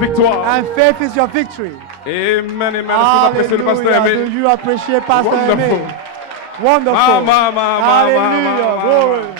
victoire. And faith is your victory. Amen, amen. Est-ce que vous appréciez le pasteur Hallelujah. aimé? Do you appreciate Pastor Wonderful. Aimé? Wonderful. Hallelujah.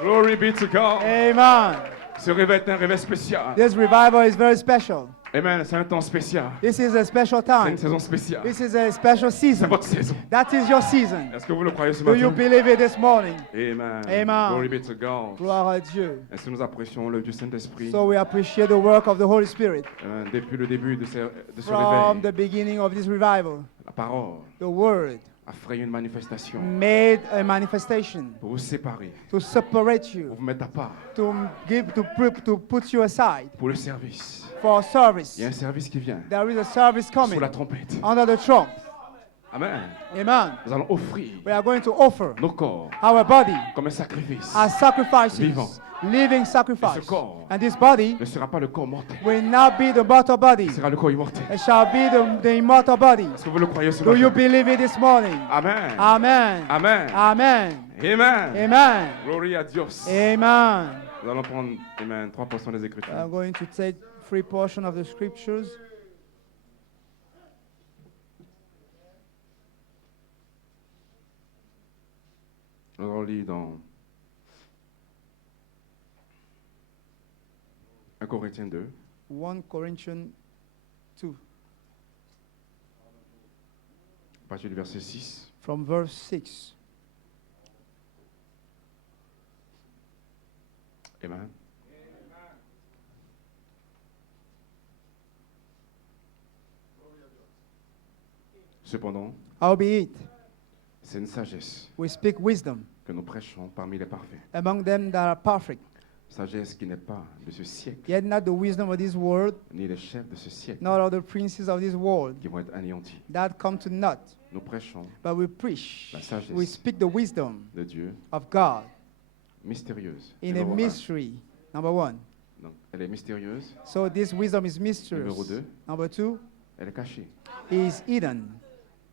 Glory be to God. Amen. Ce réveil est un réveil spécial. This revival is very special. Amen. C'est un temps spécial. This is a special C'est une time. saison spéciale. This is a special C'est season. votre saison. That is your season. Est-ce que vous le croyez ce Do you matin? believe it this morning? Amen. Amen. Glory be to God. Gloire à Dieu. Est-ce que nous apprécions l'œuvre du Saint-Esprit? So we appreciate the work of the Holy Spirit Depuis le début de ce from réveil, the beginning of this revival. la parole The Word a frayé une manifestation made a manifestation pour vous séparer, to separate pour you, vous mettre à part to put you aside pour le service. for service. Il y a un service qui vient There is a service sous coming la trompette. under the trump. Amen. Amen. Nous allons offrir We are going to offer nos corps our body comme un sacrifice. as sacrifices, Vivant. living Et ce sacrifice. corps And this body ne sera pas le corps mortel, will not be the mortal body. ce sera le corps immortel. It shall be the immortal body. Est-ce que vous le croyez ce Do you matin? believe it this morning? Amen. Amen. Amen. Amen. Amen. Amen. Glory à Dios. Amen. Nous allons prendre, amen, 3% des Écritures. I'm going to take 3 portions of the scriptures. Nous allons lire dans 1 Corinthiens 2, 1 Corinthians 2, à partir du verset 6. from verse 6. Amen. Cependant, Howbeit, c'est une sagesse we speak wisdom que nous prêchons parmi les parfaits. among them that are perfect, Sagesse qui n'est pas de ce siècle, yet not the wisdom of this world, ni les chefs de ce siècle nor of the princes of this world, qui vont être anéantis. that come to naught. Nous prêchons But we preach, la sagesse we speak the wisdom de Dieu of God mystérieuse. in a Numéro un. mystery. Number 1. Donc, elle est mystérieuse, So this wisdom is mysterious. Numéro deux. Number 2 elle est cachée. is hidden.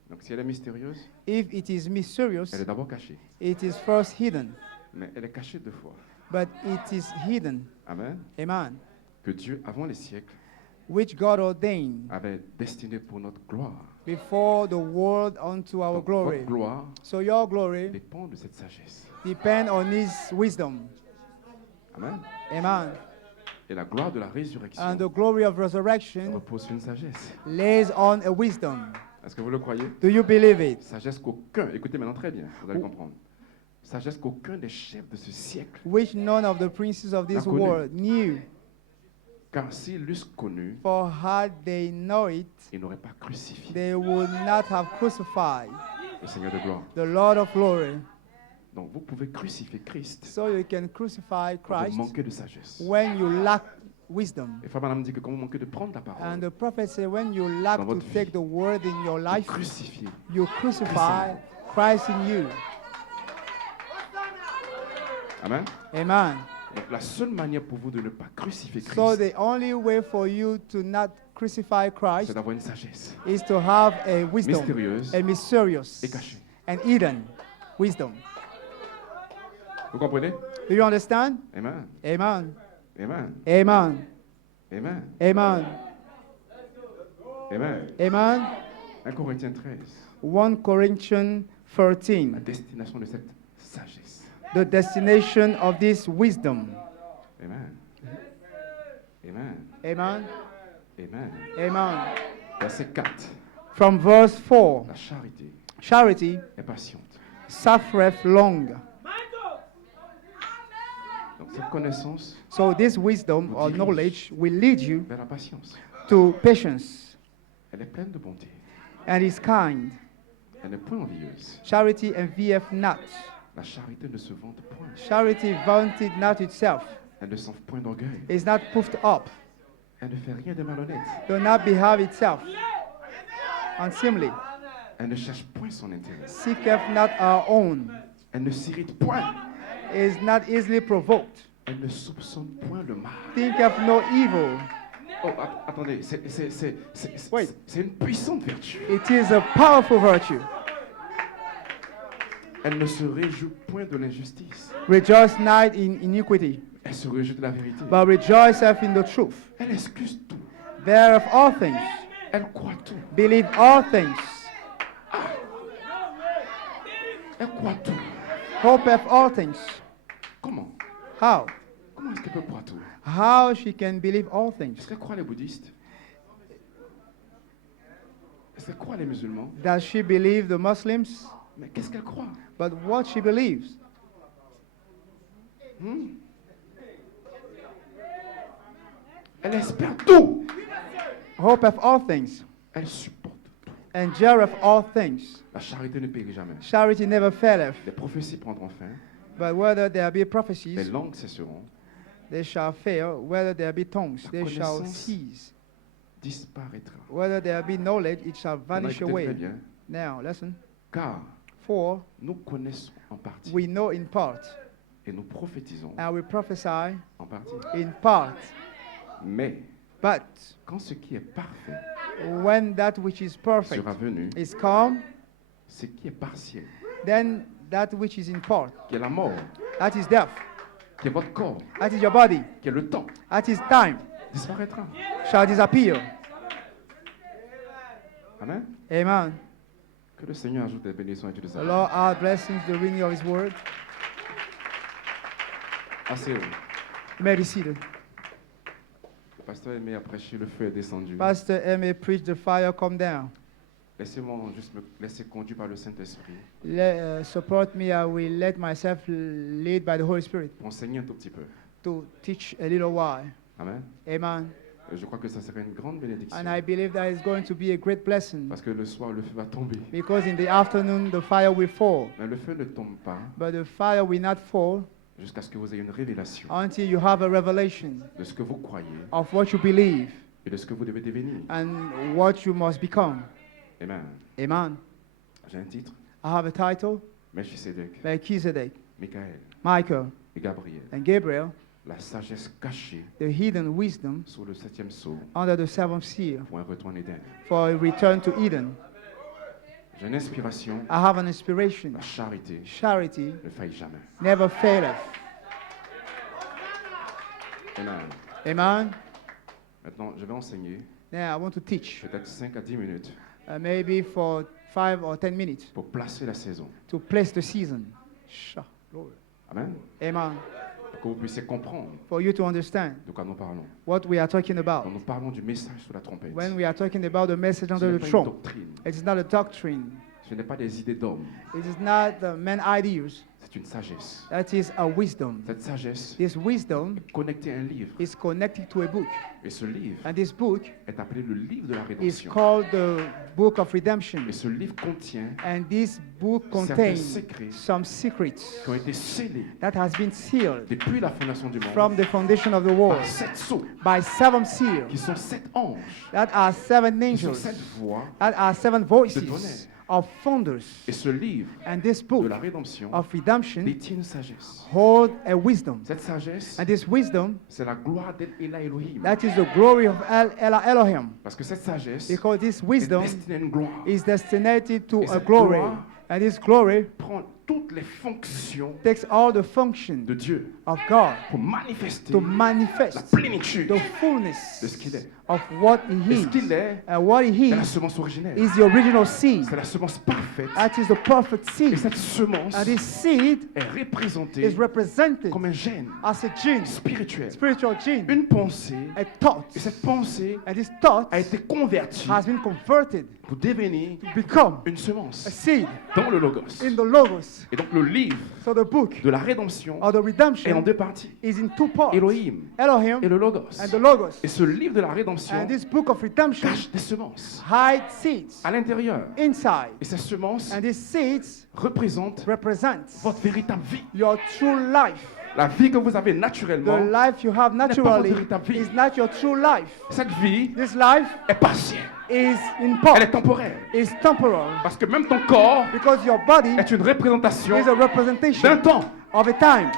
Donc si elle est mystérieuse, If it is mysterious, elle est d'abord cachée. it is first hidden, Mais elle est cachée deux fois. but it is hidden. Amen. Amen. Que Dieu, avant les siècles, Which God ordained avait destiné pour notre gloire. before the world unto our Donc, glory. votre gloire So your glory dépend de cette sagesse. depend on His wisdom. Amen. Amen. Et la gloire de la résurrection And the glory of resurrection repose sur une sagesse. lays on a wisdom. Est-ce que vous le croyez? Do you believe it? Sagesse qu'aucun, écoutez maintenant très bien, vous allez comprendre. Sagesse qu'aucun des chefs de ce siècle, Which none of the princes of this N'a connu. world knew. car s'ils l'eussent connu, For had they know it, ils n'auraient pas crucifié they would not have crucified le Seigneur de gloire. the Lord of glory. Donc vous pouvez crucifier Christ So you can crucify quand vous Christ manquez de sagesse. when you lack wisdom. Et Frère Madame dit que quand vous manquez de prendre la And parole, the prophet said, when you lack Dans to votre vie, take the word in your vous life, crucifiez. you crucify Christ in you. Amen. Amen. Donc la seule manière pour vous de ne pas crucifier So Christ, the only way for you to not crucify c'est Christ d'avoir une sagesse is to have a wisdom, mystérieuse a mysterious et cachée. and hidden wisdom. Vous comprenez? Do you understand? Amen. Amen. Amen. Amen. Amen. Amen. Amen. Amen. 1 Corinthiens 13. 1 Corinthians La 13. destination de cette sagesse. The destination of this wisdom. Amen. Amen. Amen. Amen. Amen. Verset 4. From verse 4. La charité Charity est patiente. suffereth long. Donc cette connaissance So this wisdom or knowledge will lead you vers la patience. to patience Elle est pleine de bonté. and is kind. Elle n'est point envieuse. Charity envieth not. La charité ne se vante point. Charity vaunteth not itself. Elle ne s'enfle point d'orgueil. Is not puffed up. Elle ne fait rien de malhonnête. Do not behave itself unseemly. Elle ne cherche point son intérêt. Seeketh not her own. Elle ne s'irrite point. Is not easily provoked. Elle ne soupçonne point le mal. Thinketh no evil. Oh, attendez, Wait. c'est une puissante vertu. It is a powerful virtue. Elle ne se réjouit point de l'injustice. Rejoice not in iniquity. Elle se réjouit de la vérité. but rejoiceth in the truth. Elle excuse tout. Beareth all things, Elle croit tout. believe all things, Elle croit tout. hopeth all things. Comment? How? Comment est-ce qu'elle peut croire tout? How she can believe all things? Est-ce qu'elle croit les bouddhistes? Est-ce qu'elle croit les musulmans? Does she believe the Muslims? Mais qu'est-ce qu'elle croit? But what she believes, Elle espère tout. hopeth all things, Elle supporte tout. endureth all things. La charité ne périt jamais. Charity never faileth. Les prophéties prendront fin. But whether there be Les prophecies, langues cesseront. they shall fail. Whether there be tongues, La they shall connaissance cease. Disparaîtra. Whether there be knowledge, it shall Maintenant, vanish écoutez très away. bien. Now, listen. Car For nous connaissons en partie we know in part, et nous prophétisons and we prophesy en partie. in part. Mais But quand ce qui est parfait when that which is perfect sera venu, is come, ce qui est partiel, then that which is in part, qui est la mort, that is death, qui est votre corps, that is your body, qui est le temps, that is time, disparaîtra. shall disappear. Amen. Amen. Que le Seigneur ajoute des bénédictions et de The sa Lord our blessings, the reading of His word. Asseyez-vous. You may be seated. Le pasteur Aimé a prêché, le feu est descendu. Pastor M.A. preached the fire come down. Laissez-moi juste me laisser conduire par le Saint-Esprit Support me, I will let myself lead by the Holy Spirit pour enseigner un tout petit peu. to teach a little while. Amen. Amen. Je crois que ça serait une grande bénédiction. And I believe that is going to be a great blessing Parce que le soir, le feu va tomber. because in the afternoon the fire will fall. Mais le feu ne tombe pas But the fire will not fall jusqu'à ce que vous ayez une révélation until you have a revelation de ce que vous croyez of what you believe et de ce que vous devez devenir. and what you must become. Amen. Amen. J'ai un titre, I have a title, Melchisedec, Melchizedek, Michael Michael, et Gabriel. and Gabriel, La sagesse cachée the hidden wisdom sous le 7e sceau under the seventh seal pour un retour en Éden. for a return to Eden. J'ai une inspiration, I have an inspiration. la charité Charity ne faille jamais. never faileth. Amen. Amen. Maintenant, je vais enseigner Now I want to teach, peut-être 5 à 10 minutes maybe for 5 or 10 minutes, pour placer la saison. to place the season. Sha, Lord. Amen. Amen. Pour que vous puissiez comprendre For you to understand de quoi nous parlons. what we are talking Quand about. nous parlons du message sous la trompette, When we are talking about the message ce under n'est the pas une throne, doctrine, it is not a doctrine. ce n'est pas des idées d'hommes, It is not the man ideas. c'est une sagesse. That is a wisdom. Cette sagesse This wisdom est connectée à un livre. is connected to a book. Et ce livre And this book est appelé le livre de la is rédemption. called the Book of Redemption. Et ce livre contient And this book certains contains secrets some secrets qui ont été scellés that has been sealed depuis la fondation du from monde the foundation of the world par 7 sceaux, by 7 seals qui sont 7 anges, that are 7 qui sont angels, 7 voix. that are 7 voices of thunders. Et ce livre And this de book la rédemption of redemption détient une sagesse. hold a wisdom. Cette sagesse, And this wisdom, c'est la gloire d'El Elohim. that is the glory of Elohim. Parce que cette sagesse Because this est wisdom destinée à une gloire. is destined to Et a cette glory. gloire And this glory prend toutes les fonctions takes all the function de Dieu of God pour manifester to la manifest plénitude the fullness de ce qu'il est. of what He Et ce is. qu'il est, And what He c'est la is semence originelle. is the original seed. C'est la semence parfaite. That is the perfect Et seed. cette semence And this seed est représentée is represented comme un gène as a gene, spirituel. spiritual gene, Une pensée. a thought. Et cette pensée And this thought a été convertie has been converted pour devenir to become une a semence seed dans le Logos. in the Logos. Et donc le livre So the book de la rédemption of the est en redemption 2 parties. is in 2 parts. Elohim Elohim et le Logos. and the Logos. Et ce livre de la rédemption And this book of redemption cache des semences hide seeds à l'intérieur. inside. Et ces semences And these seeds représentent represent votre véritable vie. your true life. La vie que vous avez The naturellement, life you have pas naturally votre véritable vie. is not your true life. cette vie This life est partielle. is in Elle part, est temporaire. is temporal, Parce que même ton corps because your body est une représentation is a representation d'un temps. of a time.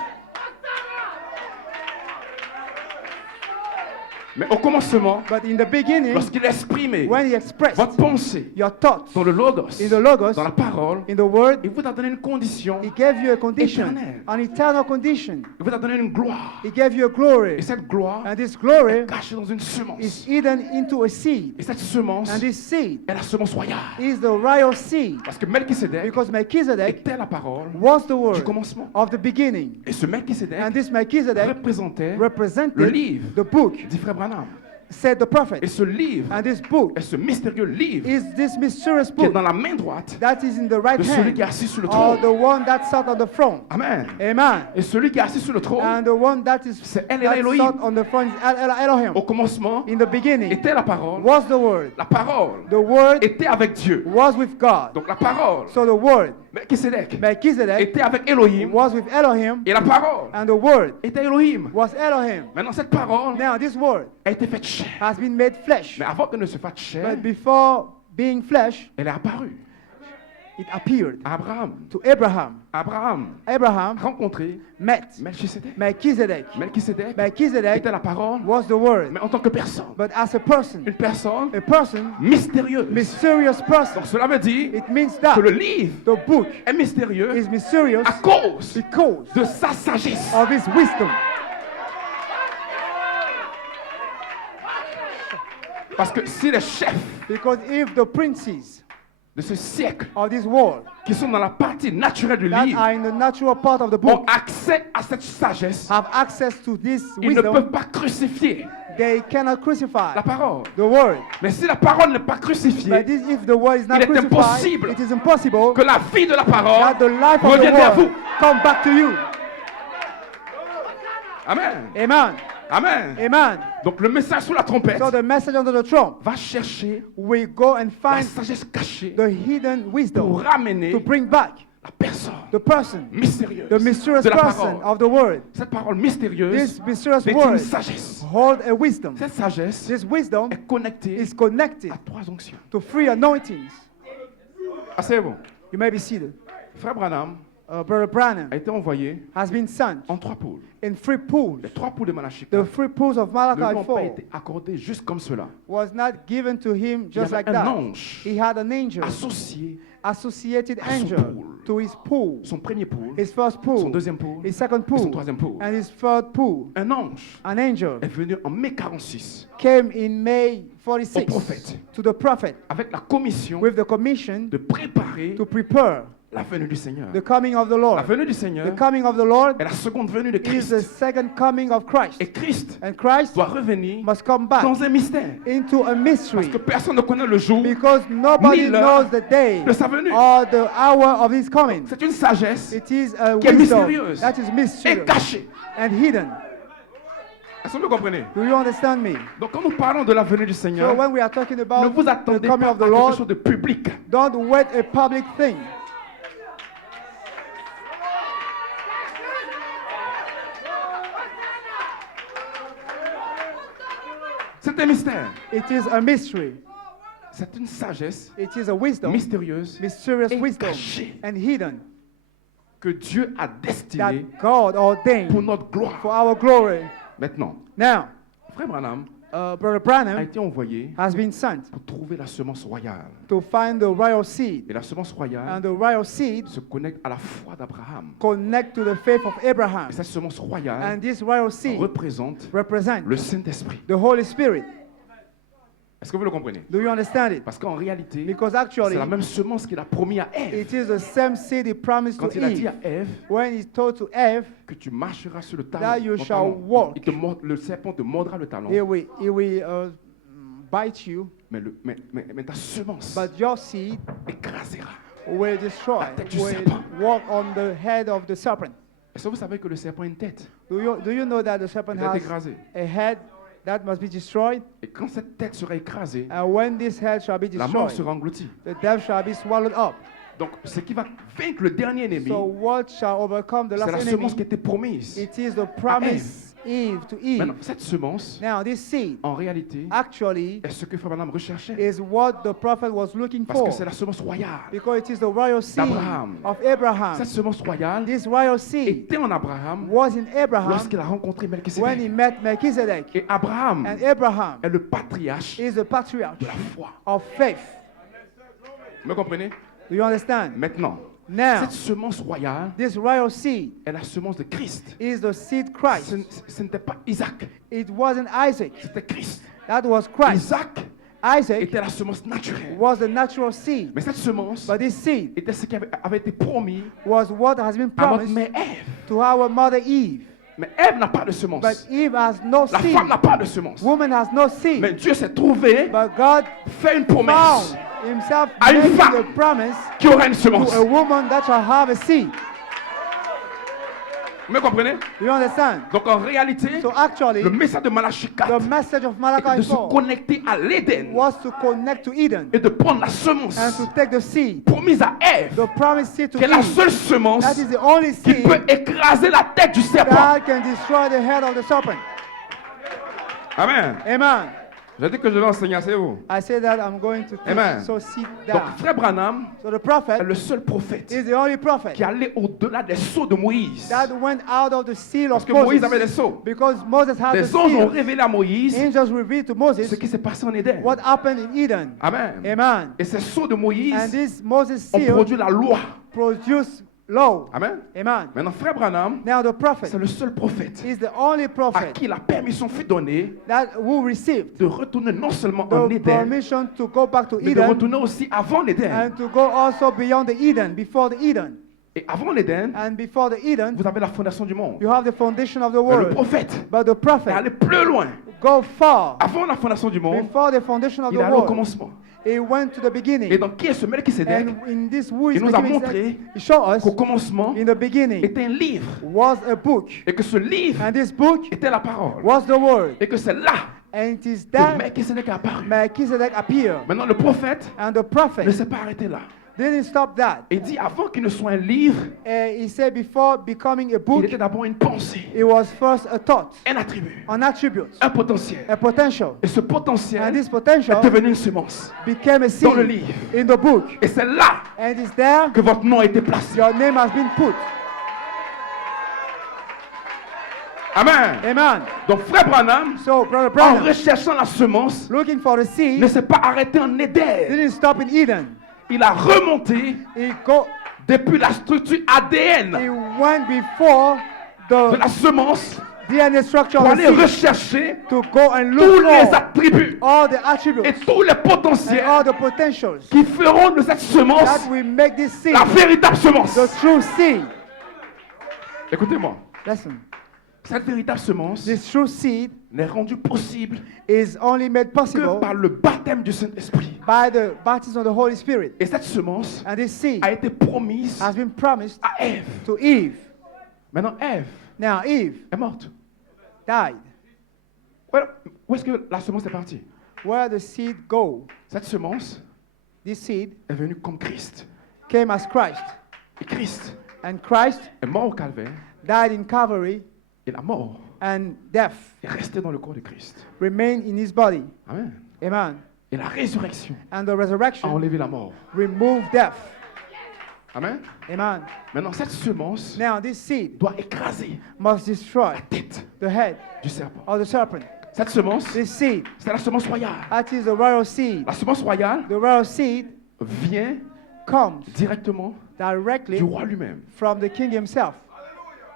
Mais au commencement, But in the beginning, lorsqu'il exprimait when he expressed votre pensée your thoughts dans le Logos, in the Logos, dans la parole, in the Word, il vous a donné une condition, he gave you a condition, Éternel. an eternal condition. il vous a donné une gloire. He gave you a glory. Et cette gloire And this glory est cachée dans une is semence. hidden into a seed. Et cette semence And this seed est la semence royale. is the royal seed. Parce que Melchisédek Because Melchizedek était la parole was the du word commencement. of the beginning. Et ce Melchisédek And this Melchizedek représentait le represented livre the book, dit Frère Branham. said the Et prophet. ce livre, And this book et ce mystérieux livre is this mysterious qui est book dans la main droite that is in the right de celui qui est hand assis sur le of trône. the one that sat on the throne. Amen. Amen. Et celui qui est assis sur le trône, And the one that is c'est El that Elohim. sat on the throne is Elohim. Au commencement, In the beginning était la parole. was the word. La parole The word était avec Dieu. was with God. Donc la parole, So the word, Melchisédek, Melchizedek, était avec Elohim. was with Elohim, Et la parole and the word était Elohim. was Elohim. Maintenant, cette parole Now this word a été faite chair. has been made flesh. Mais avant qu'elle ne se fasse chair, But before being flesh, elle est apparue it appeared à Abraham. to Abraham. Abraham Abraham a rencontré met Melchisédek. Melchizedek. Melchisédek Melchizedek était la parole, was the word. mais en tant que personne. But as a person, Une personne a person, mystérieuse. mysterious person, Donc cela veut dire it means que that le livre the book est mystérieux is mysterious à cause because de sa sagesse. of his wisdom. Parce que si les chefs Because if the princes de ce siècle, of this world qui sont dans la partie naturelle du that livre, are in the natural part of the ont book accès à cette sagesse, have access to this ils ne peuvent wisdom, pas crucifier they cannot crucify la parole. the word. Mais si la parole n'est pas But crucifiée, this, if the word is not Il est crucified, impossible it is impossible que la vie de la parole that the life of revienne vers the vous. word come back to you. Amen. Amen. Amen. Amen. Donc le message sous la trompette So the message under the trump, va chercher we go and la find sagesse cachée the hidden pour wisdom ramener to bring back la personne the person, mystérieuse the mysterious de la person parole. of the word. Cette parole mystérieuse This mysterious est une word sagesse. hold a wisdom. Cette sagesse This wisdom est connectée is connected à trois onctions. to three anointings. Ah, c'est bon. You may be seated. Frère Branham Brother Branham a été envoyé has been sent en trois poules. in three pools. Les trois poules de Malachie The three pools of ne Malachi lui ont pas 4 été accordées juste comme cela. was not given to him Il y just avait like un that. ange He had an angel, associé associated à son angel pool. to his pool, son premier pool, his first son pool, deuxième pool, his second et son pool, troisième pool. and his third pool. Un ange An angel est venu en mai 46 came in May au 46 prophète to the prophet avec la commission with the commission de préparer to prepare la venue du Seigneur. the coming of the La Lord. venue du The Seigneur coming of the Lord est la seconde venue de is Christ. the second coming of Christ. Et Christ And Christ doit revenir must come back dans un mystère. into a Parce mystery que personne ne connaît le jour because nobody ni l'heure knows the day de sa venue. or the hour of his coming. C'est une sagesse It is a qui est wisdom mystérieuse that is et mysterious cachée. and hidden. Est-ce que vous comprenez? Do you understand me? Donc quand nous parlons de la venue du So Seigneur, when we are talking ne about vous the attendez coming pas à of the quelque Lord, chose de public. don't wait a public thing. C'est un mystère. It is a mystery. C'est une sagesse It is a wisdom, mystérieuse mysterious et wisdom cachée and hidden que Dieu a destinée that God pour ordained notre gloire. for our glory. Maintenant, Now, Frère Branham Brother a Branham été envoyé has been sent pour trouver la semence royale. to find the royal seed, Et la semence and royale the royal seed se connecte à la foi d'Abraham. connect to the faith of Abraham. Et cette semence royale And this royal seed représente represents le Saint-Esprit. the Holy Spirit. Est-ce que vous le comprenez? Do you understand it? Parce qu'en réalité, Because c'est actually, la même semence qu'il a promis à Ève. it is the same seed he promised Quand to il a dit Eve. à Ève When he told to Eve, que tu marcheras sur le talon, that you ton shall talon. walk. Le serpent te mordra le talon, he will bite you, mais ta semence but your seed écrasera. will destroy, La tête du will serpent. walk on the head of the serpent. Est-ce que vous savez que le serpent a une tête? Do you know that the serpent Il est has écrasé. a head that must be destroyed? Et quand cette tête sera écrasée, And when this head shall be la mort destroyed, sera engloutie. the death shall be swallowed up. Donc, ce qui va vaincre le dernier ennemi, So what shall overcome the c'est last la enemy? semence qui était promise. It is the promise Eve to Eve. Maintenant, cette semence, Now, this seed en réalité, actually est ce que Frère Branham recherchait. is what the prophet was looking Parce que for, c'est la semence royale. because it is the royal seed d'Abraham. of Abraham. Cette semence royale This royal seed était en Abraham was in Abraham lorsqu'il a rencontré when he Melchisedec. met Melchizedek. Et Abraham And Abraham est le patriarche is the patriarch de la foi. of faith. Vous me comprenez? Do you understand? Maintenant, Now, cette semence royale this royal seed est la semence de Christ. is the seed Christ. Ce n'était pas Isaac, It wasn't Isaac. c'était Christ. That was Christ. Isaac Isaac était la semence naturelle. was the natural seed. Mais cette semence But this seed était ce qui avait été promis was what has been à notre promised mère Ève. to our mother Eve. Mais Ève n'a pas de semence. But Eve has no La seed. femme n'a pas de semence. Woman has no seed. Mais Dieu s'est trouvé, But God fait une promesse found himself à une making femme a promise qui aura une semence. to a woman that shall have a seed. Vous me comprenez? Do you understand? Donc en réalité, So actually, le message de Malachie the 4 message of est Malachi de se 4 connecter à l'Éden was to connect to Eden et de prendre la semence and to take the seed, promise à Ève, the promised seed to qui est la Eve. seule semence That is the only qui seed peut écraser la tête du serpent. that can destroy the head of the serpent. Amen. Amen. J'ai dit que je vais enseigner, c'est vous. I say that I'm going to Amen. teach, so sit Donc down. Frère Branham So the est prophet le seul prophète is the only prophet qui allait au-delà des sceaux de Moïse. that went out of the seal Parce of que Moïse avait des Moses, sceaux. because Moses had the Les anges ont seal. révélé à Moïse Angels revealed to ce Moses qui s'est passé en Éden. what happened in Eden. Amen. Amen. Et ces sceaux de And Moïse this Moses ont seal produit la loi. produced law. Amen. Amen. Maintenant, Frère Branham, Now the prophet c'est le seul prophète is the only à prophet qui la permission fut donnée that who received de retourner non seulement en the Éden, permission to go back to mais de Eden retourner aussi avant l'Éden. and to go also beyond the Eden, before the Eden. Et avant l'Éden, And before the Eden, vous avez la fondation du monde. you have the foundation of the Mais le world. prophète But the est prophet allé plus loin. go far Avant la fondation du monde, before the foundation of il the est allé au world. commencement. He went to the Et beginning. donc, qui est ce Melchisedec? And in this who is Il nous a Melchizedek, montré he showed us qu'au commencement in the beginning était un livre. was a book. Et que ce livre And this book était la parole. was the word. Et que c'est là And it is que that Melchisedec est apparu. Melchizedek appeared. Maintenant, le prophète And the ne prophet s'est pas arrêté là. didn't stop that. Il dit avant qu'il ne soit un livre, He said before becoming a il book, était d'abord une pensée, it was first a thought, un attribut, an attribute, un potentiel. a potential. Et ce And potentiel this est potential devenu une semence became a dans le seed livre. in the book. Et c'est là And it's there que votre nom a été placé. your name has been put. Amen. Amen. Donc frère Branham, So, Brother en Branham, recherchant la semence, looking for the ne seed, s'est pas arrêté en Éden. didn't stop in Eden. Il a remonté He depuis la structure ADN went before de the la semence DNA structure pour of the aller seed rechercher to go and tous look les for attributs all the et attributes tous les and potentiels all the potentials qui feront de cette semence that will make this seed la véritable semence. the true seed. Écoutez-moi, Listen, cette véritable semence this true seed n'est rendue possible is only made que possible par le baptême du Saint-Esprit. by the baptism of the Holy Spirit. Et cette semence And this seed a été promise has been promised à Ève. to Eve. Maintenant, Ève Now, Eve est morte. died. Où est-ce que la semence est partie? Where the seed go, Cette semence this seed est venue comme Christ. came as Christ. Et Christ And Christ est mort au calvaire. died in Calvary, Et la mort and death est restée dans le corps de Christ. remained in his body. Amen. Amen. Et la résurrection And the a resurrection enlevé la mort. removed death. Amen. Amen. Maintenant, cette semence Now, this seed doit écraser must destroy la tête the head du serpent. of the serpent. Cette semence, This seed, c'est la semence royale. that is the royal seed. La semence royale The royal seed vient comes directement directly du roi lui-même. from the king himself.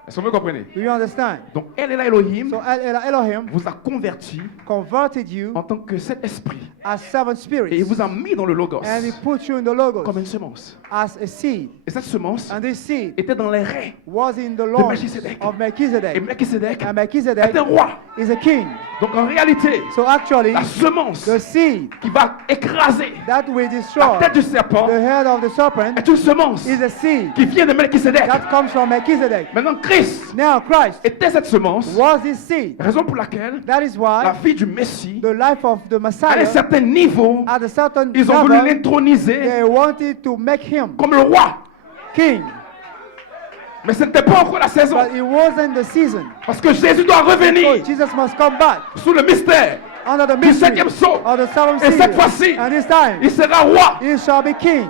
Est-ce que vous comprenez? Do you understand? Donc, El Elohim So Elohim vous a converti converted you en tant que cet esprit. as seven Et il spirits, vous a mis dans le Logos and he put you in the comme logos une semence. as a seed. Et cette semence And this seed était dans les reins. was in the loins Melchizedek. of Et Melchizedek. Melchisedec And Melchizedek est un roi. is a king. Donc en réalité, So actually, la semence the seed qui va écraser that will la destroy tête du serpent the head of the serpent est une semence is a seed qui vient de Melchisedec. that comes from Melchizedek. Maintenant, Christ Now Christ était cette semence, was this seed. raison pour laquelle That is la why vie du Messie, the life of the à un Messiah, certain niveau, at a certain ils ont voulu level, l'introniser they wanted to make him comme le roi. king. Mais ce n'était pas encore la saison. But it wasn't the season. Parce que Jésus doit So revenir Jesus must come back sous le mystère under the du mystery 7e sceau. of the seventh Et cette seal. fois-ci, And this time, il sera roi. he shall be king.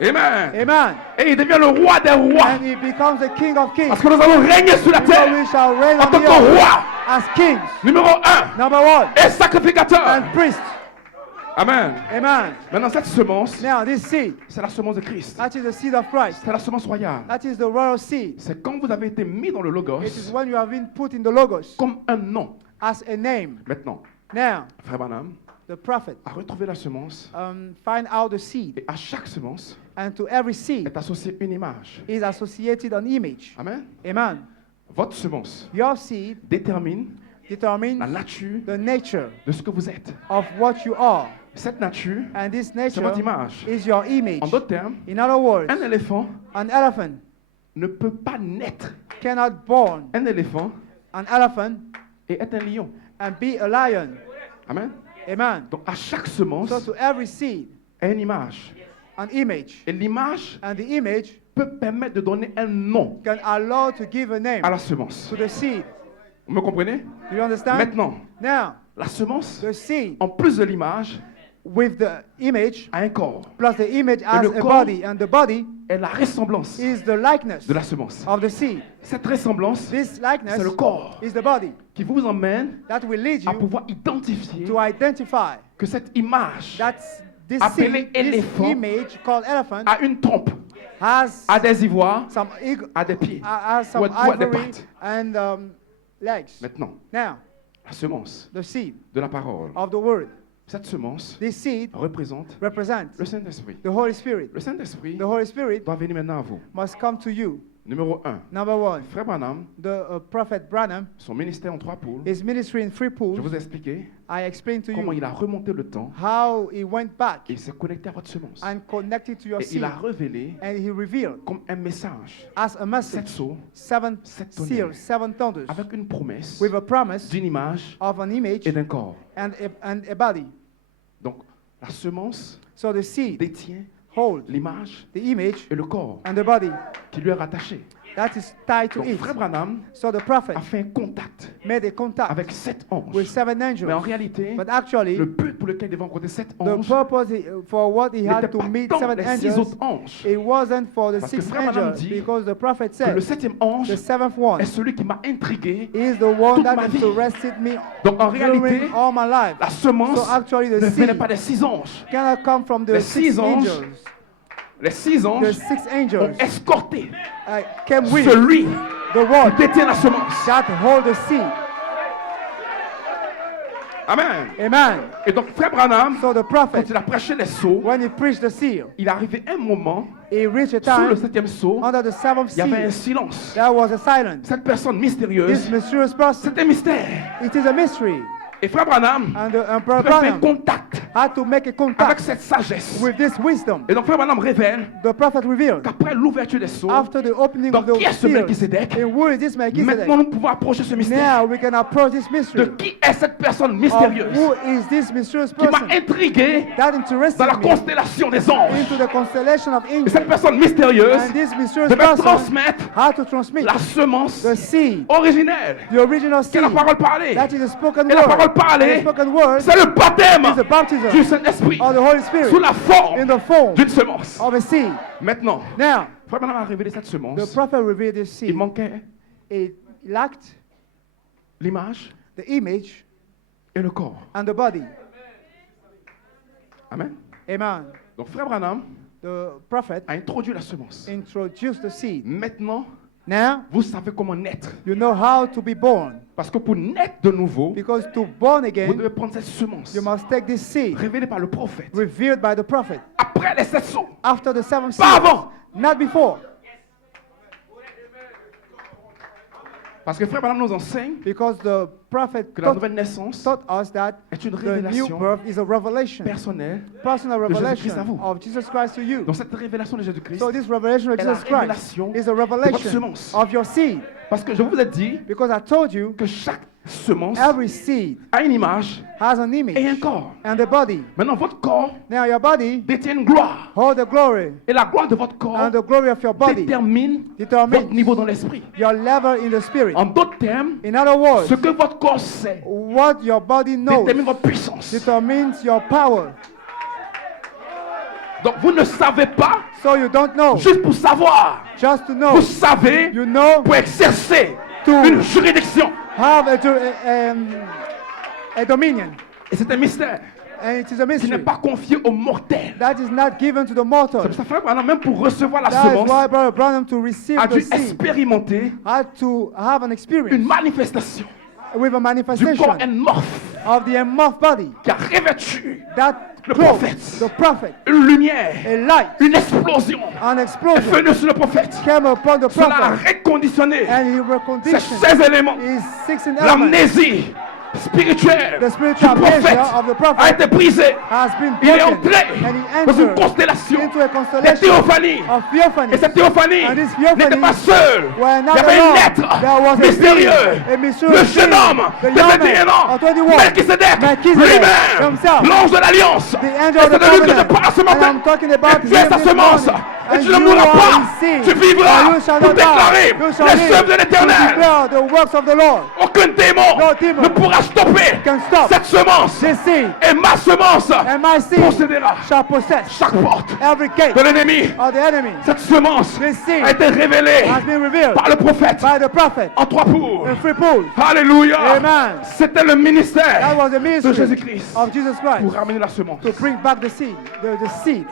Amen. Amen. Et il devient le roi des rois. And he becomes the king of kings. Parce que nous allons régner sur la So we terre shall reign en on tant the que earth roi, as kings. numéro 1, Number one, et sacrificateur. and priest. Amen. Amen. Maintenant, cette semence, Now this seed, c'est la semence de Christ. that is the seed of Christ. C'est la semence royale. That is the royal seed. C'est quand vous avez été mis dans le It is Logos when you have been put in the Logos comme un nom. as a name. Maintenant, Now, Frère Branham the prophet a retrouvé la semence find out the seed, et à chaque semence and to every seed est associée une image. is associated an image. Amen. Amen. Votre semence Your seed détermine la determines nature the nature de ce que vous êtes. of what you are, Cette nature, and this c'est nature votre image. is your image. En d'autres termes, In other words, un éléphant an elephant ne peut pas naître. cannot born Un éléphant an elephant et est un lion. and be a lion. Amen. Amen. Donc à chaque semence, So to every seed, a une image. an image, Et l'image and the image peut permettre de donner un nom can allow to give a name à la semence. to the seed. Vous me comprenez? Do you understand? Maintenant, Now, la semence, the seed en plus de l'image, with the image a un corps. plus the image as le a corps body, and the body Et la ressemblance is the likeness de la semence. of the seed. Cette ressemblance, This c'est likeness le corps is the body qui vous emmène that will lead à you pouvoir identifier to identify que cette image that this Appelé seed, this éléphant, image called elephant, a une trompe, has a des ivoires, some a des pieds. has some ou a des ivory pattes. and legs. Maintenant, Now, la semence the seed de la parole. of the word, Cette semence this seed représente represents le Saint-Esprit. the Holy Spirit. Le Saint-Esprit The Holy Spirit doit venir maintenant à vous. must come to you. Numéro 1. Number one, Frère Branham, the prophet Branham, son ministère en 3 pôles. his ministry in 3 Je pools. vous ai expliqué I explained to comment you il a remonté le temps how he went back et il s'est connecté à votre semence. and connected to your Et il seed, a révélé and he revealed comme un message as a 7 message sceaux 7 7 seals, tonnerres 7 thunders, avec une promesse with a promise d'une image of an image et d'un corps. and a body. Donc la semence So the seed détient hold l'image the image et le corps and the body qui lui est rattaché. that is tied to Donc it. Frère Branham So the prophet a fait un contact made a contact avec 7 anges. with 7 Mais en angels. réalité, But actually, le but pour lequel il devait rencontrer 7 the anges purpose for what he n'était had to pas meet tant 7 les 6 angels, autres anges. it wasn't for the Parce que 6 Frère Branham angels, dit because the prophet Que le said 7e ange the 7th one est celui qui m'a intrigué. is the one toute that ma vie. interested me Donc en réalité, during all my life. la semence So actually the ne venait seed pas des 6 anges. cannot come from the Les 6 6 anges angels. Les 6 The anges 6 ont angels escorté came with celui the one qui détient la semence. that hold the seed. Amen. Amen. Et donc Frère Branham, So the quand prophet, il a prêché les sceaux, when he preached the seal, il est arrivé un moment, he reached a sous le time 7e sceau, under the 7th il y avait un seal. silence. There was a silence. Cette personne This mystérieuse, mysterious person, c'était un mystère. it is a mystery. Et Frère Branham And the Emperor fait un Branham contact had to make a avec contact cette sagesse. with this wisdom. Et donc Frère Branham révèle The prophet revealed qu'après l'ouverture des sceaux, after the opening donc of qui est the ce seals, Melchisédek? and who is this Maintenant Melchizedek? nous pouvons approcher ce mystère. Now we can approach this De mystery. qui est cette personne Of mystérieuse who is this mysterious qui m'a person intrigué that dans interested la me constellation des anges? into the constellation of Et angels? cette personne mystérieuse And this mysterious devait person transmettre had to transmit la semence the seed, originelle. the original C'est seed. la parole parlée. That is the spoken Et la parole word. And parlée, the spoken word c'est le baptême is the baptism du Saint-Esprit of the Holy Spirit sous la forme in the form d'une semence. of a seed. Maintenant, Now, Frère Branham a révélé cette the semence. prophet revealed this Il seed. manquait It lacked l'image the image et le corps. and the body. Amen. Amen. Donc Frère Branham The prophet a introduit la semence. introduced the seed. Maintenant, Now, vous savez comment naître. you know how to be born. Parce que pour naître de nouveau, Because to born vous again, devez prendre cette semence you must take this seed révélée par le prophète. revealed by the prophet Après les 7 sceaux. after the 7th Pas seal, avant. not before. Parce que Frère Branham nous enseigne Because the prophet que la nouvelle naissance taught us that est une the new révélation birth is a revelation, personnelle. personal Jésus-Christ revelation à vous. of Jesus Christ to you. Donc cette révélation de Jésus-Christ So this revelation of est la Jesus Christ révélation is a de votre revelation semence. of your seed. Parce que je vous ai dit Because I told you que chaque semence Every seed a une image has an et un image corps. and the body. Maintenant, votre corps Now your body détient une gloire. hold the glory, Et la gloire de votre corps and the glory of your body détermine votre determines niveau dans l'esprit. your level in the spirit. En d'autres termes, In other words, ce que votre corps sait what your body knows détermine votre puissance. determines your power. Donc vous ne savez pas So you don't know, juste pour savoir. just to know. Vous savez You know pour exercer To- une juridiction. have a dominion, Et c'est un mystère and it is a qui n'est mystery pas confié aux mortels. that is not given to the mortal. Ça fait vraiment même pour recevoir la That is semence, why Brother Branham to receive a the dû seed expérimenter had to have an une experience manifestation with a du manifestation corps amorphe of the morph body qui a revêtu that Le clothes prophète. the prophet. une lumière, A light, une explosion an est explosion venue sur le prophète. came upon the Cela a prophet, reconditionné and he ces reconditioned 16 éléments. his 16 elements. L'amnésie spirituelle The du spiritual prophète measure of the a prophet été brisée. has been Il est broken, entré and he dans une entered constellation into a de constellation théophanie. of theophany. Et cette théophanie And this n'était theophany pas seule. were Il not y avait un alone. être There was a mystérieux. being, a mysterious Le jeune being, homme the de young 21 man ans, of 21, Melchisedec, Melchizedek lui-même, himself, l'ange de l'alliance. the Et angel of c'est the de lui que je covenant. parle ce And matin. I'm talking about Et tu es him sa this semence. morning. Et And tu ne you mourras are pas. his seed. Tu vivras And you shall pour not die. déclarer You shall les live œuvres de to l'Éternel. declare the works of the Lord. Aucun démon No demon ne pourra stopper can stop cette semence. this seed. Et ma semence And my seed possédera shall possess chaque porte every gate de l'ennemi. of the enemy. Cette semence This seed a été révélée has been revealed par le prophète by the prophet en 3 poules. in 3 pools. Alléluia. Amen. C'était le ministère That was the de ministry Jésus-Christ of Jesus pour Christ ramener la semence. to bring back the seed, the seed.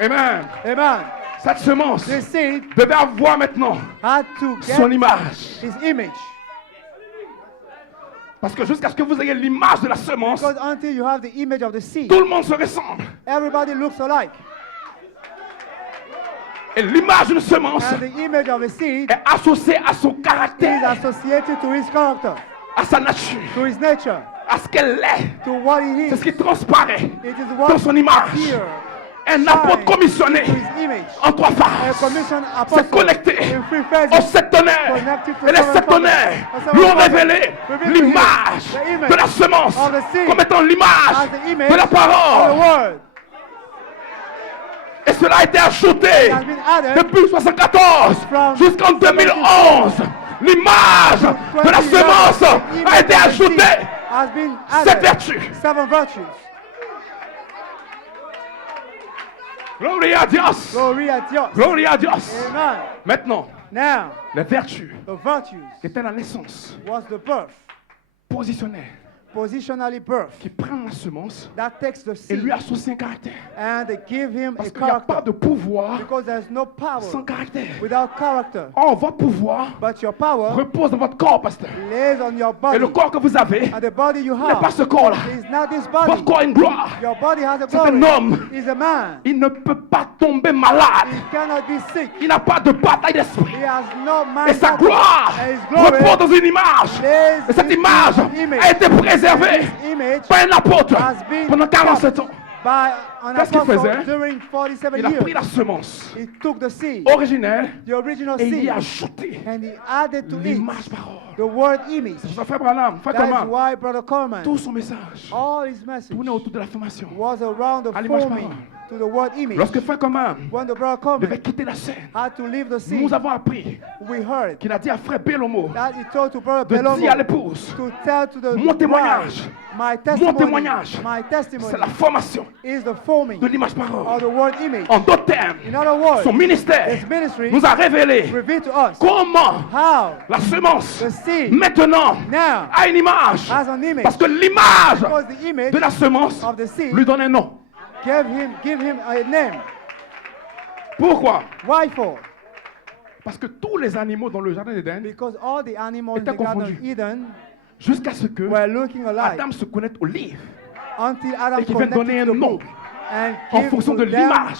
Amen. Amen. Cette semence This seed devait avoir maintenant had to get son image. his image. Parce que jusqu'à ce que vous ayez l'image de la semence, Because until you have the image of the seed, tout le monde se ressemble. everybody looks alike. Et l'image d'une semence And the image of a seed est associée à son is caractère, associated to his character, à sa nature, to his nature, à ce qu'elle est. to what he C'est is. ce qui transparaît It is dans what son image. appears Un apôtre commissionné to his image. en 3 A phases commissioned s'est apostle connecté in 3 aux phases. 7 tonnerres. Connected to Et les 7 seven tonnerres prophets. lui ont Seven révélé prophets. l'image The image de la semence of the seed comme étant l'image as the image de la of the parole. word. Et cela a été ajouté It has been added depuis 1974 from jusqu'en 2011. L'image de la 2011, semence the image a été of the ajoutée. seed has been 7 added. vertus. 7 virtues. Gloria a Dios. Glory at Dios. Gloria a Dios. Amen. Maintenant, Now, les vertus the virtues qui étaient la naissance, was the birth, positionnelles, positionally birth, qui prennent la semence that takes the et seed lui associent un caractère. and they give him a Parce qu'il n'y a pas character de pouvoir because there's no sans power caractère. without character. Or, votre pouvoir But your power repose dans votre corps, pasteur. lays on your Et le body, corps que vous avez and the body you n'est pas have ce corps-là. is not this Votre body. corps a une gloire. Your body has a C'est un glory. homme. He's a man. Il ne peut pas tomber malade. He cannot be sick. Il n'a pas de bataille d'esprit. He has no Et mind. sa battle. gloire And his glory repose dans une image. lays Et cette in image his image. a été préservée This image par un apôtre has been pendant 47 ans. by an Qu'est-ce qu'il apostle faisait? during 47 Il a pris years. la semence He took the seed, originelle the original et il y seed, a ajouté and he added to it l'image parole. the word image. Ça fait Branham, fait That is comment? why Brother Coleman, Tout son message all his message tournait autour de la formation. was around the À l'image forming parole. to the word image. Lorsque Frère Coman When the Brother devait Coleman quitter la scène, had to leave the seed, nous avons appris we heard qu'il a dit à Frère Belomo that he told to Brother de dire à Belomo l'épouse, to tell to the mon témoignage, bride, my testimony, témoignage, my testimony c'est la formation is the forming de l'image of parole. the word image. En d'autres termes, In other words, son ministère his ministry nous a révélé revealed to us comment how la semence the seed maintenant now a une image. has an image, Parce que l'image because the image de la semence of the seed lui donne un nom. give him a name. Pourquoi? Why for? Parce que tous les animaux dans le jardin d'Éden, Because all the animals in the étaient Garden of confondus. Eden jusqu'à ce que were looking alike Adam se connecte au livre until Adam et qu'il vienne donner connected un to the nom book and en give fonction to de them l'image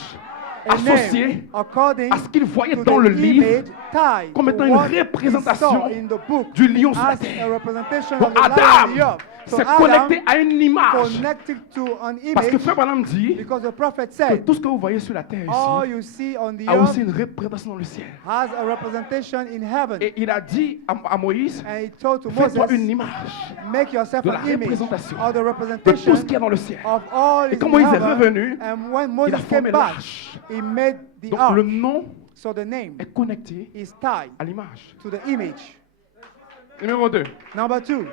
a associée name according à ce qu'il voyait to dans the le livre image tied comme to étant une what he représentation saw in the book du lion sur la as a terre. representation Donc of the lion Adam on the earth. So c'est Adam connecté à une image. connected to an Parce que image Frère Branham dit because the prophet que said, tout ce que vous voyez sur la terre all ici you see on the a aussi earth une représentation dans le ciel. has a representation in heaven. Et il a dit à Moïse, And he told to fais-toi une Moses, image make yourself de la an image représentation of the de tout representation ce qu'il y a dans le ciel. of all Et is quand in Moïse est heaven. revenu, And when il a Moses came formé back, l'arche. he made the Donc ark. le nom So the name est connecté is tied à l'image. to the image. Numéro 2. Number 2,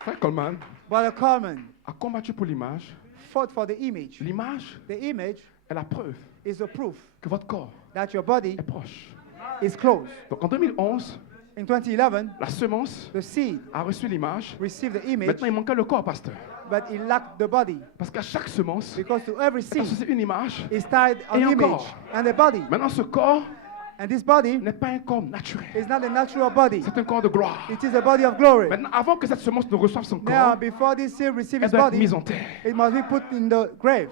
Frère Coleman Brother Coleman a combattu pour l'image. fought for the image. L'image The image est la preuve is the proof que votre corps that your body est proche. is close. Donc en 2011, In 2011, la semence the seed a reçu l'image. received the image, Maintenant, il manquait le corps, pasteur. but it lacked the body. Parce qu'à chaque semence, Because to every est seed associée une image. is tied an Et un image corps. and the body. Maintenant, ce corps And this body n'est pas un corps naturel. is not a natural body. C'est un corps de gloire. It is a body of glory. Maintenant, avant que cette semence ne reçoive son Now, corps, before this seed receives elle its doit être body, mise en terre. it must be put in the grave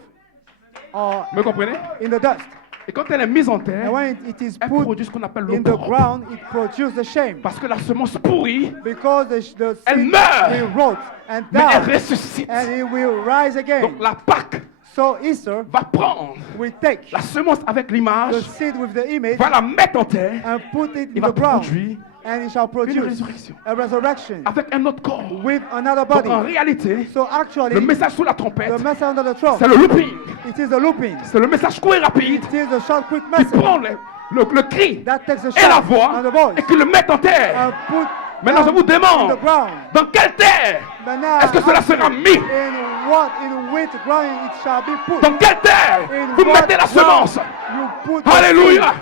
or Me comprenez? in the dust. Et quand elle est mise en And terre, when it is elle put produit ce qu'on appelle in the l'opprobre. ground, it produces the shame. Parce que la semence pourrit, Because the Elle seed meurt. will rot and mais elle die, ressuscite. and it will rise Donc again. la Pâque So Easter va prendre will take la semence avec l'image, the seed with the image va la mettre en terre, and put it il in va the ground, produire and it shall une produce résurrection a resurrection avec un autre corps. with another Donc body. en réalité, So actually, le message sous la trompette, the message under the throne, c'est le looping. it is the looping. C'est le message court et rapide It is the short, quick qui message prend le cri that takes the et la shout voix and the voice et qui le met en terre. and put Maintenant, je vous in demande, the ground. dans quelle terre But now, est-ce que cela ask sera me, mis? in which ground it shall be put? Dans quelle terre In vous what mettez la ground semence? you put the Alléluia.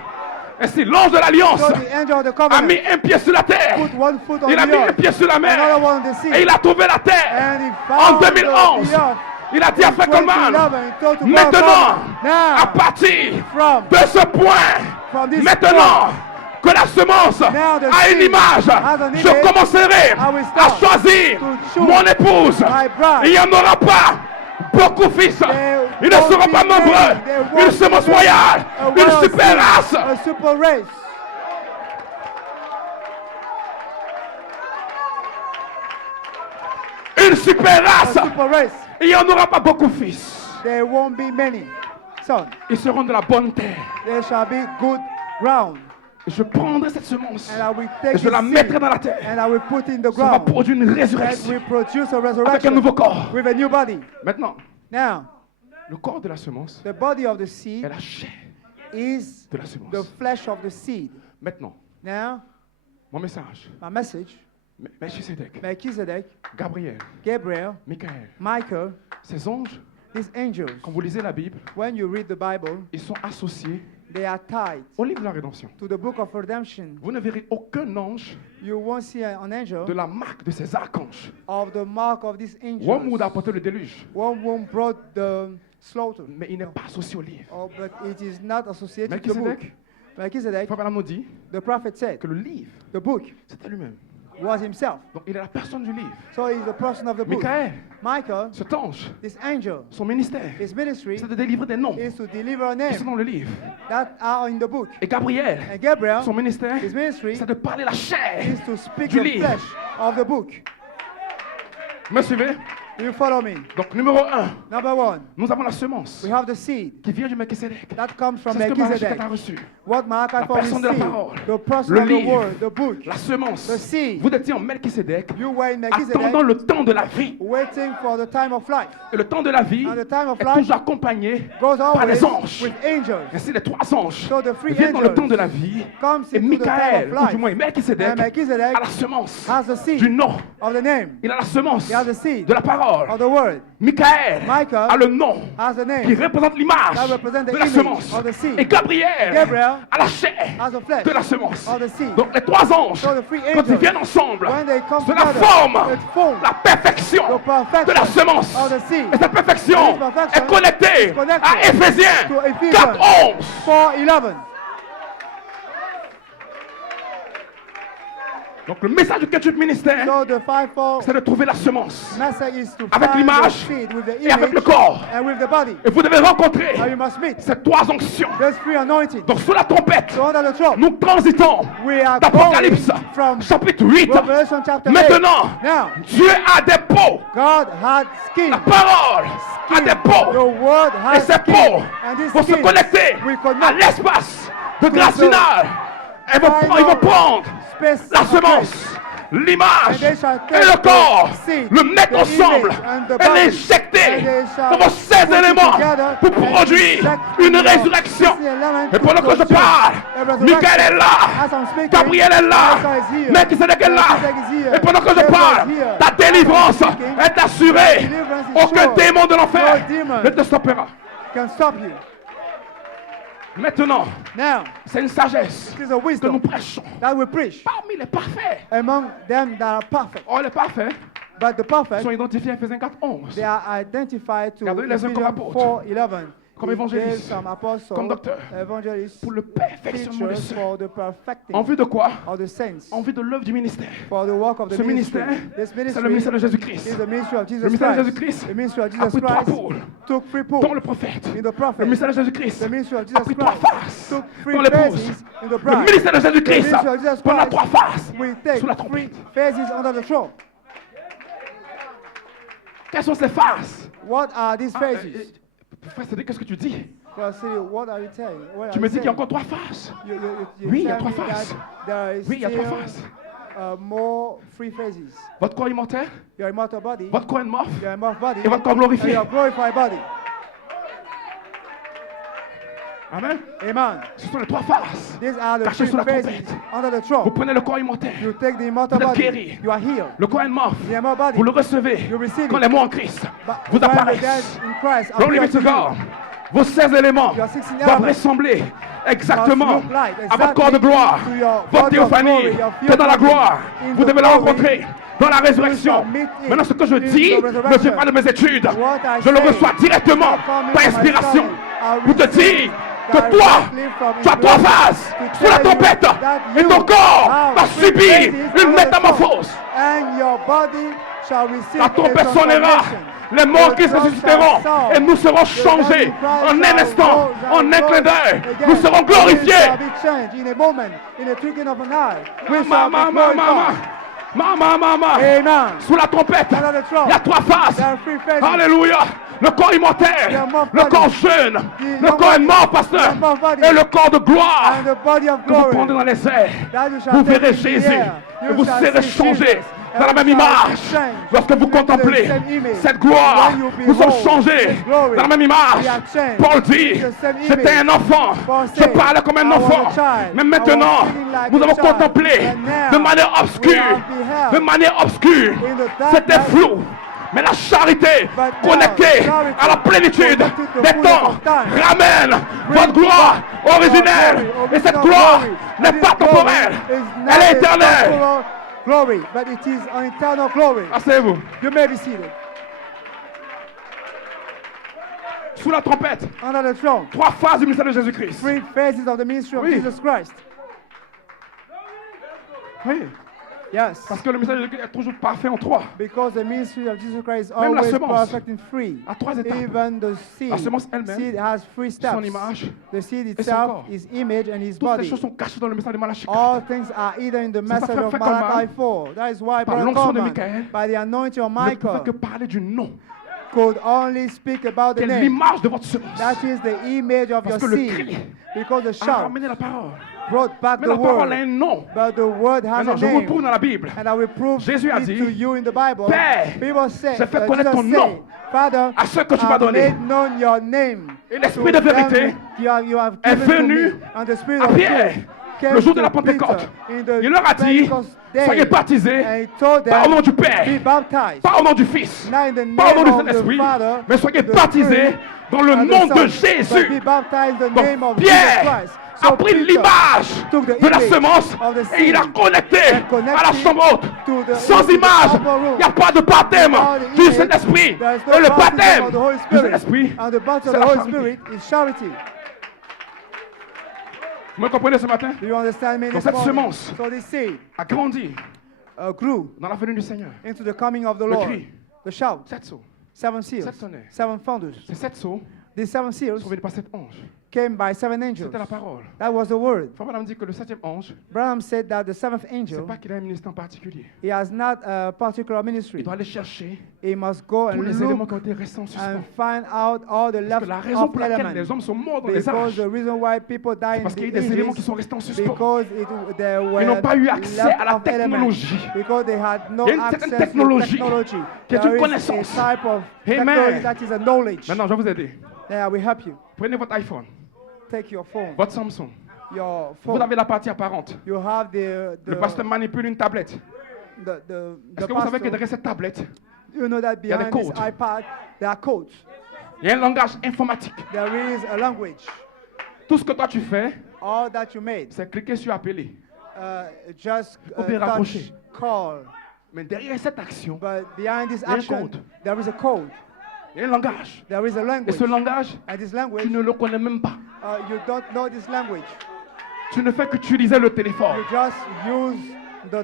Ainsi, l'ange de l'alliance seed. So the angel of the a covenant mis un pied sur la terre. put one foot on Il a the mis un earth, pied sur la mer. another one on the sea, Et il a trouvé la terre. and he En found 2011, the earth. il a dit à Frère Coleman, 2011, he told to maintenant, Brother à now, partir from de ce point, from this maintenant que la semence Now the a une seed image, has an je image. commencerai I will à start choisir to choose mon épouse. my bride. Il n'y en aura pas beaucoup fils. There Ils ne won't seront be pas many. nombreux. There Une won't be semence many. royale, A une royal super seed, race. a super race, Une super a race. super race. Il n'y en aura pas beaucoup fils. There won't be many sons. Ils seront de la bonne terre. There shall be good ground, Je prendrai cette semence and I will et take je la this mettrai seed, dans la terre. and I will put in the Ça va ground, produire une and résurrection will produce a avec un resurrection nouveau corps. with a new body. Maintenant, Now, le corps de la semence the body of the est seed la chair is de la the semence. flesh of the seed. Maintenant, Now, mon message. my message, Melchisedec, Melchizedek, Gabriel, Gabriel, Michael, Michael, ces anges, these angels, quand vous lisez la Bible, when you read the Bible, ils sont associés they are tied au livre de la rédemption. to the book of redemption. Vous ne verrez aucun ange You won't see an angel de la marque de ces archanges. of the mark of these angels. One would apporter le déluge, One womb brought the slaughter. mais il n'est pas associé au livre. Oh, but it is not associated to the book. Melchizedek, Melchizedek, Frère Branham nous dit the prophet said, que le livre, the book c'était lui-même. was himself. Donc il est la personne du livre. So he is the person of the book. Michael, Michael, cet ange, this angel, son ministère, his ministry c'est de délivrer des noms is to deliver a qui sont name dans le livre. that are in the book. Et Gabriel, And Gabriel, son ministère, his ministry c'est de parler la chair is to speak du the livre. flesh of the book. Me suivez? Do you follow me? Donc numéro 1, Number one, nous avons la semence we have the seed qui vient du Melchizedek. that comes from C'est ce que Melchizedek Melchizedek. a reçu. What Malachi La for is personne de la seed, parole. the person Le of the livre. word, the book. La semence. The seed. Vous étiez en Melchizedek, You were in attendant Melchizedek, le temps de la vie. waiting for the time of life. Et le temps de la vie And the time of est life toujours accompagné goes par always les anges. with angels. Ainsi, les trois anges So the three viennent dans le angels temps de la vie. comes Et into the time Michael, of ou du life. moins Melchizedek, And Melchizedek a la semence has the seed du nom. of the name, Il a la semence He has the seed de la parole. of the word. Michael Michael a le nom has the qui name, représente l'image that represents the de la image semence. of the seed. Et Gabriel Gabriel a la chair has the flesh de la semence. of the seed. Donc les trois anges, So the three quand ils angels, viennent ensemble, when they come cela together, forme it forms la perfection the perfection de la semence. of the seed. Et cette perfection And this perfection est connectée is connected à Éphésiens to Ephesians 4:11. 4:11. Donc le message du quintuple ministère, So the fivefold c'est de trouver la semence message is to avec find the l'image seed with the et avec le image corps. and with the body. Et vous devez rencontrer Now you must meet. ces trois onctions. There's three anointing. Donc sous la trompette, So under the throne, nous transitons we are d'Apocalypse, going from chapitre 8. Revelation chapter 8. Maintenant, Now, Dieu a des peaux. God had skin. La parole a des The peaux. word Et has ces skin. peaux And these vont se skins connecter we à connect l'espace de to Gracinal. Ils vont prendre space la of semence, l'image And they shall et take le corps, the seed, le mettre the ensemble image and the et body, l'injecter and they shall dans vos 16 put it éléments together pour and produire inject une in your résurrection. 16 elements Et pendant to que je produce parle, a resurrection. Michael est là, As I'm speaking, Gabriel est là, Michael is here. Melchizedek est là. Melchizedek is here. Et pendant que je Gabriel parle, is here. ta délivrance As I'm speaking, est assurée. your deliverance is Aucun sure. démon de l'enfer No demon ne te stoppera. can stop you. Maintenant, Now, c'est une sagesse it is a que nous wisdom prêchons. that we preach Parmi les parfaits, among them that are perfect. oh les parfaits But the perfect, sont identifiés à Ephésiens 4, 11. they are identified to Regardez les uns comme Ephesians apôtres, 4:11. comme He évangélistes, gave some apostles, comme docteurs, evangelists, pour le perfectionnement des teachers saints. for the perfecting En vue de quoi? of the saints, En vue de l'œuvre du ministère. for the work of the Ce ministry. ministère, This c'est le ministry ministère de Jésus-Christ. is the ministry of Le Jesus ministère de Christ. Jésus-Christ The ministry of a Jesus pris trois Christ poules took three dans pools le prophète. in the prophet. Le ministère de Jésus-Christ The ministry of a Jesus pris trois Christ faces took dans three l'épouse. phases in the Le bride. ministère de The Jésus-Christ ministry of Jesus pendant trois Christ faces will take sous la three trompette. phases under the throne. Quelles sont ces faces? What are these phases? Frère Cédric, qu'est-ce que tu dis? Well, see, what are you telling? What Tu are me you dis qu'il y a saying? encore trois faces. You Oui, il y a tell trois me that faces. there is Oui, il y a trois still, faces. more three phases. Votre corps immortel, Your immortal body, votre corps morph your immortal body, et votre corps and glorifié. your glorified body. Amen. Amen. Ce sont les trois faces. These are the Cachés three sous la phases trompette. under the Vous throne. prenez le corps immortel. You take the immortal Vous êtes body. guéri. You are healed. Le corps morph. The immortal body. Vous le recevez You receive quand it. les mots en Christ But vous when the dead apparaissent. in Christ Glory appear be to to you, God. Vos 16 éléments Your 16 doivent elements ressembler exactement must look like à votre corps de gloire, exactly to your votre body of théophanie glory, your qui est dans la theophany gloire. in Vous the devez la glory. rencontrer dans la résurrection. shall meet it Maintenant, ce que je in dis the ne resurrection. vient pas de mes études. What I Je le say reçois directement is not coming par from my inspiration study. I pour te receive dire que directly toi, from tu as His trois glory phases to sous la tell you tempête that et you ton corps have va three subir phases une under the métamorphose. throne, and your body shall receive La a tempête sonnera, transformation. les morts qui The sun ressusciteront shall soar. et nous serons The changés body Christ en un shall instant, rose and en un clin rose d'œil. again. Nous serons And we glorifiés. shall be changed in a moment, in a twinkling of an eye. We shall be glorified. Mama. Amen. Sous la trompette, Under the throne. il y a trois faces. There are three phases. Alléluia. Le corps immortel, The morph le body. corps jeune, The le young corps body. mort, pasteur, The morph body. et le corps de gloire And the body of que vous glory. prendrez dans les airs. That you shall Vous take verrez in the Jésus air. et You vous shall serez see changés Jesus. dans la And même you shall image. be changed Lorsque vous into the contemplez same image. cette gloire, When you nous sommes behold changés His glory, dans la même image. we are changed Paul dit, into the same j'étais image. un enfant, Paul je said, parlais comme un I was enfant, a child. mais I was maintenant, feeling like nous a avons child. contemplé And now, de manière we obscure, have beheld de manière obscure, in the darkness. c'était flou. Mais la charité But now, connectée charity à la plénitude connected to des fullness temps of time ramène brings votre gloire back originelle. your Et cette original gloire glory. n'est And pas this glory temporelle, is not elle est a éternelle. temporal glory, but it is an eternal glory. Asseyez-vous. You may be seated. Sous la trompette, Under the throne, trois phases du ministère de Jésus-Christ. three phases of the ministry of Oui. Jesus Christ. Oui, Yes. parce que le ministère de Jésus-Christ est toujours parfait en trois. Because the ministry of Jesus Christ is Même la always semence perfect in three. à trois étapes. Even the seed. La semence elle-même, Seed has three steps. son image The seed son itself, corps. his image and his Toutes ces body. choses sont cachées dans le message de Malachie. All things are either in the message frère of Coleman, Malachi 4. That is why par Brother l'onction de Coleman, Michael, by the anointing of Ne pouvez que Michael, parler du nom. could only speak about the Quelle est name. l'image de votre semence. That is the image of Parce your que le seed. cri Because the a shout ramené la parole. brought back Mais the la parole a word. un nom. But the word has Maintenant, a je vous le prouve name. dans la Bible. And I will prove Jésus a it dit, to you in the Bible. Père, People say, j'ai fait connaître ton Jesus nom said, Father, à ceux que tu m'as I've donnés. made known your name. Et l'Esprit to de vérité them you have est given to venu me. And the Spirit à of Pierre truth came le jour de to la Pentecôte. Peter in the Il leur a dit, Pentecost day. soyez baptisés, And he told them, pas au nom du be Père, baptized. pas au nom du Fils, Not in the pas au nom name du of the Saint-Esprit, Father, mais soyez the baptisés Spirit, dans le and the nom de Son, but Jésus. be baptized in the Donc name of Pierre Jesus Christ. a So pris Peter l'image took the de la image semence of the et il a seed connecté and connected à la chambre haute. to the- Sans to the image, upper room. il n'y a pas de baptême Without the du image, Saint-Esprit. there is no Et le baptism baptême of the Holy du Spirit. Saint-Esprit, And the baptism c'est of la the Holy charité. Spirit is charity. Vous me comprenez ce matin? Do you understand me Donc this cette morning? semence So this seed a grandi grew dans la venue du Seigneur. into the coming of the Le Lord. cri, The shout, 7 sceaux. 7 seals, 7 sonnets. 7 thunders. Ces 7 sceaux These 7 seals sont venus par 7 anges. came by 7 angels. C'était la parole. That was the word. Frère Branham dit que le 7e ange, Branham said that the 7th c'est angel, pas qu'il a un ministère en particulier. he has not a particular Il ministry. doit aller chercher He must go tous and les éléments look qui ont été restés en suspens. and find out all the Parce left que la raison off pour laquelle les elements. hommes sont morts dans les Because âges, the reason why people die c'est in parce qu'il y a eu the des éléments qui ages, sont restés en suspens. because there were Ils n'ont pas eu accès left à la off elements. technologie. Because they had no Il y a une access certaine to technologie technology. qui est There une is connaissance. a type of Amen. technology that is a knowledge. Maintenant, je vais vous aider. There we help you. Prenez votre iPhone, Take your phone, votre Samsung. your Vous phone. avez la partie apparente. You have the Le pasteur manipule une tablette. Est-ce que vous savez que pastor. derrière cette tablette, You know that y a des behind this codes. iPad there are codes. il y a un langage informatique. There is a language. Tout ce que toi tu fais, All that you made, c'est cliquer sur appeler. just Ou bien touch, raccrocher. call. Mais derrière cette action, But behind this y a un action, code. there is a code. il y a un langage. There is a Et language. ce langage, And this tu language, ne le connais même pas. you don't know this language. Tu ne fais qu'utiliser le téléphone. You just use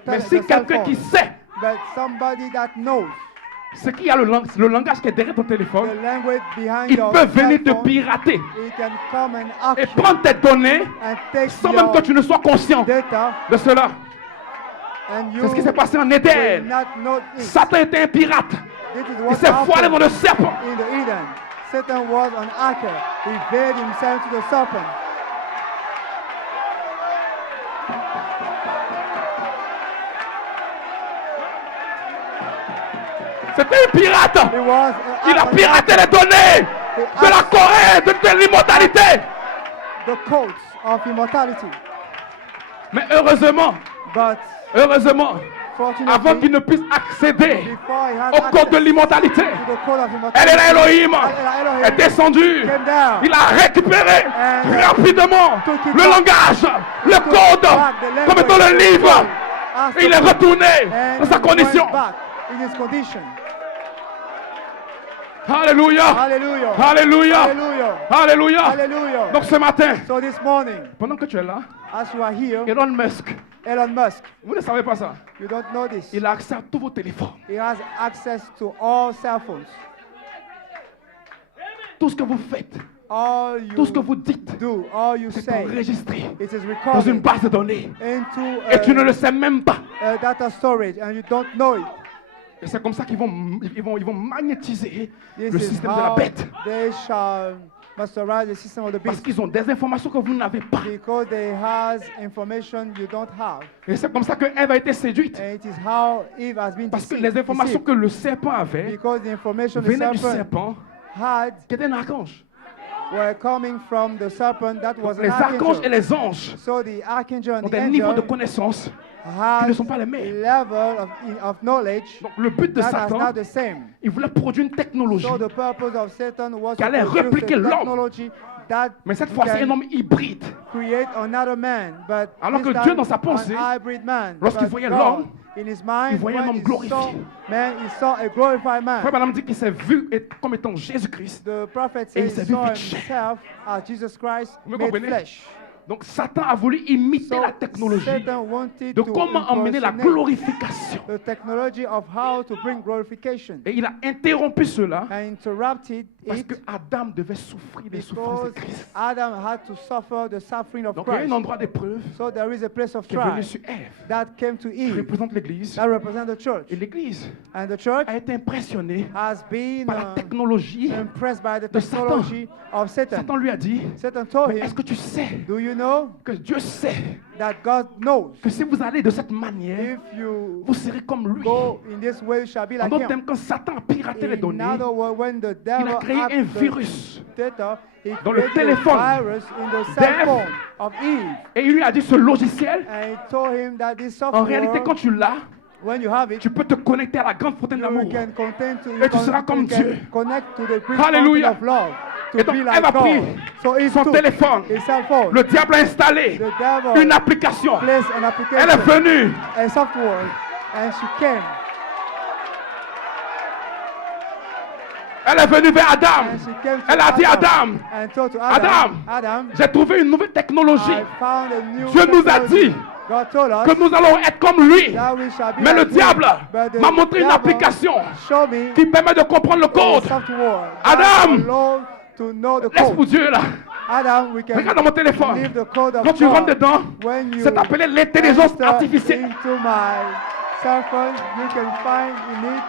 Mais the si cell quelqu'un phone. qui sait But somebody that knows ce qu'il y a le langage qui est derrière ton téléphone, the language behind il your peut venir cell te phone, pirater he can come and et ask you prendre tes données and take sans même your que tu ne sois conscient data, de cela. and you C'est ce qui s'est passé en will Éden. not know it. Satan était un pirate. This is Il what s'est voilé dans happened le serpent. in the Eden. Satan was an hacker. He veiled himself to the serpent. C'était un pirate. He was Il a an piraté hacker. les données de la Corée, de l'immortalité. The codes of immortality. Mais heureusement, But avant fortunately, qu'il ne puisse accéder before he had au code de access l'immortalité, to the code of elle immortality, est là, Elohim, Elohim est descendu. came down. Il a récupéré And rapidement took it le back. langage, le Took code, back the language, comme étant le the livre. code as Et il the est book. retourné And dans sa he condition. went back in his condition. Alléluia. Hallelujah. Alléluia. Hallelujah. Alléluia. Hallelujah. Donc ce matin, So this morning, pendant que tu es là, as you are here, Elon Musk, Elon Musk, vous ne savez pas ça, you don't know this. il a accès à tous vos téléphones. He has access to all cell phones. Tout ce que vous faites, All tout ce que you vous dites, do, all you c'est say, enregistré it is dans une recorded base de données. into Et tu ne le sais même pas. data storage, and you don't know it. Et c'est comme ça qu'ils vont magnétiser This le is système de la how bête. they shall masterize the system of the Parce beast, qu'ils ont des informations que vous n'avez pas. because they has information you don't have. Et c'est comme ça que Ève a été séduite. And it is how Eve has been Parce que deceived, les informations que le serpent avait because the information the venaient du serpent serpent had qui était un archange. were coming from the serpent that was Les an archanges et archangel. les anges So the archangel and ont the des niveaux de angel connaissance qui ne has sont pas les a mêmes. level of knowledge Donc le but de that is Satan, not the same. il voulait produire une technologie. So the purpose of Satan was Qui to allait produce répliquer a l'homme. technology that Mais cette fois, c'est un can homme hybride. create another man. But Alors this que Dieu, time, dans sa pensée, an hybrid man. lorsqu'il But voyait God, l'homme, in his mind, il voyait un when homme he glorifié. saw man, he saw a glorified man. Frère Branham dit qu'il s'est vu comme étant Jésus-Christ. The prophet Et il says s'est he vu saw vite cher. himself as Jesus Christ Vous me made comprenez? flesh. Donc Satan a voulu imiter So la technologie Satan wanted de to comment emmener la impersonate glorification. the technology of how to bring glorification, Et il a interrompu cela and interrupted parce it que Adam devait souffrir des souffrances de because Christ. Adam had to suffer the suffering of Donc il y a Christ. un endroit d'épreuve So there is a place of qui est venu trial sur Ève, that came to qui Eve représente l'Église. that represent the church. Et l'Église And the church a été impressionnée has been par la technologie. impressed by the de Satan. technology of Satan. Satan lui a dit, Satan told est-ce him, que tu sais do you know que Dieu sait that God knows que si vous allez de cette manière, if you vous serez comme lui. go in this way, you shall be En like d'autres him. termes, quand Satan a piraté les In données, other words, when the il a devil créé hacked un the virus data, he dans le created téléphone a virus in the d'Ève. cell phone of Eve. et il lui a dit ce logiciel, And he told him that this en réalité software, quand tu l'as, when you have it, tu peux te connecter à la grande fontaine d'amour. you can contain to Et tu seras comme you can Dieu. connect to the great Alléluia. fountain of love to Et donc, be Ève like a pris God. So he son took téléphone. his cell phone, Le diable a installé the devil une application. placed an Elle est application, venue. a software, and she came. Elle est venue vers Adam. And she came to Elle a dit Adam, and told to Adam, Adam, j'ai trouvé une nouvelle technologie. I found a new Dieu nous a technology. dit God told us que nous allons être comme lui. that we shall be Mais le like him. diable But the m'a montré une devil application showed me qui permet de comprendre le a code. software Adam! that allows to know the Laisse code. pour Dieu là. Adam, we can Regarde dans mon téléphone. leave the code of Quand tu rentres God. dedans, When you c'est appelé l'intelligence enter artificielle. into my cell phone, you can find in it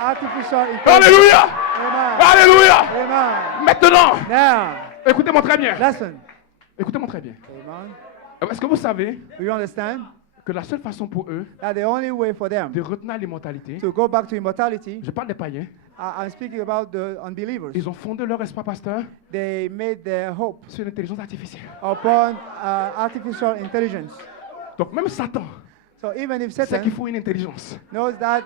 artificial intelligence. Alléluia! Amen. Alléluia! Amen. Maintenant, Now, écoutez-moi très bien. lesson. Écoutez-moi très bien. Amen. Est-ce que vous savez Do you understand que la seule façon pour eux that the only way for them de retenir l'immortalité, to go back to immortality, je parle des païens, I'm speaking about the unbelievers. ils ont fondé leur espoir, pasteur, They made their hope sur l'intelligence artificielle. upon artificial intelligence. Donc même Satan So even if sait Satan qu'il faut une intelligence. knows that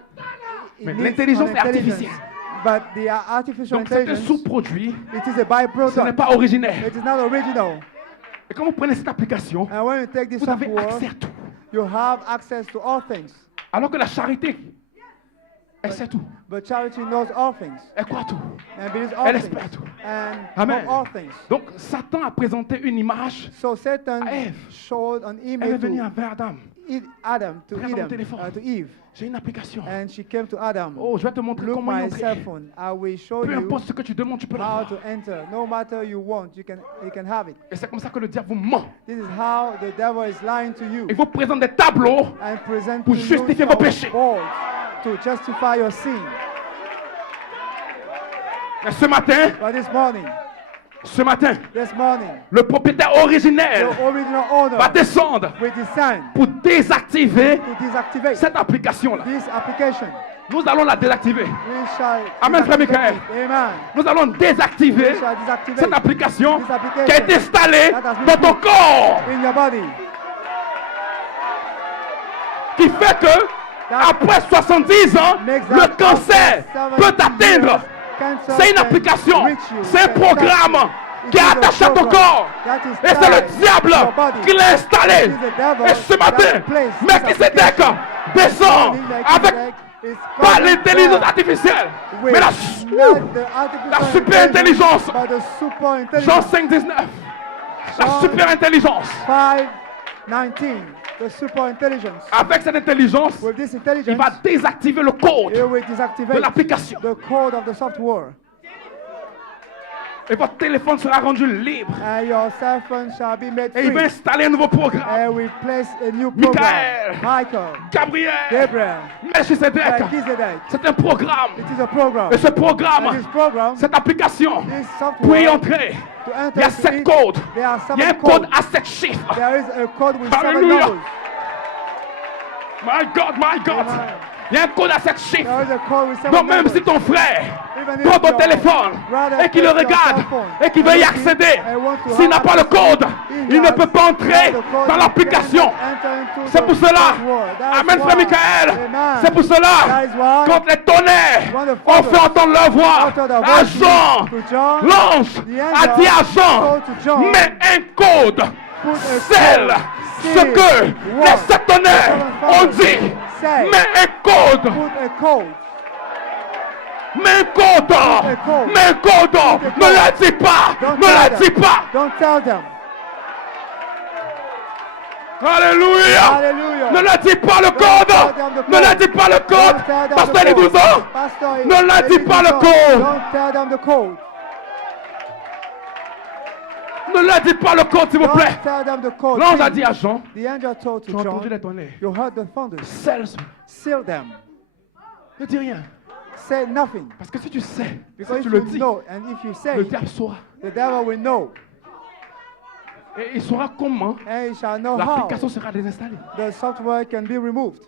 it Mais needs l'intelligence an est intelligence, artificielle. but the artificial Donc c'est un intelligence, sous-produit, it is a ce n'est byproduct. pas originel. It is not original. Et quand vous prenez cette application, And when you take this vous avez software, accès à tout. you have access to all things. Alors que la charité, elle sait tout. But charity knows all things Elle croit tout. and believes all Elle things espère tout. and Amen. know all things. Donc Satan a présenté une image. So Satan À Ève. showed an Elle est image venue to vers Adam. Adam, to Regarde mon Adam, téléphone. to Eve, J'ai une application. and she came to Adam. Oh, je vais te montrer Look comment y my entrer. cell phone. I will show Peu you importe ce que tu demandes, tu peux how l'avoir. to enter. No matter you want, you can have it. Et c'est comme ça que le diable vous ment. This is how the devil is lying to you Il vous présente des tableaux and present pour to you justifier vos some péchés. boards to justify your sin. Et ce matin, But ce matin, this morning, le propriétaire originel the original owner va descendre will descend pour désactiver to deactivate cette application-là. this application. Nous allons la désactiver. We shall Amen, frère deactivate Michael. it. Amen. Nous allons désactiver We shall deactivate cette application this application qui a été installée that has been dans ton put corps. in your body. Qui fait que, après 70 ans, Makes le that cancer after peut 70 t'atteindre. years, cancer C'est une can application, reach you, c'est un can programme touch you. qui est It is a attaché à ton program corps. that is Et c'est le tied diable to your body. qui l'a installé. It is the devil Et ce that matin, placed mais this qui s'est application. descend avec Is pas coming l'intelligence down artificielle, with mais la, not the artificial super intelligence. but the super intelligence. Jean 5, 19. La Jean super intelligence. 5:19. The super intelligence. Avec cette intelligence, With this il intelligence, va désactiver le code it will de deactivate l'application. the code of the software, Et votre téléphone sera rendu libre. and your cell phone shall be made Et il va free. installer un nouveau programme. And we place a new program. Michael. Michael, Gabriel, Gabriel, Melchizedek. Melchizedek. C'est un programme. It is a program. Et ce programme, And this program, cette application, this pour y software, entrer, to il y enter a into 7 it, codes. there are Il y a un 7 code codes. à 7 chiffres. There is a code with 7 Hallelujah. numbers. My God, my God. Amen. Il y a un code à 7 chiffres. There is a code with 7 Donc même numbers. si ton frère Even if prend ton your téléphone brother et qu'il le takes your regarde cell phone et qu'il veut and y he accéder, want to s'il n'a have pas le access, code, il ne has peut pas entrer the code, dans he l'application. cannot enter into C'est the pour cela, software. That is Amen, why. frère Michael, Amen. c'est pour cela, That is why quand les tonnerres when the ont fathers fait entendre leur voix uttered their à voices Jean, to John, l'ange the a angel dit à Jean, told to John, mets un code, put a scelle code, ce seal que what les sept tonnerres the ont fathers dit, said. mets un code. Put a code. Mets un code, code. mets un code, ne la dis pas, Don't ne tell la them. dis pas. Don't tell them. Alléluia. Hallelujah. Ne la dis pas le tell them code, the ne la code. dis pas le Don't code, tell them pasteur the les 12 code. ans. Pastor, Ne la dis pas le don't- code. Don't tell them the code. Ne la dis pas le code s'il vous plaît. Don't tell them the code. L'ange a please. dit à Jean, The angel told tu to as entendu les John, tonnerres, you heard the thunders. scelle cela. Seal them. Ne dis rien, Say nothing. parce que si tu sais, Because si tu if le you dis, know, and if you say, le diable saura. the devil will know, Et il saura comment and he shall know how l'application sera désinstallée. the software can be removed.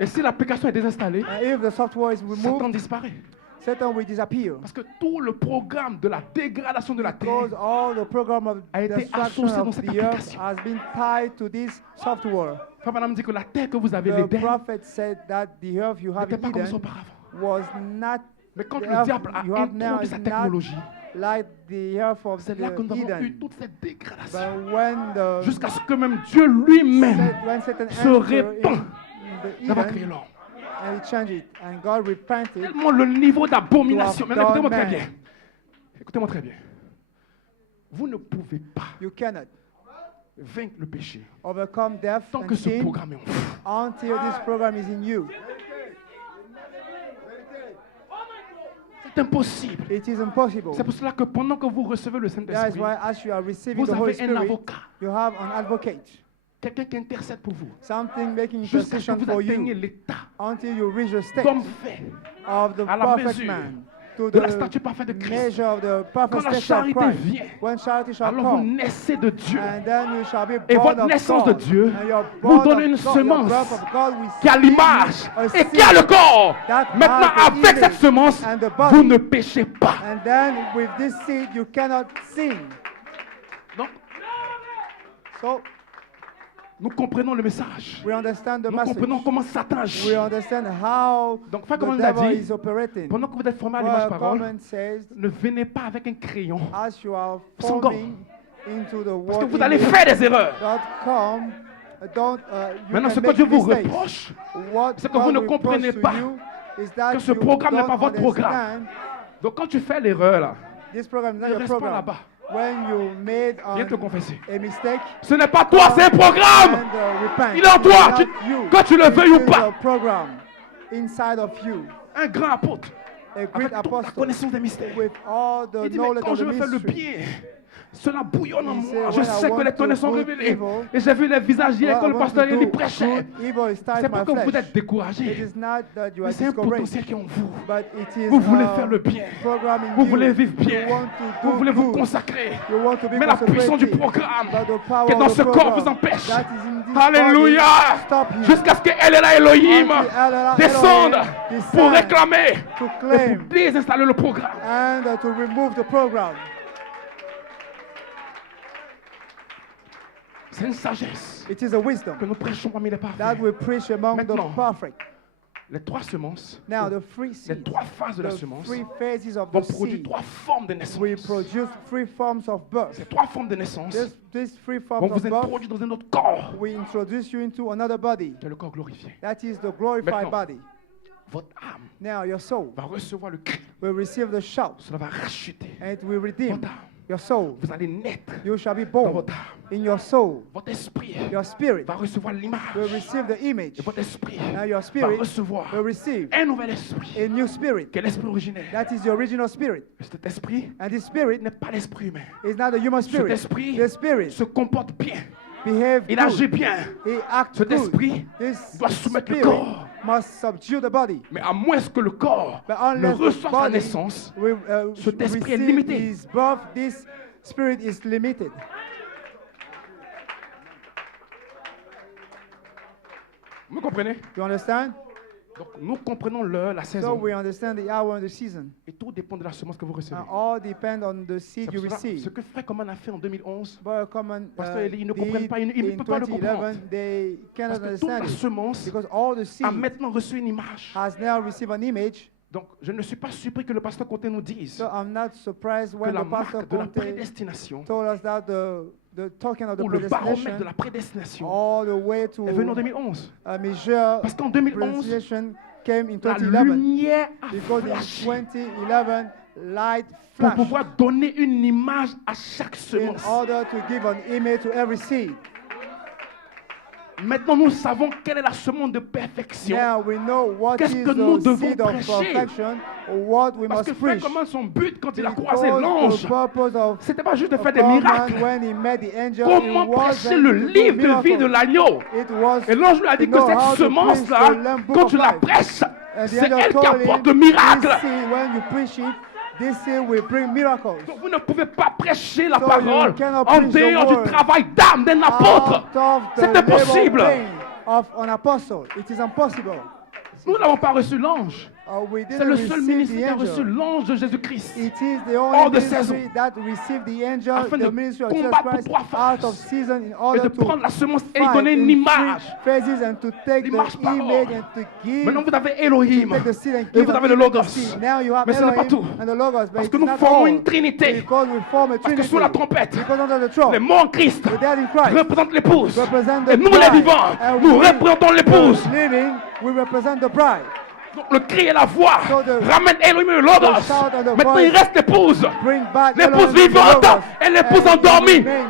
Et si l'application est désinstallée, And if the software is Satan removed, disparaît. Satan will disappear. Parce que tout le programme de la dégradation de la Because terre all the program of a été destruction associé dans of cette the earth application. has been tied to this software. Frère Madame dit que la terre que vous avez, The l'Éden, prophet said that the earth you have n'était in pas comme ça Eden auparavant. was not Mais quand the le earth diable a you have now introduit is sa not technologie, like the earth of c'est là que nous avons eu Eden. toute cette dégradation. But when the Jusqu'à ce que même Dieu lui-même when Satan se entered répand in d'avoir the créé Eden l'homme. and he changed it and God repented, Tellement le niveau d'abomination. To have Maintenant, écoutez-moi done très man. bien. Écoutez-moi très bien. Vous ne pouvez pas You cannot vaincre le péché overcome death tant and que ce sin programme est en vous. until this program is in you. C'est impossible. It is impossible. C'est pour cela que pendant que vous recevez le That is Saint-Esprit, why as you are receiving vous the Holy avez un Spirit, avocat, you have an advocate, quelqu'un qui intercède pour vous, something making jusqu'à ce que intercession vous for atteigniez you l'état until you reach the state comme fait of the à la perfect mesure man, to de la the statue parfaite de Christ. measure of the Quand perfect la state of charité Christ. vient, When charity shall alors vous come, naissez de Dieu. and then you shall be Et born votre of naissance God, de Dieu and your vous born donne of une God, your semence breath of God will qui a seed l'image a et seed qui a le corps. that Maintenant, has the avec cette image semence, and the vous body. ne péchez pas. And then with this seed you cannot sin. Donc, So nous comprenons le message. we understand the Nous message. comprenons comment Satan agit. We understand how Donc, faites comme the on l'a devil dit. is operating. Pendant que vous êtes formé à l'image Well, parole, Common says, ne venez pas avec un crayon. as you are Sans forming into the Parce que word vous allez image, faire des erreurs. don't you Maintenant, can ce que make Dieu vous mistakes. reproche, What c'est que God vous ne reproach comprenez to pas you is that que ce you programme n'est don't pas votre programme. understand donc quand tu fais l'erreur là, This program is not ne your reste pas program. là-bas. When you made Viens te confesser. a mistake, Ce n'est pas toi, c'est un programme. and, repent. Il est en It is toi, not you. que tu le veuilles ou It is pas. a program inside of you. Un grand apôtre, A avec great toute la apostle connaissance des mystères. with all the Il dit, mais knowledge quand of je the veux faire le mystery. bien, cela bouillonne en He said, moi. Je when I sais que want les tonnerres to sont do révélés. evil, Et j'ai vu les visages hier What quand I le want pasteur to il do prêchait. good, evil is C'est tied pas my que vous flesh. êtes découragé. It is not that you Mais are c'est un discouraged, potentiel qui est en vous. but it is Vous voulez a faire le bien. program in Vous you. voulez vivre bien. You want to Vous do voulez vous good. consacrer. You want to be Mais la puissance du consecrated. programme But the power qui est dans of the ce corps program vous empêche. that is in this Alléluia. body, stop you. Jusqu'à ce que El Elohim Until El Elohim descende descend pour réclamer to et claim pour désinstaller le programme. and to remove the program. C'est une sagesse It is a wisdom que nous prêchons parmi les that parfaits. we preach among Maintenant, the perfect. Les trois semences, Now, the three les seeds, trois phases de la the semence three phases of vont the produire seed, trois formes de naissance. we produce three forms of birth. Ces trois formes de naissance These three vont forms of vous birth, introduire dans un autre corps, we introduce you into another body. qui est le corps glorifié. That is the glorified Maintenant, body. Votre âme Now, your soul va recevoir le cri. will receive the shout, Cela va racheter and it will redeem votre âme. your soul. Vous allez naître You shall be dans born votre âme. in your soul. Votre esprit Your spirit va recevoir l'image. will receive the image. Et votre esprit Now your va spirit recevoir will receive un nouvel esprit, a new spirit. qui est l'esprit originel. That is the original spirit. Cet esprit And this spirit n'est pas l'esprit humain. is not the human Cet spirit. esprit The spirit se comporte bien. behave Il agit good. bien. He acts Cet good. esprit This doit soumettre le spirit corps. must subdue the body. Mais à moins que le corps But ne unless the reçoive sa body naissance, will cet esprit est receive limité. his birth, this spirit is limited. vous comprenez? You understand? Donc nous comprenons l'heure, la So saison. we understand the hour and the season. Et tout dépend de la semence que vous recevez. And all depend on the C'est seed pour you cela, ce receive. que Frère Coman a fait en 2011, But common Pasteur Eli, ils ne did comprennent pas, ils ne in peuvent pas le 2011, comprendre. they cannot parce que toute understand la it. semence Because all the a seed maintenant reçu une image. has now received an image. Donc je ne suis pas surpris que le pasteur Conté nous dise So I'm not surprised que when la the pastor marque de la Conte prédestination told us that the talking of the ou le baromètre de predestination la prédestination all the way to est venu en 2011. measure Parce qu'en 2011, predestination came in la 2011. lumière a Because flashé in 2011, light pour flashed pouvoir donner une image à chaque in semence. order to give an image to every seed. Maintenant, nous savons quelle est la semence de perfection. Now we know what Qu'est-ce is que nous the devons seed of prêcher? perfection, what we Parce que must Frère preach. Coman, son but quand il a Because croisé the l'ange, purpose of c'était pas juste de faire des Command, miracles. when he met the angel, Comment it prêcher wasn't le to do livre de vie de miracles. l'agneau? It was Et l'ange lui a dit to que know cette how to semence-là, preach the Lamb book quand of tu la life. prêches, And the c'est angel elle qui told apporte him, le miracle. this seed, when you preach it, this seed will bring miracles. Donc vous ne pouvez pas prêcher la So parole you cannot en preach the dehors du word travail d'âme d'un apôtre. Out of the C'est impossible. labor pain of an apostle. It is impossible. Nous n'avons pas reçu l'ange. We C'est didn't le seul receive ministère qui a the reçu angel. l'ange de Jésus-Christ. It is the Hors only de saison. ministry that received the angel, Afin de the ministry of Jesus combattre pour Christ, pouvoir faire out of season in Et order de to prendre la semence et lui fight donner une in image. three phases and to take L'image the parole. image and to give, Maintenant vous avez Elohim. take the seed and Et give vous an avez le image of Logos. seed. Now you have Mais ce n'est pas Elohim tout. and the Logos, but Parce it que is nous not formons all. une trinité. Because we form a Parce que trinity. sous la trompette, Because under the throne, les morts en Christ the dead in Christ, représentent l'épouse. represent the Et nous les bride. vivants, And nous we, représentons l'épouse. the living, we represent the bride. Donc le cri et la voix So the- ramènent Elohim et le Logos. the shout and the Maintenant il voice reste l'épouse. bring back L'épouse Elohim and the vivante Logos, et l'épouse and endormie. it remains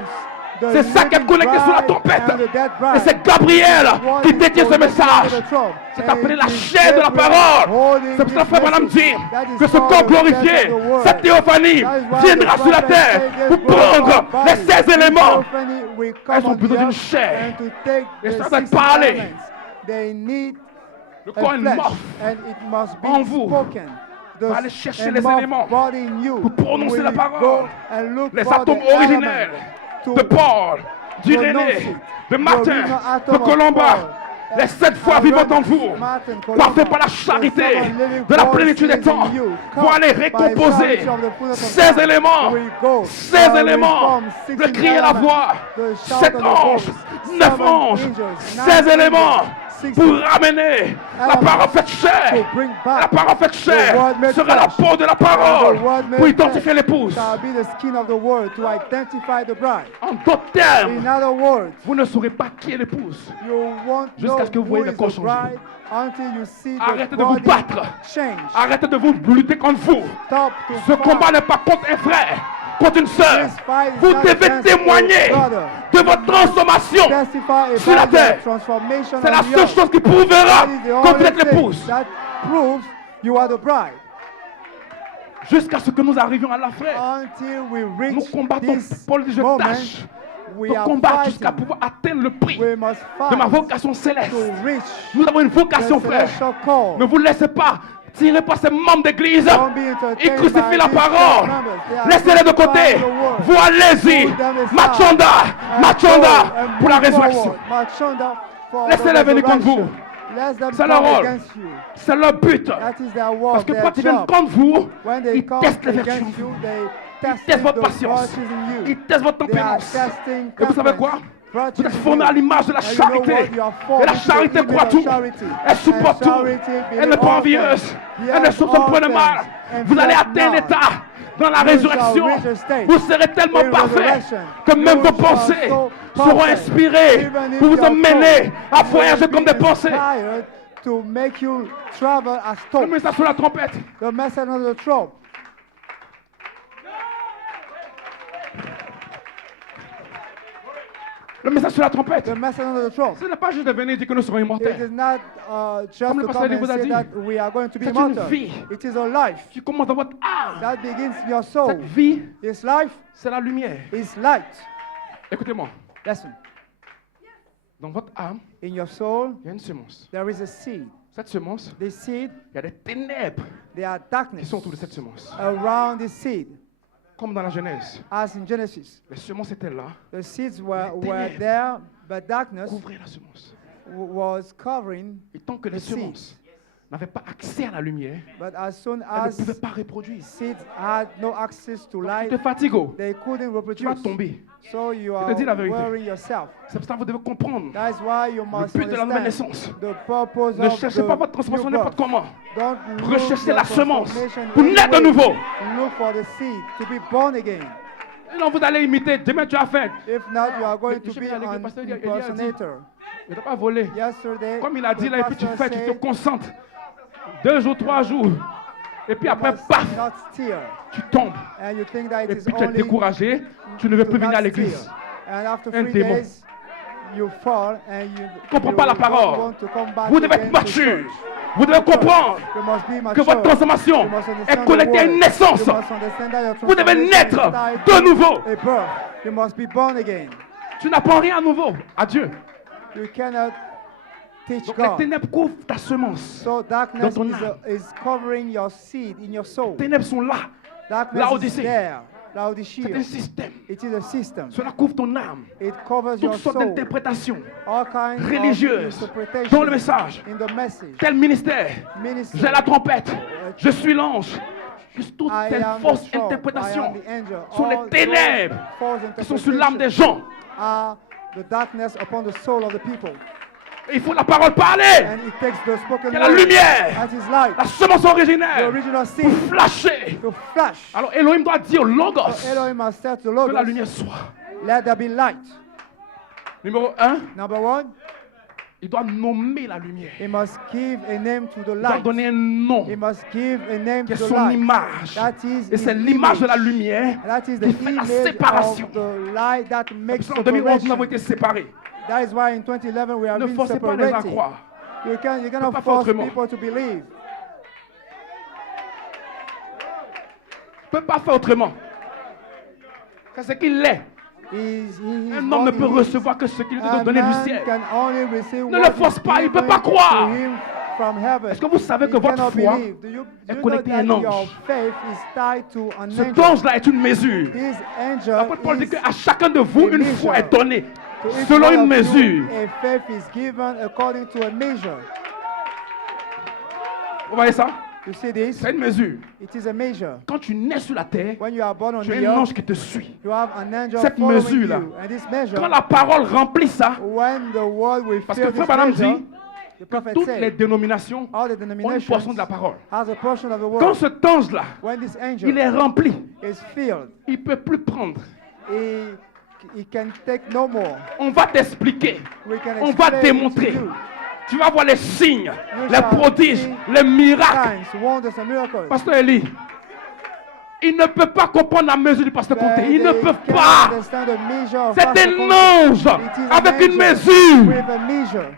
the C'est ça qui est living connecté sur la bride trompette. and the dead bride. Et c'est Gabriel What qui is détient ce connected message. to the throne. C'est And appelé it la is chair de la Gabriel parole. holding C'est pour ça this que Madame message. dit That is que ce called corps the glorifié, death of the word. cette théophanie That is why viendra the sur la prophet terre said, pour "This glorified prendre body, les 16 this éléments. theophany will come Elles ont on besoin the d'une earth chair. and to take Et the ça doit 16 parler. elements. They need Le a corps est flesh, mort and it must be en vous. spoken. Va aller chercher a les morphed éléments body in you pour prononcer will la parole. go and look Les for atomes the originels element de to Paul, d'Irénée, pronounce it. de Martin, original atom de of Colomba. Paul, Les 7 fois Aaron, vivantes en vous, Martin, coiffés Colomba, par la the charité seven living de la voices plénitude des in temps, you, vont aller by récomposer charity of the fullness of 16 time, éléments, will go 16 and éléments, reform le 16 cri et la elements, voix, the shout 7 and the anges, voice, 9 seven anges, angels, 16 nine éléments angels, 16 pour ramener la parole faite chair. to bring back La parole faite chair the word made sera la flesh. peau de la And parole the word made pour identifier flesh l'épouse. shall be the skin of the word to identify the bride. En d'autres termes, In other words, vous ne saurez pas qui est l'épouse. you won't know Jusqu'à ce que vous who voyez le is corps the changer. bride until you see Arrêtez the de vous body battre. change. Arrêtez de vous lutter contre vous. Stop to Ce fight. combat n'est pas contre un frère, contre une sœur. This fight is Vous not devez against témoigner a brother. de votre transformation. Testify sur la about terre. the transformation C'est la on the seule earth. chose qui prouvera That is the que vous only êtes thing l'épouse. that proves you are the bride. Jusqu'à ce que nous arrivions à la frère. Until we reach Nous combattons. this Paul dit, je moment, tâche we de are combattre jusqu'à fighting. pouvoir atteindre le prix We must de ma fight vocation céleste. to reach Nous avons une vocation, the frère. celestial call. Ne vous laissez pas tirer par ces membres d'église. Don't be Ils entertained crucifient by la these parole. members. They are Laissez-les de côté. crucifying the word. Vous allez-y. Pull them aside Machanda. and Machanda go and pour la move résurrection. forward. Machanda for Laissez-les the venir contre vous. resurrection. Let them C'est leur come rôle. against you. C'est leur but. That is their Parce work, que their quand ils viennent job. contre vous, When they ils come testent les vertus. against you, they Ils test testent votre the patience. virtues in you. Ils testent votre They are tempérance. testing Et vous savez quoi? virtues Vous êtes in formés you. à l'image de la And you know charité. what? You are formed Et la into the charité image croit of tout. charity. Elle supporte And tout. charity Elle n'est believe pas all envieuse. things. Elle ne Yes, soupçonne point de all mal. things. Vous And allez fret atteindre not. l'état dans la You résurrection. shall reach a state Vous serez tellement in parfait resurrection. que même You vos shall pensées so seront perfect. inspirées Even if pour vous your emmener à thoughts voyager will comme be des pensées. inspired to make you travel as Le thought. message sur la trompette. The message of the trump. Le message sur la trompette. The message of the trump. Ce n'est pas juste de venir dire que nous serons It immortels. is not just Comme le to pasteur come and vous a say dit, that we are going to be c'est une immortal. vie. It is a life Qui commence dans votre âme. that begins in your soul. Cette vie, This life c'est la lumière. is light. Écoutez-moi. Listen, Dans votre âme, in your soul il y a une semence. there is a seed. Cette semence, This seed, il y a des ténèbres there are qui darkness sont autour de cette semence. around this seed. Comme dans la Genèse. As in Genesis, Les semences étaient là. the seeds were ténèbres there, but darkness Couvrez la semence. was covering. Et tant que les The seed. semences n'avaient pas accès à la lumière, But as soon elles ne as pouvaient pas reproduire. seeds had no access to Tu light, te fatigues, they couldn't tu vas reproduce. tomber. So you te are dis la vérité. worrying yourself. C'est pour ça que vous devez comprendre That is why you le must but de la nouvelle understand naissance. the purpose Ne of cherchez the pas votre transformation new n'importe birth. comment. Don't look Recherchez your la semence transformation pour naître de anyway. nouveau. Look for the seed to be born again. Sinon, vous allez imiter. Demain, tu as faim. If not, you are going Mais to je be viens avec le an pasteur, il a dit- impersonator. Il ne t'a pas volé. Yesterday, Comme il a dit the là, et puis tu pastor fais, tu te said, concentres. 2 jours, 3 jours. Et puis you après, must paf, not steer. tu tombes. And you think that it Et is puis tu es only découragé. Tu ne veux to plus venir à not l'église. steer. And after Un 3 démon. days, you fall and you Comprends pas la don't parole. want to come back Vous devez again être to mature. church. Vous devez comprendre You must be que mature. votre transformation You must est understand connectée à the une word. naissance. You must understand that your Vous devez transformation naître is tied de to nouveau. a birth. You must be born again. Tu n'apprends rien à nouveau à Dieu. You cannot teach Donc les God. ténèbres couvrent ta semence. So darkness dans ton is covering your seed in your soul. Les ténèbres sont là. Darkness is Laodicée. there. C'est un Laodicea. système. It is a system. Cela couvre ton âme. It covers your Toutes sortes soul. d'interprétations All kinds religieuses of interpretations dans le message. in the message. Tel ministère. Ministry. J'ai la trompette. Je suis l'ange. Toutes I ces am the fausses trump. I interprétations am the angel. sont All les ténèbres those false qui sont sur l'âme des interpretations gens. are the darkness upon the soul of the people. Et il faut la parole parler. And it takes the spoken Il y a la word lumière. as his light, La semence the originelle. original Pour seed, flasher. to flash. Alors Elohim doit dire Logos. So Elohim has said to Que la Logos, lumière soit. let there be light. Numéro 1. Number one, Il doit nommer la lumière. He must give a name to the Il doit light. donner un nom He must give a name qui est to the son light. image. That is Et c'est his l'image de la image. lumière That is the qui fait la image séparation. of the light that makes En 2011, nous avons separation. été séparés. That is why in 2011 we have Ne been forcez pas les gens à separated. croire. You cannot pas faire force autrement. people to believe. Il ne peut pas faire autrement. C'est ce qu'il est. Un homme ne peut recevoir que ce qu'il est donné du ciel. Ne le force pas, il ne peut pas croire. Est-ce que vous savez que votre foi est connectée à un ange? Cet ange-là est une mesure. L'apôtre Paul dit qu'à chacun de vous, une foi est donnée selon une mesure. Vous voyez ça? You see this? C'est une mesure. It is a measure. Quand tu nais sur la terre, When you are born on tu the as un ange earth, qui te suit. you have an angel Cette following mesure-là, you. And this measure, quand la parole remplit ça, when the world will parce feel que this Frère Branham measure, dit the prophet toutes les said, dénominations all the ont une denominations portion de la parole. has a portion of the Quand word. cet ange-là, When this il est angel rempli, is filled, il ne peut plus prendre. he can take no more. On va t'expliquer. We can On va explain démontrer. to you Tu vas voir les signes, les shall prodiges, see les miracles. signs, wonders, and miracles. Pasteur Eli, il ne peut pas comprendre la mesure du pasteur But Comté. Il ne they peut cannot pas. understand the measure of C'est Pastor un Comte. ange It is an avec une angel mesure. with a measure.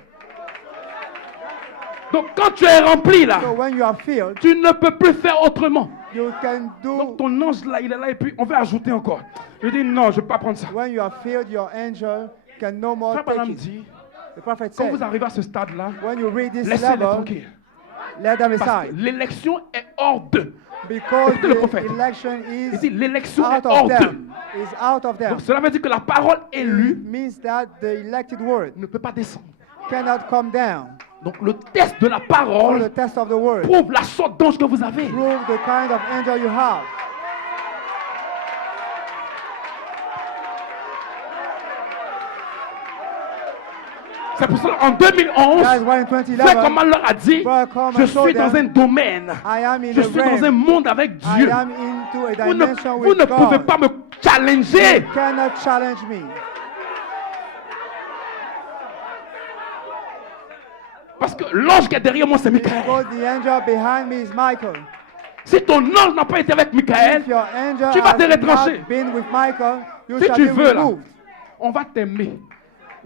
Donc quand tu es rempli là, So when you are filled, tu ne peux plus faire autrement. you can do. Donc ton ange là, il est là et puis on va ajouter encore. Je dis non, je ne peux pas prendre ça. When you are filled, your angel can no more Frère take Branham it. dit, The prophet quand said, vous arrivez à ce stade-là, when you read this laissez-les level, tranquilles. let them Parce que aside. l'élection est hors d'eux. Because Écoutez le the prophète. election Il is dit l'élection out est of hors d'eux. them. Is out of them. Donc cela veut dire que la parole It élue means that the elected word ne peut pas descendre. cannot come down. Donc le test de la So parole the test of the word prouve la sorte d'ange que vous avez. prove the kind of angel you have. C'est pour cela en 2011, That is why in Frère 2011, Coman leur a dit, Frère Coman je told suis dans them, un domaine, I am in je a suis dans un realm. monde avec I Dieu. am into a Vous dimension ne with pouvez God. pas me challenger. You cannot challenge me. Parce que l'ange qui est derrière moi, c'est Michael. Because the angel behind me is Michael. Si ton ange n'a pas été avec Michael, If your angel tu vas te has retrancher. not been with Michael, you Si shall tu be veux là, removed. on va t'aimer,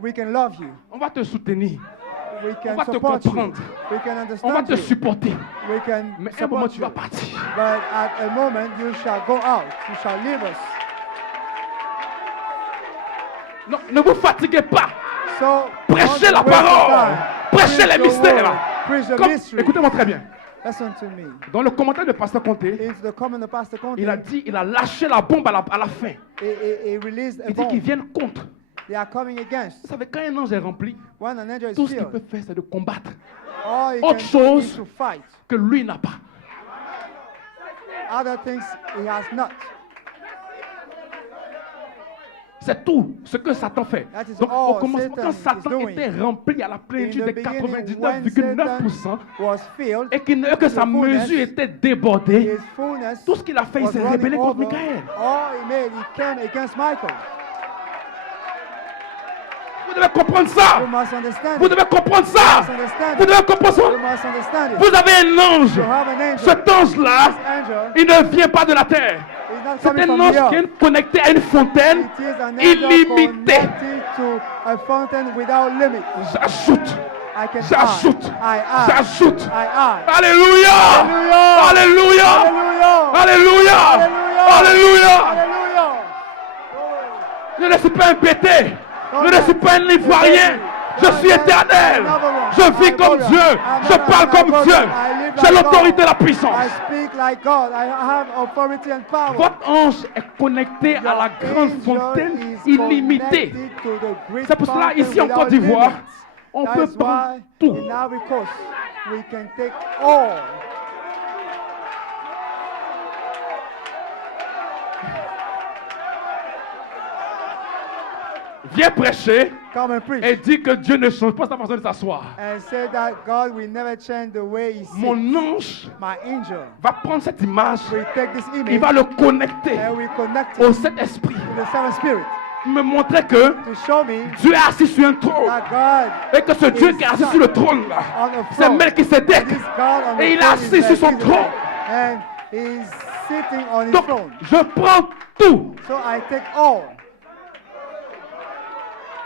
We can love you. on va te soutenir, We on can va te support you. comprendre, We can on va understand te you. supporter. We can Mais à un moment, support tu you. vas partir. But at a moment, you shall go out. You shall leave us. Non, ne vous fatiguez pas. So, Prêchez don't la waste your parole. time. Prêchez Preach les your mystères. word. Preach the Comme- mystery. Écoutez-moi très bien. Listen to me. Dans le commentaire de Pasteur Comté, Into the comment of Pastor Conte, il a dit, il a lâché la bombe à la fin. he released a Il dit qu'ils bomb. viennent contre. They are coming against. Vous savez, quand un ange est rempli, When an angel is tout ce qu'il filled, peut faire, c'est de combattre all he autre can do chose is to fight. que lui n'a pas. Other things he has not. C'est tout ce que Satan fait. That is Donc, all au commencement, Satan quand is Satan doing. était rempli à la In plénitude de the beginning, when 99,9% Satan was filled, et que sa fullness, mesure était débordée, his fullness tout ce qu'il a fait, il was s'est running rébellé contre over. Michael. All he made, he came against Michael. Vous devez comprendre ça. You must understand Vous it. devez comprendre You ça. must understand Vous it. devez comprendre You ça. must understand it. Vous avez un ange. You have an angel. Cet ange-là, This angel il ne vient pas de la terre. is not C'est coming un from ange the qui earth. est connecté à une fontaine It is an angel illimitée. connected to a fountain without limit. J'ajoute. I can J'ajoute. I add. J'ajoute. I add. Alléluia. Hallelujah. Alléluia. Hallelujah. Alléluia. Hallelujah. Alléluia. Hallelujah. Je ne suis pas un pété. Je ne suis pas un ivoirien. Je suis éternel. Je vis comme Dieu. Je parle comme Dieu. J'ai l'autorité et la puissance. I speak like God. I have authority and power. Votre ange est connecté à la grande Angel fontaine is illimitée. connected to the great C'est pour cela, fountain ici en without Côte d'Ivoire, limits. on That peut is prendre why tout. in Ivory Coast we can take all. Viens prêcher Come and preach. et dis que Dieu ne change pas sa façon de s'asseoir. And say that God will never change the way He sits. Mon ange My angel va prendre cette image, will take this il image va le connecter and we connect au it Saint-Esprit. to the seven spirit. me montrer que to show me Dieu est assis sur un trône. that God Et que ce Dieu qui est assis sur le trône là, on the c'est throne. Melchisedec. This God on the Et il est throne assis is sur son Melchizedek. trône. And he's sitting on his Donc, throne. je prends tout. So I take all.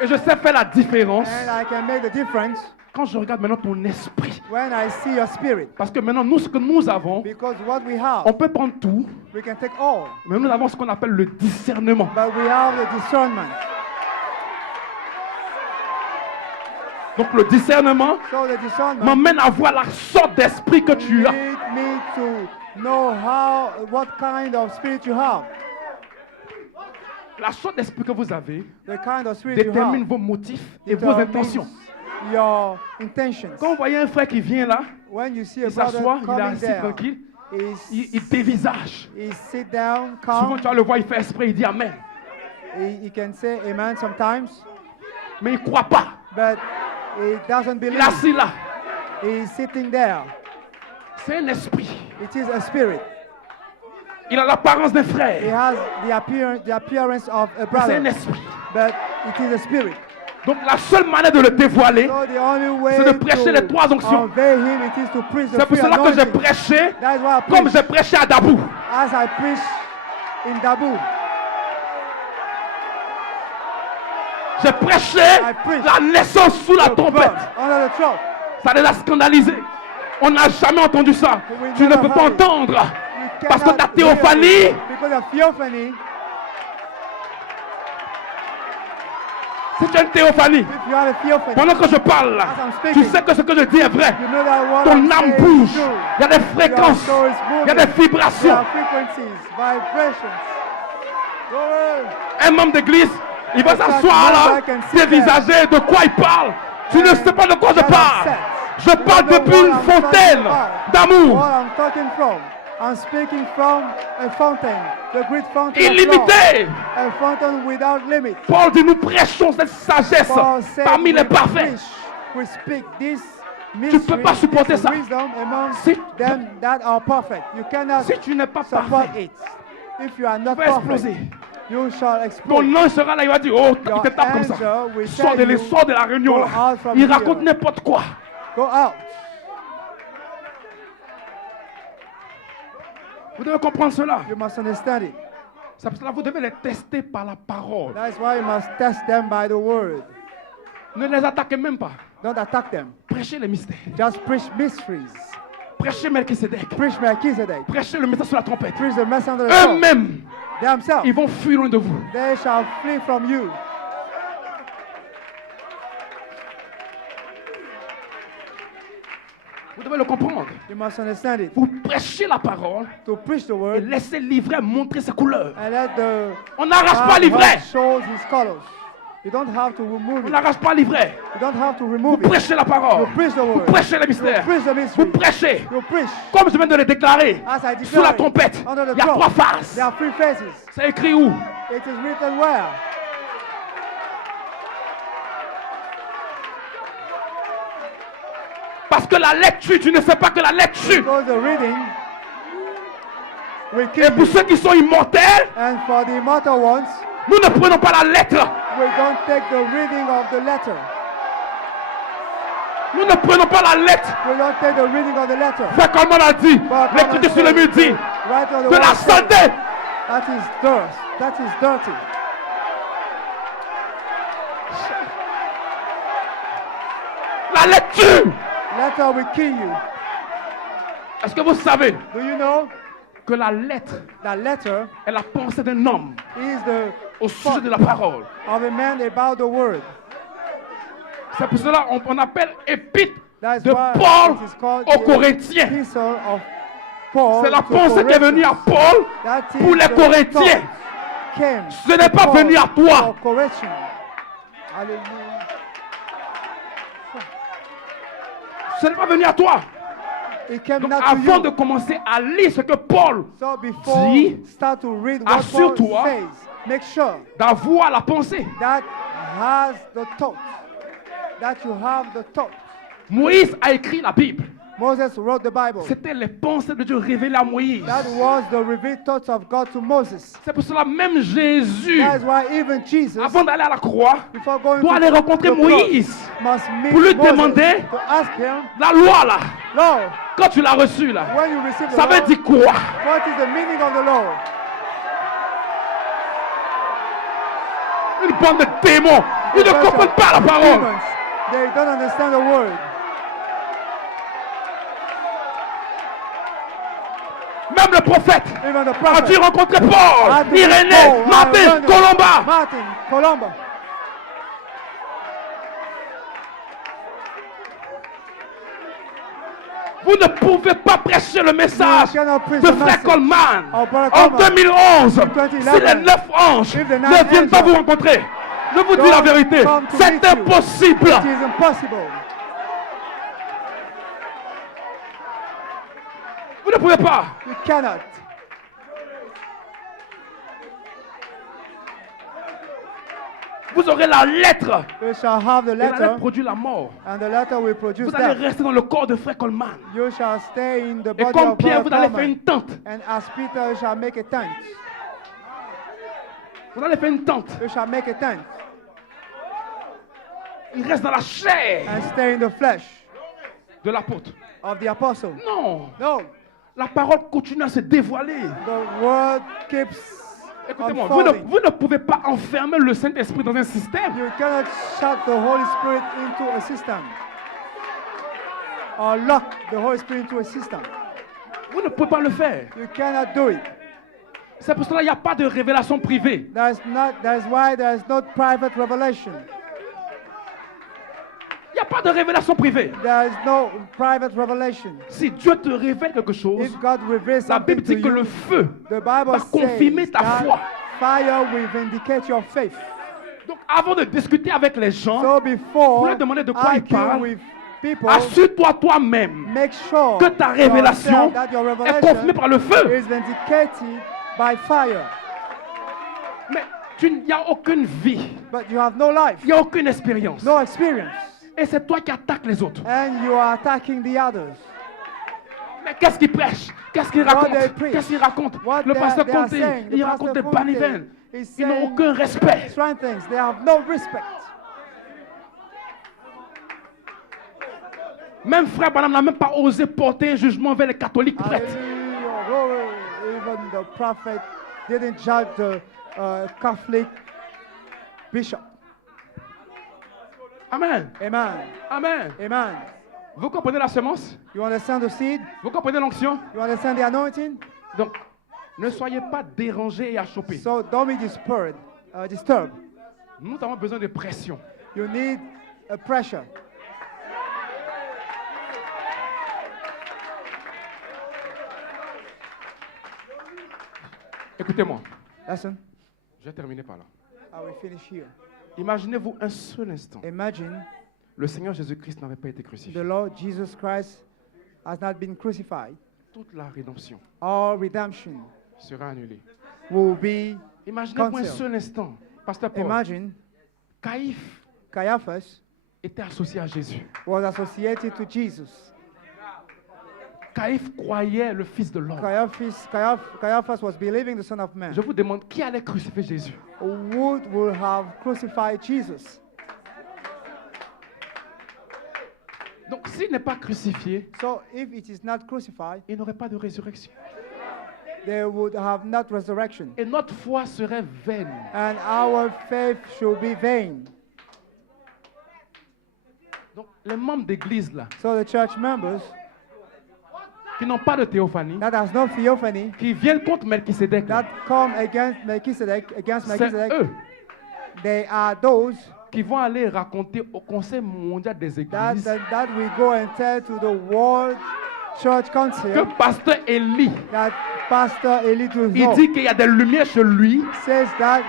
Et je sais faire la différence And I can make the difference quand je regarde maintenant ton esprit. when I see your spirit. Parce que maintenant, nous, ce que nous avons, Because what we have, on peut prendre tout, we can take all. mais nous avons ce qu'on appelle le discernement. But we have the discernment. Donc le discernement So the discernment m'emmène à voir la sorte d'esprit que tu as. lead me to know what kind of spirit you have. La sorte d'esprit que vous avez The kind of spirit you détermine have vos motifs et vos determines intentions. your intentions. Quand vous voyez un frère qui vient là, When you see a il s'assoit, brother il est coming assis there, tranquille, he's- il dévisage. he sit down, Souvent calm. tu vas le voir, il fait esprit, il dit Amen. He can say amen sometimes, Mais il ne croit pas. but he doesn't Il est believe. assis là. He's sitting there. C'est un esprit. It is a spirit. Il a l'apparence d'un He frère. has the appearance of a C'est brother, un esprit. but it is a spirit. Donc la seule manière de le dévoiler, So the only way c'est de prêcher les trois to onctions. convey him, it is to preach the C'est pour three cela que j'ai anointings. prêché That is why I comme preach j'ai prêché à Dabou. as I preach in Dabu. J'ai prêché I preach la naissance sous la The trompette. birth under the throne. Ça les a scandalisés. On n'a jamais entendu ça. We Tu ne never peux pas heard it. entendre. You Parce que cannot ta hear théophanie, it. Because of theophany, si tu as une théophanie, if you have a theophany, pendant que je parle là, As I'm speaking, tu sais que ce que je dis est vrai. you know that what Ton I'm âme saying bouge. is true. Il y a des fréquences. Your soul is Il y a moving. des vibrations. There are frequencies, vibrations. Glory. Un membre d'église, il va It's like s'asseoir là, nobody can sit dévisager de quoi il parle. Tu ne sais pas de quoi je parle. Je parle depuis une fontaine d'amour. What I'm talking from. I'm speaking from a fountain, the great fountain of Illimité. love, a fountain without limit. Paul dit, nous prêchons cette sagesse Paul said, parmi les we parfaits. preach, we speak this Tu peux pas supporter this ça. wisdom among Si- them that are perfect. You cannot Si tu n'es pas support parfait, it. If you are not tu vas perfect, exploser. you shall Ton explode. ange sera là, il va dire, oh, il Your te tape comme ça. angel will Sors tell you, sors de la réunion go là. out from Il here. raconte n'importe quoi. Go out. Vous devez comprendre cela. You must understand it. C'est pour cela que vous devez les tester par la parole. That's why you must test them by the word. Ne les attaquez même pas. Don't attack them. Prêchez les mystères. Just preach mysteries. Prêchez Melchisedec. Preach Melchizedek. Prêchez le message sur la trompette. Preach the message of the throne. Eux-mêmes, Themselves. ils vont fuir loin de vous. They shall flee from you. Vous devez le comprendre. You must understand it. Vous prêchez la parole To preach the et word laissez l'ivraie montrer ses couleurs. and let the On n'arrache pas hard l'ivraie. heart shows his colors. You don't have to remove On it. n'arrache pas l'ivraie. You don't have to Vous remove it. prêchez la parole. You preach the Vous word. prêchez les You mystères. preach the Vous mystery. prêchez. You preach. Comme je viens de le déclarer, As I sous la declare trompette, under the il y a throne, trois faces. there are three faces. C'est écrit où? It is written where? Parce que la lecture, tu ne sais pas que la lecture. Because the reading will Et kill pour you. ceux qui sont immortels, And for the immortal ones, nous ne prenons pas la lettre. we don't take the reading of the letter. Nous ne prenons pas la lettre. We don't take the reading of the letter. Frère Coleman a dit, But l'écriture sur le mur dit, right on the de la word says, santé. that is dirt. That is dirty. La lecture. Letter will kill you. Est-ce que vous savez Do you know que la lettre that letter est la pensée d'un homme is the au sujet de la parole? of a man about the word? C'est pour cela qu'on appelle épître That's de why Paul it is called aux the Corinthiens. epistle of Paul C'est la to pensée qui est venue à Corinthians. Paul That is pour les the Corinthiens. thought came Ce n'est pas Paul venu à toi. for correction. Hallelujah. Ce n'est pas venu à toi. It came Donc not to avant you. de commencer à lire ce que Paul So before dit, start to read what Paul assure-toi says, make sure d'avoir la pensée. that has the thought. That you have the thought. Moïse a écrit la Bible. Moses wrote the Bible. C'était les pensées de Dieu révélées à Moïse. That was the revealed thoughts of God to Moses. C'est pour cela même Jésus, That is why even Jesus, avant d'aller à la croix, before going doit to aller rencontrer the cross, Moïse must meet pour lui Moses demander to ask him, la loi là. Lord, Quand tu l'as reçue là, when you receive the ça veut law, dire quoi? what is the meaning of the law? Une bande de démons. Ils ne comprennent pas la parole. Demons, they don't understand the word. Même le prophète Even the a prophet dû rencontrer Paul, had to meet Irénée, Paul, Martin, Irenaeus, Colomba. Martin, Colomba. Vous ne pouvez pas prêcher le message You cannot preach de the Frère message Coleman of Brother en Coleman 2011 si 2011. les 9 anges If the 9 ne viennent pas angels vous rencontrer. Je vous dis don't la vérité, come to c'est meet you. impossible. It is impossible. Vous ne pouvez pas. You cannot. Vous aurez la lettre. You shall have the Et la lettre letter, produit la mort. and the letter will produce Vous allez death. rester dans le corps de Frère Coleman. You shall stay in the Et body comme of Pierre, vous Brother allez faire Coleman. une tente. And as Peter shall make a tent, Vous allez faire une tente. you shall make a tent Il reste dans la chair and stay in the flesh de l'apôtre. of the apostle. Non. No, La parole continue à se dévoiler. the word keeps Écoutez-moi, unfolding. vous ne pouvez pas enfermer le Saint-Esprit dans un système. You cannot shut the Holy Spirit into a system or lock the Holy Spirit into a system. Vous ne pouvez pas le faire. You cannot do it. C'est pour cela qu'il n'y a pas de révélation privée. That is why there is no private revelation. Il n'y a pas de révélation privée. There is no private revelation. Si Dieu te révèle quelque chose, If God reveals la something Bible to dit que le you, feu the Bible va confirmer says ta foi. that fire will vindicate your faith. Donc avant de discuter avec les gens, So vous before leur demandez de quoi ils arguing parlent, with people, assure-toi toi-même make sure que ta révélation yourself that your est confirmée par le feu. is vindicated by fire. Mais il n'y a aucune vie, But you have no life, il n'y a aucune expérience. no experience, Et c'est toi qui attaques les autres. and you are attacking the others. Mais qu'est-ce qu'il prêche? Qu'est-ce qu'il What raconte? they preach, Qu'est-ce qu'il raconte? what Le they pasteur are Conté, saying, the il raconte des pastor Conte balivernes. is Ils n'ont saying aucun respect. strange things. They have no respect. Même frère Branham n'a même pas osé porter un jugement vers les catholiques prêtres. Hallelujah, glory. Even the prophet didn't judge the Catholic bishop. Amen. Amen. Amen. Amen. Vous comprenez la semence? You understand the seed? Vous comprenez l'onction? You understand the anointing? Donc, ne soyez pas dérangés et achoppés. So don't be disturbed. Nous avons besoin de pression. You need a pressure. Écoutez-moi. Listen, Je vais terminer par là. I will finish here. Imaginez-vous un seul instant. Imagine Le Seigneur Jésus-Christ n'avait pas été the crucifié. Lord Jesus Christ has not been crucified. Toute la rédemption All redemption sera annulée. will be Imaginez-vous un cancelled. seul instant. Pasteur Paul, Imagine Caïphe Caiaphas était associé à Jésus. was associated to Jesus. Caïphe croyait le Fils de l'homme. Caiaphas was believing the Son of Man. Je vous demande, qui allait crucifier Jésus? Who would have crucified Jesus? Donc, s'il n'est pas crucifié, So if it is not crucified, il n'aurait pas de résurrection. there would have not resurrection. Et notre foi serait vaine. And our faith should be vain. Donc, les membres d'église, là, So the church members qui n'ont pas de théophanie, that has no theophany, qui viennent contre Melchisédek, là, that come against Melchizedek, c'est eux they are those qui vont aller raconter au Conseil mondial des églises that we go and tell to the World Church que Council Pasteur Élie, that Pastor Eli il dit qu'il y a des lumières chez lui says that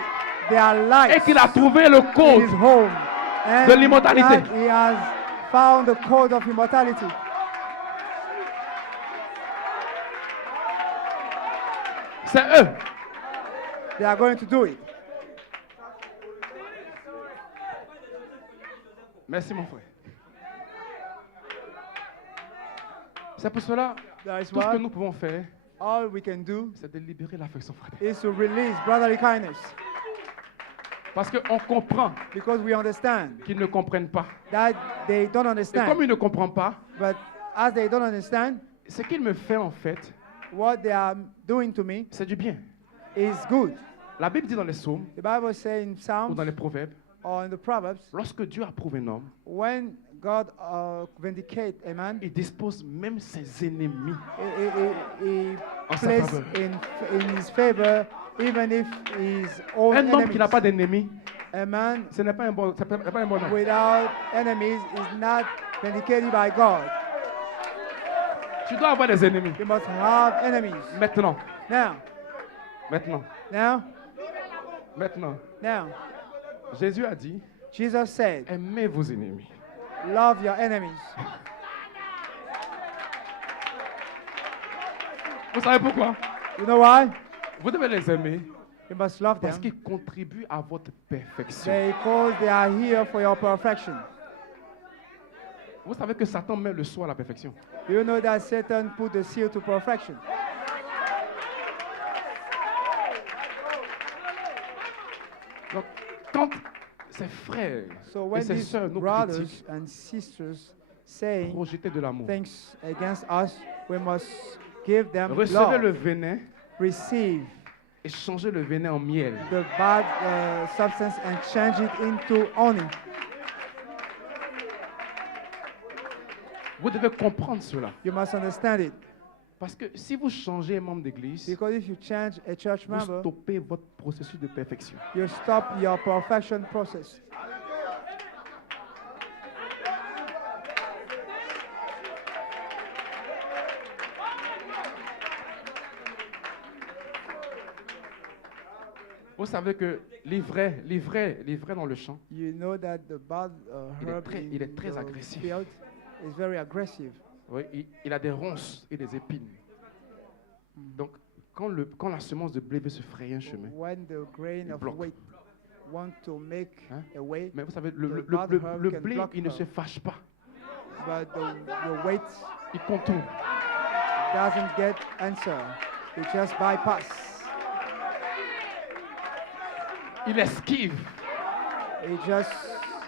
there are lights et qu'il a trouvé le in code his home de and l'immortalité. that he has found the code of immortality. C'est eux. They are going to do it. Merci mon frère. C'est pour cela, That is tout ce que why nous pouvons faire, all we can do c'est de libérer l'affection fraternelle. is to release brotherly kindness. Parce qu'on comprend Because we understand qu'ils ne comprennent pas. that they don't Et understand. comme ils ne comprennent pas, But as they don't understand, ce qu'il me fait en fait, what they are doing to me c'est du bien. is good. La Bible dit dans les psaumes The Bible says in ou Psalms dans les proverbes, or in the Proverbs, lorsque Dieu approuve un homme, when God vindicates a man, il dispose même ses ennemis. he En sa places faveur. in his favor, even if his own Un homme qui n'a enemies. pas d'ennemis, A man ce n'est pas un bon homme. without enemies is not vindicated by God. Tu dois avoir des ennemis. You must have enemies. Maintenant, Now, maintenant, now, maintenant. now. Jésus a dit, Jesus said, aimez vos ennemis. love your enemies. Vous savez pourquoi? You know why? Vous devez les aimer You must love parce them qu'ils contribuent à votre perfection. because they are here for your perfection. Vous savez que Satan met le sceau à la perfection. You know that Satan put the seal to perfection. Donc, quand ses frères So et when ses these sœurs nous brothers critiquent, and sisters say projetez de l'amour. things against us, we must give them Recevez le love. venin Receive et changez le venin en miel. the bad substance and change it into honey. Vous devez comprendre cela. You must understand it. Parce que si vous changez un membre d'église, Because if you change a church vous member, stoppez votre processus de perfection. you stop your perfection process. Vous savez que l'ivraie dans le champ, You know that the bad herb il est très in the agressif. field is very aggressive. oui, il a des ronces et des épines. Donc, quand la semence de blé veut se frayer un chemin, When the grain of block. wheat want to make Hein? a way, mais vous savez, The le bad herb can blé, block il ne her. se fâche pas. but the wheat Il contourne. doesn't get answer. It just bypass. Il esquive. It just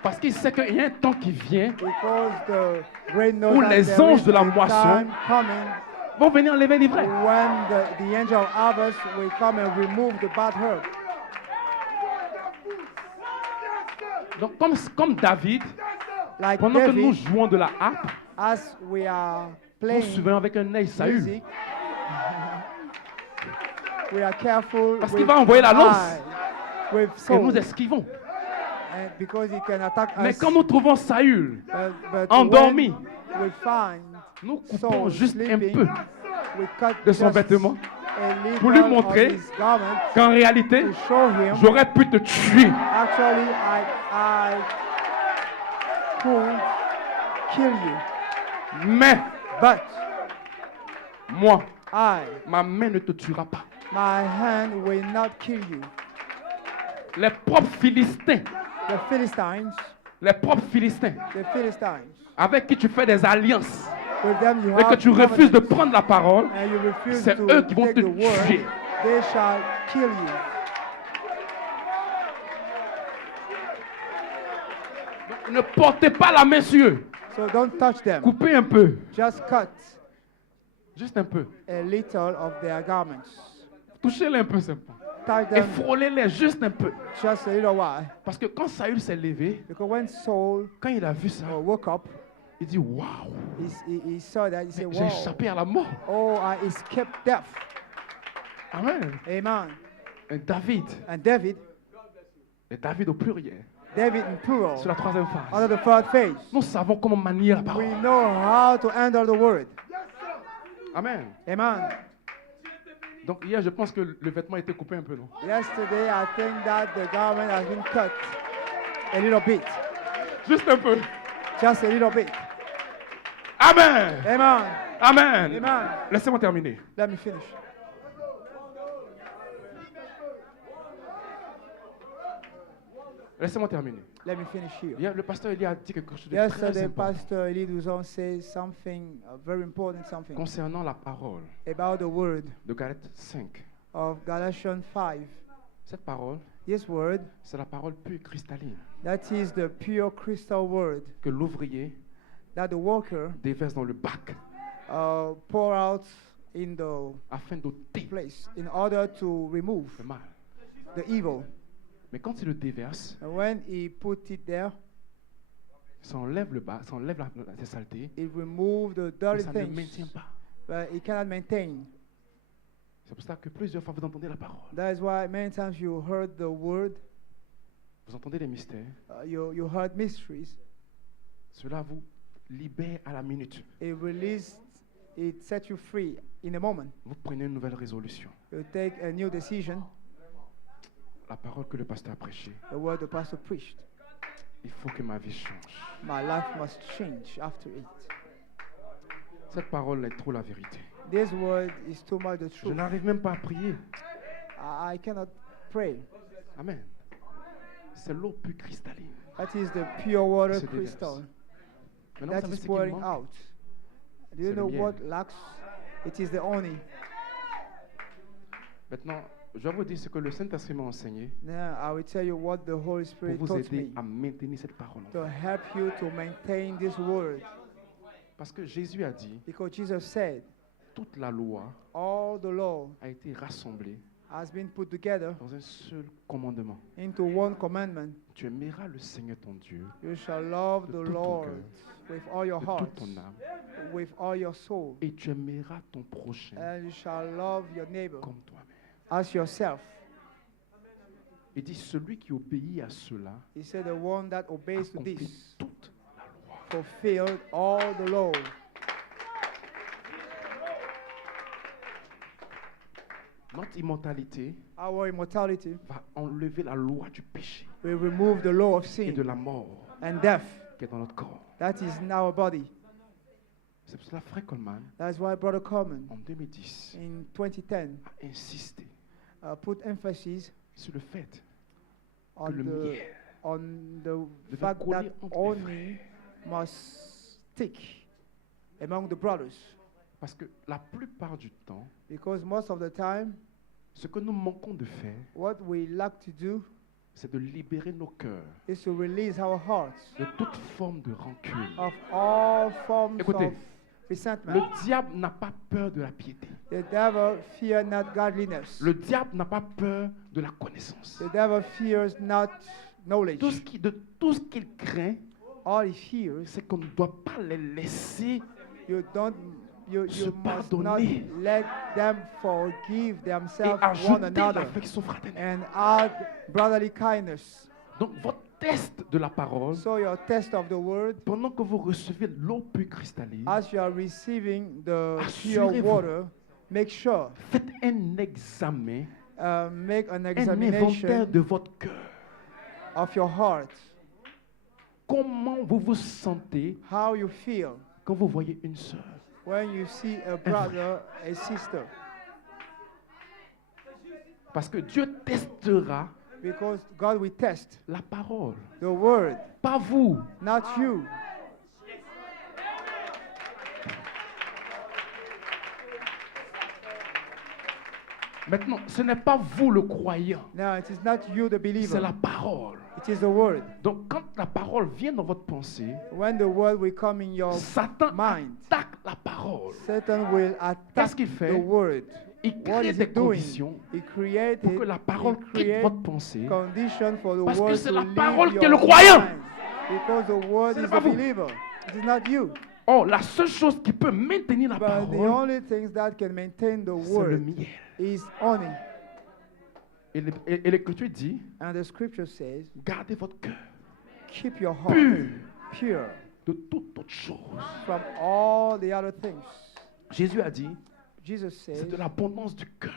Parce qu'il sait qu'il y a un temps qui vient, because the grain knows Où that les there anges is de la a moisson time coming vont venir enlever l'ivraie. when the angel of harvest will come and remove the bad herb. Donc, comme David, Like pendant que nous David, jouons de la harpe, as we are nous playing suivons avec un œil Saül. music, we are careful Parce with qu'il va envoyer la lance. eye, with Et nous soul, esquivons. and because he can attack Mais us. quand nous trouvons Saül But endormi, when we find nous coupons Saul juste un sleeping, peu we cut de son just vêtement a little pour lui of montrer his garment qu'en réalité, to show him j'aurais pu te tuer. actually I could kill you, Mais but moi, I, ma main ne te tuera pas. my hand will not kill you. Les propres Philistins, The Philistines, avec qui tu fais des alliances with them you et que have tu refuses de covenants, prendre la parole, and you refuse c'est to eux qui vont take te the word, tuer. they shall kill you. Ne portez pas la main sur eux. So don't touch them. Coupez un peu, Just cut juste un peu. a little of their garments. Touchez-les un peu simplement. Touch Et them frôlez-les juste un peu. just a little while. Parce que quand Saül s'est levé, Because when Saul quand il a vu ça, woke up, il dit waouh, he saw that. He said, j'ai wow, échappé à la mort. oh, I escaped death. Amen. Amen. Et David, And David au pluriel, in plural, sur la troisième phase. under the third phase, Nous savons comment manier la parole. we know how to handle the word. Amen. Amen. Donc hier, je pense que le vêtement a été coupé un peu, non? Yesterday, I think that the garment has been cut a little bit. Juste un peu. Just a little bit. Amen. Amen. Amen. Amen. Laissez-moi terminer. Let me finish. Laissez-moi terminer. Let me finish here. Hier, le pasteur Eli a dit quelque chose de très Yesterday, important Pastor Eli Duzon said something very important, something concernant la parole about the word de Galates 5. of Galatians 5. Cette parole, This word, c'est la parole pure et cristalline that is the pure crystal word que l'ouvrier that the worker déverse dans le bac pour out in the afin d'ôter place in order to remove le mal. the evil. Mais quand il le déverse, And when he put it there, ça enlève le bac, ça enlève la saleté, it removed the mais dirty ça ne le things, maintient pas. but it cannot maintain. C'est pour ça que plusieurs fois vous entendez la parole. That is why many times you heard the word, Vous entendez les mystères. you heard mysteries. Cela vous libère à la minute. It released, it set you free in a moment. Vous prenez une nouvelle résolution. You take a new decision, La parole que le pasteur a prêchée. the word the pastor preached. Il faut que ma vie change. My life must change after it. Cette parole est trop la vérité. This word is too much the Je truth. n'arrive même pas à prier. I cannot pray. Amen. C'est l'eau plus cristalline. That is the pure water Se déverse. crystal Maintenant, vous that savez is ce qu'il pouring manque? out. Do C'est you le know miel. what lacks? It is the honey. Maintenant, je vais vous dire ce que le Saint-Esprit m'a enseigné Now I will tell you what the Holy pour Spirit vous taught aider me à maintenir cette parole. en to vous. help you to maintain this word. Parce que Jésus a dit, Because Jesus said, toute la loi all the law a été rassemblée has been put together dans un seul commandement. into one commandment. Tu aimeras le Seigneur ton Dieu You shall love de the tout ton Lord cœur, with all your de heart, toute ton âme, with all your soul, et tu aimeras ton prochain and you shall love your neighbor comme toi-même. as yourself. Il dit, celui qui obéit à cela He said, the one that obeys to accomplit this toute la loi. fulfilled all the law. Notre immortalité Our immortality va enlever la loi du péché will remove the law of et de sin la mort and death qui est dans notre corps. that is in our body. C'est pour cela que Frère Coleman, That's why Brother Coleman en 2010, in 2010 a insisté put emphasis sur le fait on que le miel the devait fact that coller entre les honey must stick among the brothers. Parce que la plupart du temps, Because most of the time, ce que nous manquons de faire, what we lack to do c'est de libérer nos cœurs is to release our hearts de toute forme de rancune. of all forms Écoutez, of resentment. Le diable n'a pas peur de la piété. The devil fears not godliness. Le diable n'a pas peur de la connaissance. The devil fears not knowledge. De tout ce qu'il craint, All he fears, c'est qu'on ne doit pas les laisser you se must not pardonner let them forgive et themselves one ajouter another l'affection fraternelle. and add brotherly kindness. Donc, votre test de la parole, So your test of the word, pendant que vous recevez l'eau pure cristalline, as you are receiving the pure Assurez-vous. water, make sure, faites un examen, make an un examination inventaire de votre cœur. of your heart, Comment vous vous sentez how you feel quand vous voyez une sœur? when you see a brother, a sister. Parce que Dieu testera Because God will test la parole, the word, pas vous. not you. Maintenant, ce n'est pas vous le croyant, Now, it is not you, the c'est la believer. parole. It is the word. Donc, quand la parole vient dans votre pensée, When the word will come in your Satan mind, attaque la parole. Satan will Qu'est-ce attack qu'il fait? the word. Il What crée is des he doing? conditions He created pour que la parole quitte votre pensée. condition for the Parce que word c'est to la leave parole qui est your le croyant. mind. Because the word Ce is n'est pas the vous. believer. It is not you. Or, la seule chose qui peut maintenir la But the parole, only things that can maintain the c'est le word miel. is honey. Et l'Écriture dit, And the scripture says, gardez votre cœur keep your heart pur pure de toute autre chose. from all the other things. Jésus a dit, Jesus says, c'est de l'abondance du cœur.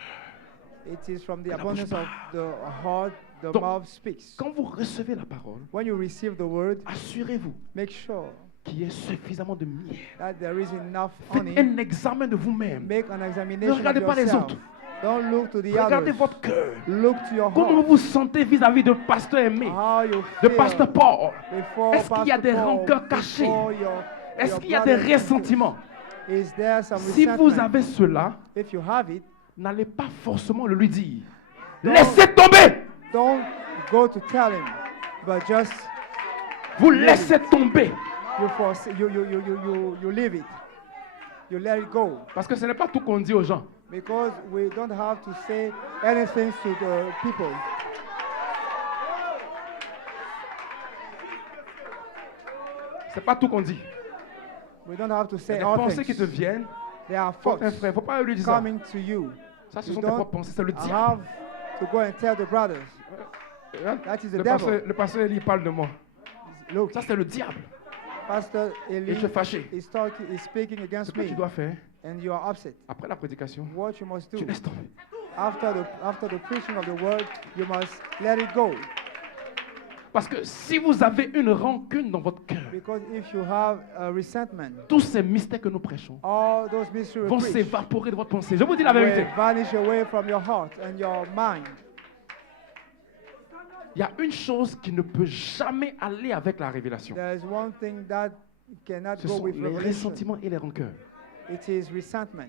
it is from the que la bouche abundance of parle. the heart the Donc, mouth speaks. Quand vous recevez la parole, When you receive the word, assurez-vous make sure qu'il y ait suffisamment de miel. that there is enough Faites honey. un examen de vous-même. Make an examination Ne regardez of pas les yourself. autres. Don't look to the Regardez others. votre cœur. Look to your Comment vous heart. vous sentez vis-à-vis de pasteur Aimé, How you de feel pasteur Paul? before Est-ce qu'il y a des Pastor Paul, rancœurs cachées? before Est-ce your qu'il y a des brothers and sisters? ressentiments? Is there some Si vous resentment? avez cela, If you have it, n'allez pas forcément le lui dire. Non. Laissez tomber. don't go to tell him, but just Vous laissez tomber. you leave it. You let it go. Parce que ce n'est pas tout qu'on dit aux gens. Because we don't have to say anything to the people. Ce n'est pas tout qu'on dit. We don't have to Il y say a des all pensées qui te things. viennent. There are Faut un thoughts frère, il ne faut pas lui dire ça. coming to you. Ça, ce You sont tes don't propres pensées. C'est le diable. have to go and tell the brothers. Hein? That is the Le devil. pasteur Eli parle de moi. Look, Ça, c'est le diable. Pastor Et Eli tu es fâché. is speaking Ce against que tu me, dois faire, and you are upset. après la prédication, What you must tu do laisses tomber. after the preaching of the word, you must let it go. Parce que si vous avez une rancune dans votre cœur, Because if you have a resentment, tous ces mystères que nous prêchons all those mysteries vont s'évaporer de votre pensée. Je vous dis la vérité. will vanish away from your heart and your mind. Il y a une chose qui ne peut jamais aller avec la révélation. There is one thing that cannot Ce go sont with les revelation. ressentiments et les rancœurs. It is resentment.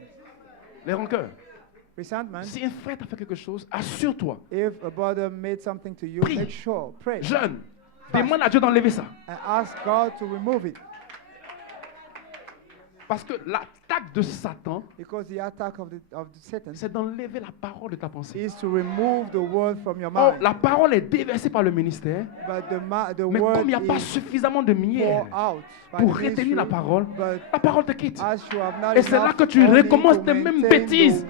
Les rancœurs. Resentment. Si un frère t'a fait quelque chose, assure-toi. If a brother made something to you, Prie. make sure, pray, Jeune, demande à Dieu d'enlever ça. and ask God to remove it. Parce que l'attaque de Satan, Because the attack of the Satan c'est d'enlever la parole de ta pensée. is to remove the word from your Oh, mind. la parole est déversée par le ministère, But the mais word comme il n'y a pas is suffisamment de miel poured out by pour the retenir ministry, la parole, but la parole te quitte. as you have not Et c'est là enough que tu only recommences to tes mêmes maintain bêtises.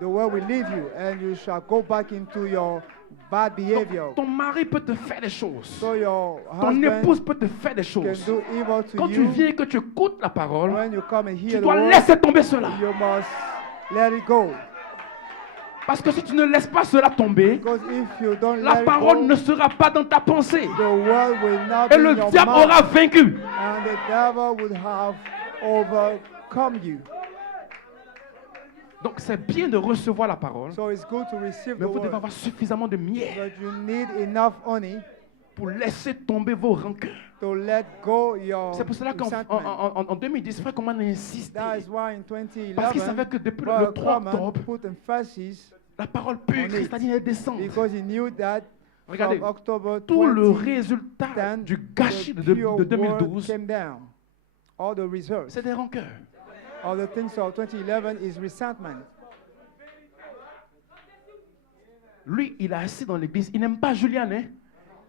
The word will leave you, and you shall go back into your bad behavior. Ton mari peut te faire des choses. So your Ton husband épouse peut te faire des can choses. do evil to Quand tu you. viens et que tu écoutes la parole, When you come and tu hear the dois word, laisser tomber cela. you must let it go. Parce que si tu ne laisses pas cela tomber, Because if you don't la let parole it ne go, sera pas dans ta pensée. the word will not Et be le in your diable mind, aura vaincu. and the devil would have overcome you. Donc c'est bien de recevoir la parole, So it's good to receive mais the vous devez word, avoir suffisamment de miel but you need enough honey pour laisser tomber vos rancœurs. to let go your C'est pour cela qu'en resentment. en 2010, frère Coman a insisté. That is why in 2011, Parce qu'il savait que depuis le Brother 3 Coleman octobre, put emphasis la parole pure on it. cristalline est descendue. because he knew that Regardez, from October tout le 2010, résultat du gâchis the de pure word 2012, came down. All the results c'est des rancœurs. of the things of 2011 is resentment. Lui, il est assis dans l'église. Il n'aime pas Julian. Hein?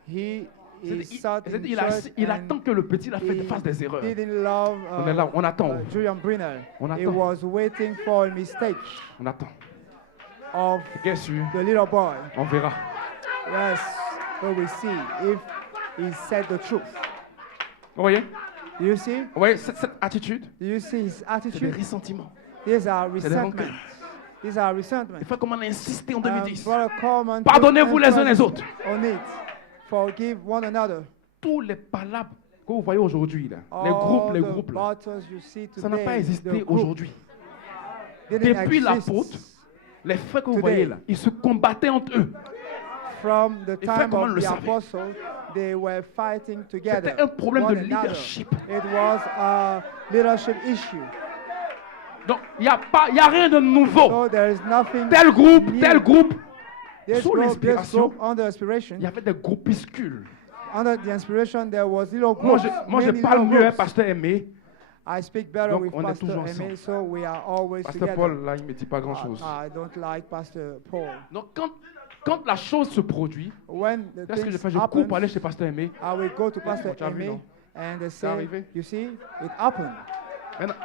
He C'est- is sat in il church il and attend que le petit la he fasse des erreurs. didn't love On est là, on attend. Julian Brenner. On He attend. was waiting for a mistake On attend. of Bien sûr, the little boy. on verra. Yes, we will see if he said the truth. Vous voyez? Do you see? Vous voyez cette attitude? Do you see his C'est des attitude? ressentiments. These are des resentments. rancœurs. These are resentments. Il faut qu'on a insisté en 2010. Brother Coleman, Pardonnez-vous put les uns les emphasis autres. On it. Forgive one another. Tous les palabres que vous voyez aujourd'hui, là, les All groupes, the là, battles you see ça n'a pas today, existé the group aujourd'hui. didn't Depuis exist l'apôtre, les frères que vous today. voyez là, ils se combattaient entre eux. From the Les frères time Coleman of le the savaient. apostles, they were fighting together. C'était un problème de one another. leadership. It was a leadership issue. Donc, il n'y a rien de nouveau. So there is nothing Tel groupe, new. tel groupe. This Sous group, l'inspiration, under inspiration, il y avait des groupuscules. under the inspiration, there was little Moi, groups. je many parle little mieux, hein, groups. pasteur Aimé. I speak better Donc, with on est Pastor toujours Aimé, ensemble. so we are always Pasteur together. Paul, là, il ne me dit pas grand-chose. I don't like Pastor Paul. Donc, quand la chose se produit, When the qu'est-ce que je things fais? Je cours pour happen, aller chez pasteur Aimé. I will go to Pastor tu as vu, Aimé non? and they say, arrivé. you see, it happened. Maintenant,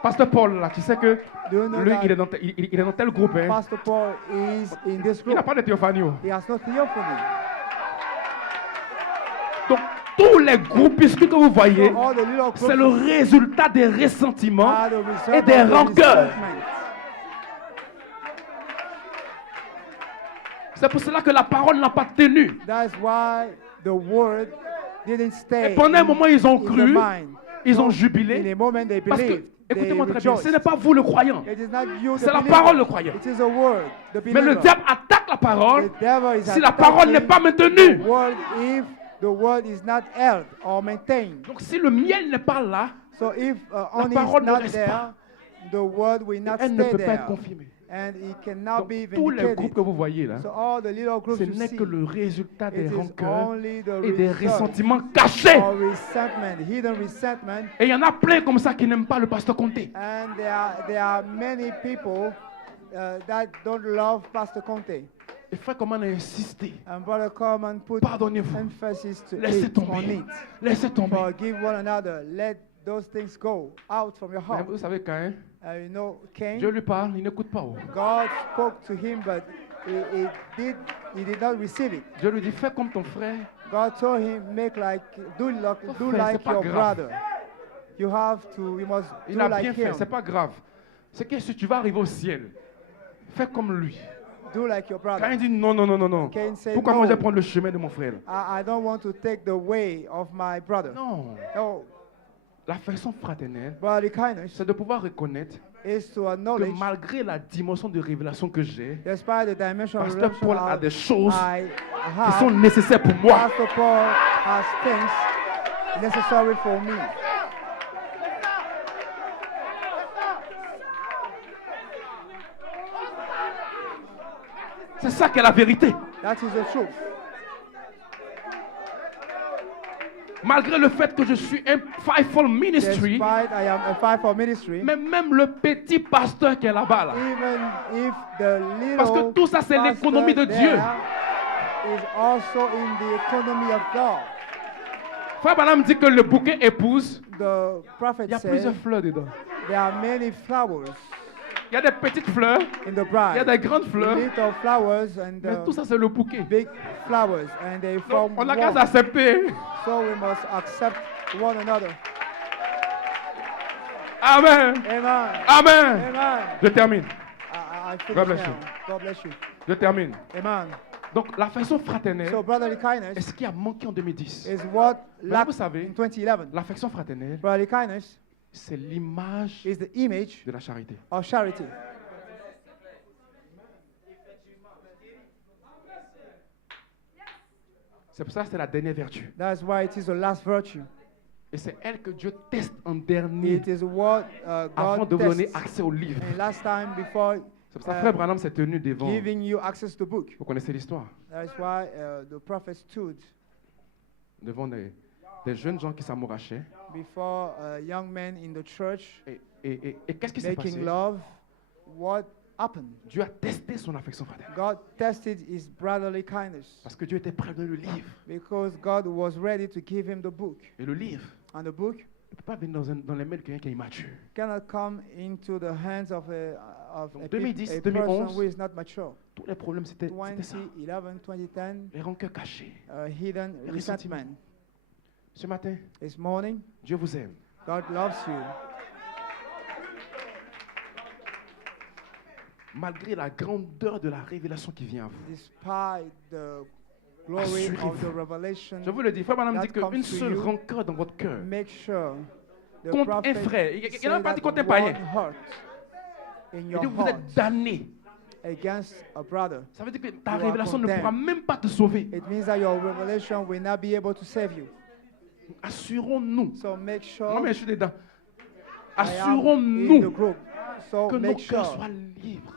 pasteur Paul, là, tu sais que Do you know lui, that il est dans tel groupe. Hein. Pastor Paul is in this Il n'a group? pas de théophanie. He has no theophany. Donc, tous les groupuscules que vous voyez, So all the little c'est le groups résultat des ressentiments are the result et of des the rancœurs. resentment. C'est pour cela que la parole n'a pas tenu. That's why the word didn't stay Et pendant un in- moment, ils ont in cru, the mind. ils ont In jubilé, a moment they parce que believed Écoutez-moi très bien. rejoice. Ce n'est pas vous le croyant. It is not you, the C'est la believer. parole le croyant. It is a word, the Mais le believer. diable attaque la parole The devil is si la parole n'est pas attacking maintenue. the word if the word is not held or maintained. Donc si le miel n'est pas là, So if honey parole is ne not reste there, pas. the word will not elle ne stay peut pas there. être confirmée. And it cannot Donc, be tous les groupes vindicated. que vous voyez là, So all the little groups ce you n'est see, que le résultat des it is rancœurs only the et des result ressentiments cachés. or resentment, hidden resentment. Et il y en a plein comme ça qui n'aiment pas le pasteur Conté. And there are many people that don't love Pastor Conte. Et frère, comment on a insisté? And Brother Coleman put Pardonnez-vous. emphasis to Laissez it on tomber. it. Laissez tomber. Forgive one another. Let those things go out from your Mais heart. vous savez quand You know, Cain, Dieu lui parle, il n'écoute pas. Oh. God spoke to him, but he did not receive it. Dieu lui dit, fais comme ton frère. God told him, do frère, like c'est pas your grave. brother. You must Il do a like bien fait, him. c'est pas grave. C'est que si tu vas arriver au ciel, fais comme lui. Do like your Quand brother. il dit non, non, non, non, non. Cain said, Pourquoi no. moi je vais prendre le chemin de mon frère? I don't want to take the way of my brother. Non. No, L'affection fraternelle, brotherly kindness c'est de pouvoir reconnaître is to que acknowledge, malgré la dimension de révélation que j'ai, despite the dimension of Pasteur Paul a revelation des choses I qui sont have, nécessaires pour moi. Pastor Paul has things necessary for me. C'est ça qui est la vérité. That is the truth. Malgré le fait que je suis un fivefold ministry, Despite I am a fivefold ministry, mais même le petit pasteur qui est là-bas, là, even if the little parce que tout ça c'est pastor l'économie de Dieu. there is also in the economy of God. Frère Branham dit que le bouquet épouse, The prophet il y a said plusieurs fleurs dedans. there are many flowers Il y a des petites fleurs, in the il y a bride. des grandes fleurs, Little flowers and mais tout ça c'est le bouquet. big flowers, and they Donc, form on n'a qu'à one. s'accepter. So we must accept one another. Amen. Amen. Amen. Amen. Je termine. I finish God bless now. you. God bless you. Je termine. Amen. Donc l'affection fraternelle So brotherly est kindness ce qui a manqué en 2010. is what vous lacked savez, in 2011. L'affection fraternelle, Brotherly kindness c'est l'image is the image de la charité. of charity. C'est pour ça que c'est la dernière vertu. That's why it is the last virtue. Et c'est elle que Dieu teste en dernier It is what avant God de vous donner tests. accès au livre. And last time before C'est pour ça que Frère Branham s'est tenu devant. giving you access to the book. Vous connaissez l'histoire. That's why the prophet stood Devant des jeunes gens qui s'amourachaient. before young men in the church Et qu'est-ce qui s'est passé? making love. What happened? Dieu a testé son affection fraternelle. God tested his brotherly kindness Parce que Dieu était prêt à donner le livre. because God was ready to give him the book. Et le livre And the book ne peut pas venir dans les mains de quelqu'un qui est immature. cannot come into the hands of Donc, a 2010, person 2011, who is not mature. Tous les problèmes, c'était ça. 2011, 2010, Les rancœurs cachés. hidden Les ressentiments. resentment. Ce matin, This morning, Dieu vous aime. God loves you. Malgré la grandeur de la révélation qui vient à vous. Despite the glory of Assurez-vous. the revelation, Je vous le dis, Frère Branham that dit qu'une comes to seule you. rancœur dans votre cœur Make sure the contre un prophet frère. Il y en a say pas dit that contre un one païen. hurt in Il your dit que vous heart êtes damné. against a brother. Ça veut dire que ta You are révélation ne pourra condemned. même pas te sauver. It means that your revelation will not be able to save you. Assurons-nous. So make sure Moi, mais je suis dedans. I am in the Assurons-nous group. So que nos make cœurs sure soient libres.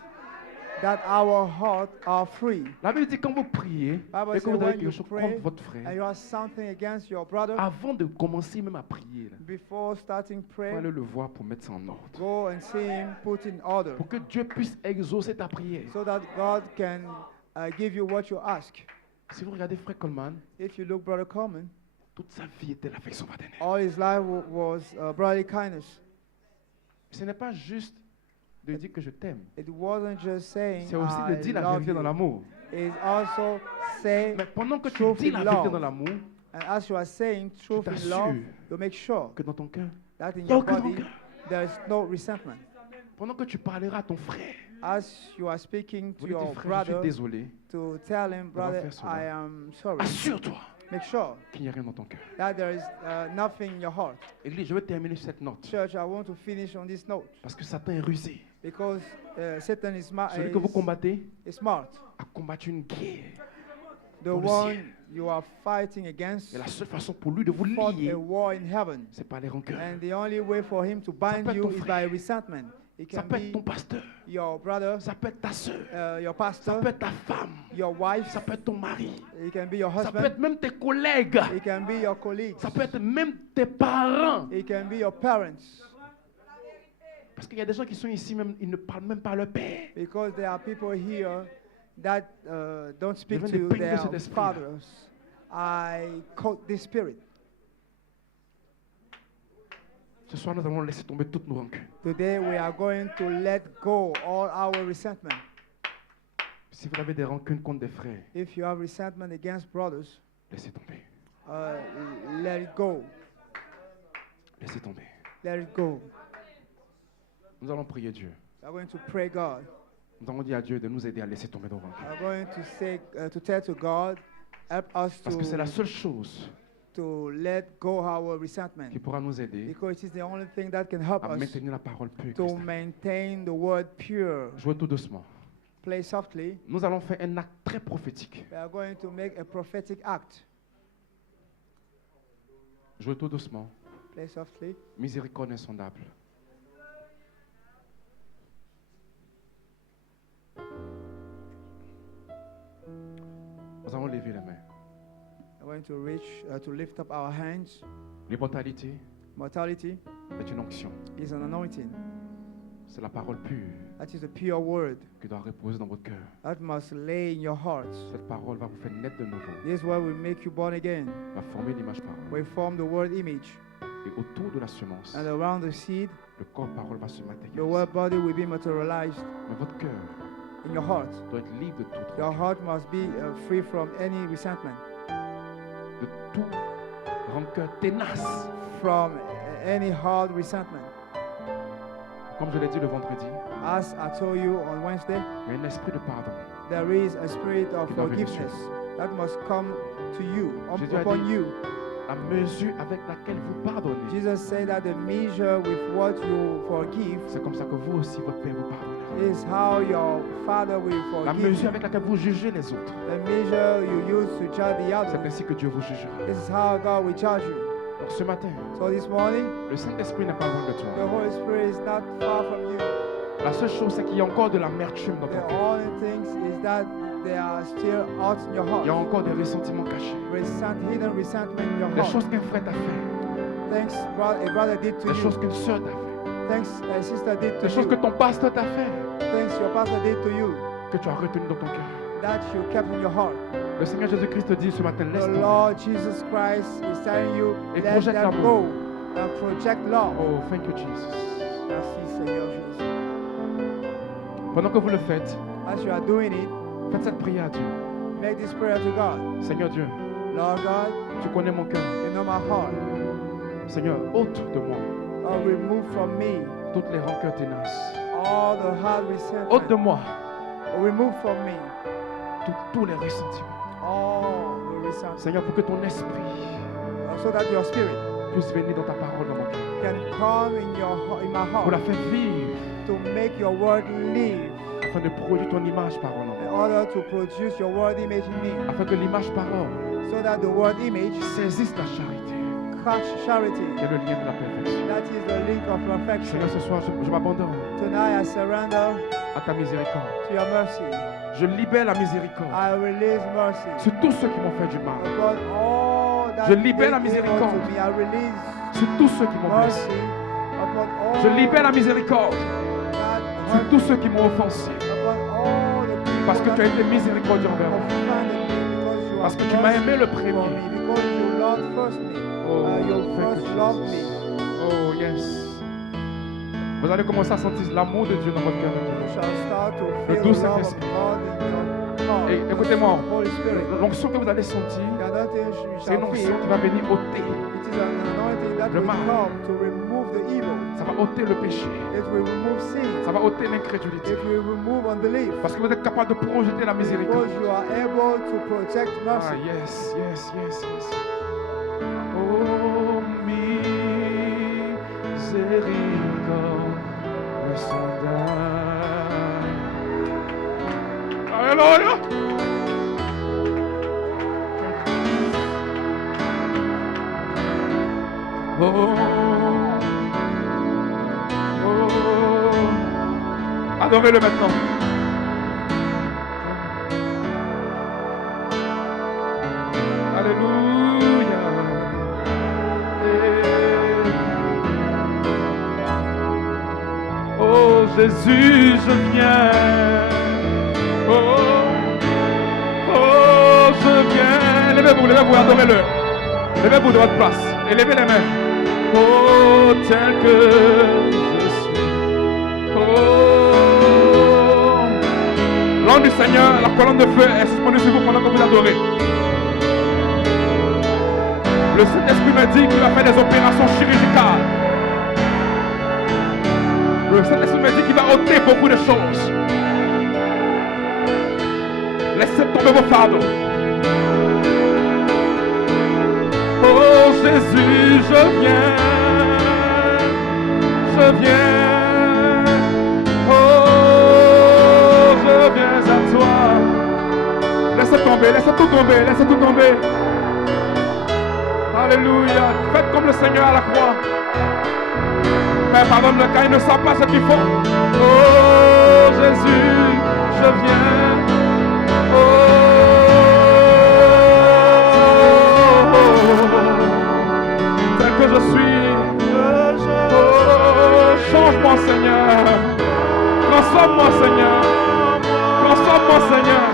that our hearts are free. La Bible dit quand vous priez Bible et que says vous avez when quelque you chose pray contre votre and frère, you have something against your brother, avant de commencer même à prier, là, before starting il faut prayer, aller le voir pour mettre ça en ordre. go and see him put in order Pour que Dieu puisse exaucer ta prière. so that God can give you what you ask. Si vous regardez Frère Coleman, If you look, Brother Coleman, toute sa vie était l'affection fraternelle. all his life was brotherly kindness. Ce n'est pas juste de dire que je t'aime. It wasn't just saying C'est aussi de I dire la love vérité dans you. l'amour. It's also say, Mais pendant que tu truth dis in la vérité love. dans l'amour, and as you are saying truth in t'assures love, you make sure que dans ton cœur, that in il n'y a your aucun body rancœur. there is no resentment. Pendant que tu parleras à ton frère, As you are speaking to vous lui your dites, frère, je suis brother, désolé. to tell him, brother, faire cela. I am sorry. Assure-toi Make Make sure qu'il n'y a rien dans ton cœur. that there is nothing in your heart. Église, je vais terminer cette note. Church, I want to finish on this note Parce que Satan est rusé. because Satan is Celui que vous combattez smart. a combattu une guerre. The Dans le one ciel. you are fighting against Et la seule façon pour lui de vous fought lier, a war in heaven. c'est par les rancœurs. And the only way for him to bind peut être you ton is by frère. resentment. It Ça can peut être be ton pasteur. your brother, Ça peut être ta soeur. your Ça pastor, peut être ta femme. your wife. Ça peut être ton mari. It can be your Ça peut husband. être même tes collègues. It can be your colleagues. Ça peut être même tes parents. It can be your parents. Parce qu'il y a des gens qui sont ici, même, ils ne parlent même pas à leur père. Because there are people here that don't speak viens de to bringer their cet esprit-là. fathers. I quote this spirit. Ce soir, nous allons laisser tomber toutes nos rancœurs. Today we are going to let go all our resentment. Si vous avez des rancunes contre des frères, If you have resentment against brothers, laissez tomber. let it go. Laissez tomber. Let it go. Nous allons prier Dieu. We are going to pray God. Nous allons dire à Dieu de nous aider à laisser tomber nos rancœurs. We are going to say to tell to God, help us Parce que c'est la to seule chose let go our resentment. qui pourra nous aider Because it is the only thing that can help à us maintenir la parole pure. to cristalline. maintain the word pure. Jouez tout doucement. Play softly. Nous allons faire un acte très prophétique. We are going to make a prophetic act. Jouez tout doucement. Play softly. Miséricorde insondable. Nous allons lever les mains. We're going to reach to lift up our hands. L'immortalité Mortality est une onction. is an anointing. C'est la parole pure That is a pure word qui doit reposer dans votre cœur. that must lay in your hearts. Cette parole va vous faire naître de nouveau, This word will make you born again. va former l'image parole. We form the word image, Et autour de la semence, and around the seed, le corps parole va se the matérialiser. word body will be materialized Mais votre cœur in your heart. doit être libre de toute Your rancune, heart must be free from any resentment, de tout rancœur ténace. from any hard resentment. Comme je l'ai dit le vendredi, As I told you on Wednesday, il y a un esprit de pardon. there is a spirit of Qui doit venir forgiveness that must come to you, Jésus a upon dit- you. La mesure avec laquelle vous pardonnez, Jesus said that the measure with what you forgive c'est comme ça que vous aussi, votre Père vous pardonnera. is how your Father will La forgive mesure you. avec laquelle vous jugez les autres, The measure you use to judge the c'est other, ainsi que Dieu vous jugera. this is how God will judge you. Donc ce matin, So this morning, le Saint-Esprit n'est pas loin de the toi. Holy Spirit is not far from you. La seule chose, c'est qu'il y a encore de l'amertume dans ton The cœur. only thing is that there are still hearts in your Il y a heart. encore des ressentiments cachés. Hidden resentment in your Des heart. choses qu'un frère t'a fait. Thanks a brother did to Des choses you. qu'une soeur t'a fait. Thanks a sister did to Des choses que you. ton pasteur t'a fait. Thanks your pastor did to you. Que tu as retenu dans ton cœur. That you kept in your heart. Le Seigneur Jésus-Christ te dit ce matin, laisse The tomber. Lord Jesus Christ is telling you, Et let projette that l'amour. go and project love. Oh, thank you, Jesus. Merci Seigneur Jésus. Pendant que vous le faites, As you are doing it, faites cette prière à Dieu. make this prayer to God. Seigneur Dieu, Lord God, tu connais mon cœur. you know my heart. Seigneur, ôte de moi Remove from me toutes les rancœurs ténaces. all the hard Ôte de resentment. moi Remove from me tous les ressentiments. all the resentment. Seigneur, pour que ton esprit So that your spirit puisse venir dans ta parole dans mon cœur. can come in my Pour la heart faire vivre, to make your word live, afin de produire ton image parole en in moi. order to produce your word image in me, Afin que l'image parole so that the word image saisisse la charité, catch charity. qui est le lien de la perfection. That is the link of perfection. Seigneur, ce soir, je m'abandonne Tonight I surrender à ta miséricorde. to your mercy. Je libère la miséricorde I release mercy sur tous ceux qui m'ont fait du mal, upon all that Je libère la they did miséricorde. unto me. I release sur tous ceux qui m'ont blessé. mercy upon all Je libère la miséricorde that sur hurt tous ceux qui m'ont offensé. upon all the people Parce que tu as that été miséricordieux envers moi. offended me, because you Parce are que tu m'as merciful aimé le for premier. me, because you loved first me. Oh, You thank you, first loved me. Jesus. Oh, yes. Vous allez commencer à sentir l'amour de Dieu dans votre cœur. You shall start to Le feel doux the love of Saint-Esprit. God in your heart. Et écoutez-moi, Holy Spirit. l'onction que vous allez sentir, The anointing you c'est une shall onction feel. qui va venir ôter It is an anointing that le will mal. come to remove the evil. Ça va ôter le péché. It will remove sin. Ça va ôter l'incrédulité. It will remove unbelief. Parce que vous êtes capable de projeter la miséricorde. Because you are able to project Ah, mercy. yes, yes, yes, yes. Oh, miséricorde, le sondage. Alléluia. Oh, oh, adorez-le maintenant. Alléluia. Oh Jésus, je viens. Oh, oh, je viens. Levez-vous, levez-vous, adorez-le. Levez-vous de votre place et levez les mains. Oh, tel que je suis. Oh, l'ange du Seigneur, la colonne de feu est suspendue sur vous pendant que vous adorez. Le Saint-Esprit me dit qu'il va faire des opérations chirurgicales. Le Saint-Esprit me dit qu'il va ôter beaucoup de choses. Laissez tomber vos fardeaux. Oh Jésus, je viens. Je viens. Oh, je viens à toi. Laissez tomber, laissez tout tomber, laissez tout tomber. Alléluia. Faites comme le Seigneur à la croix. Père, pardonne-le car ils ne savent pas ce qu'ils font. Oh Jésus, je viens. Oh, tel que je suis. Oh, change-moi Seigneur. Transforme-moi Seigneur. Transforme-moi Seigneur.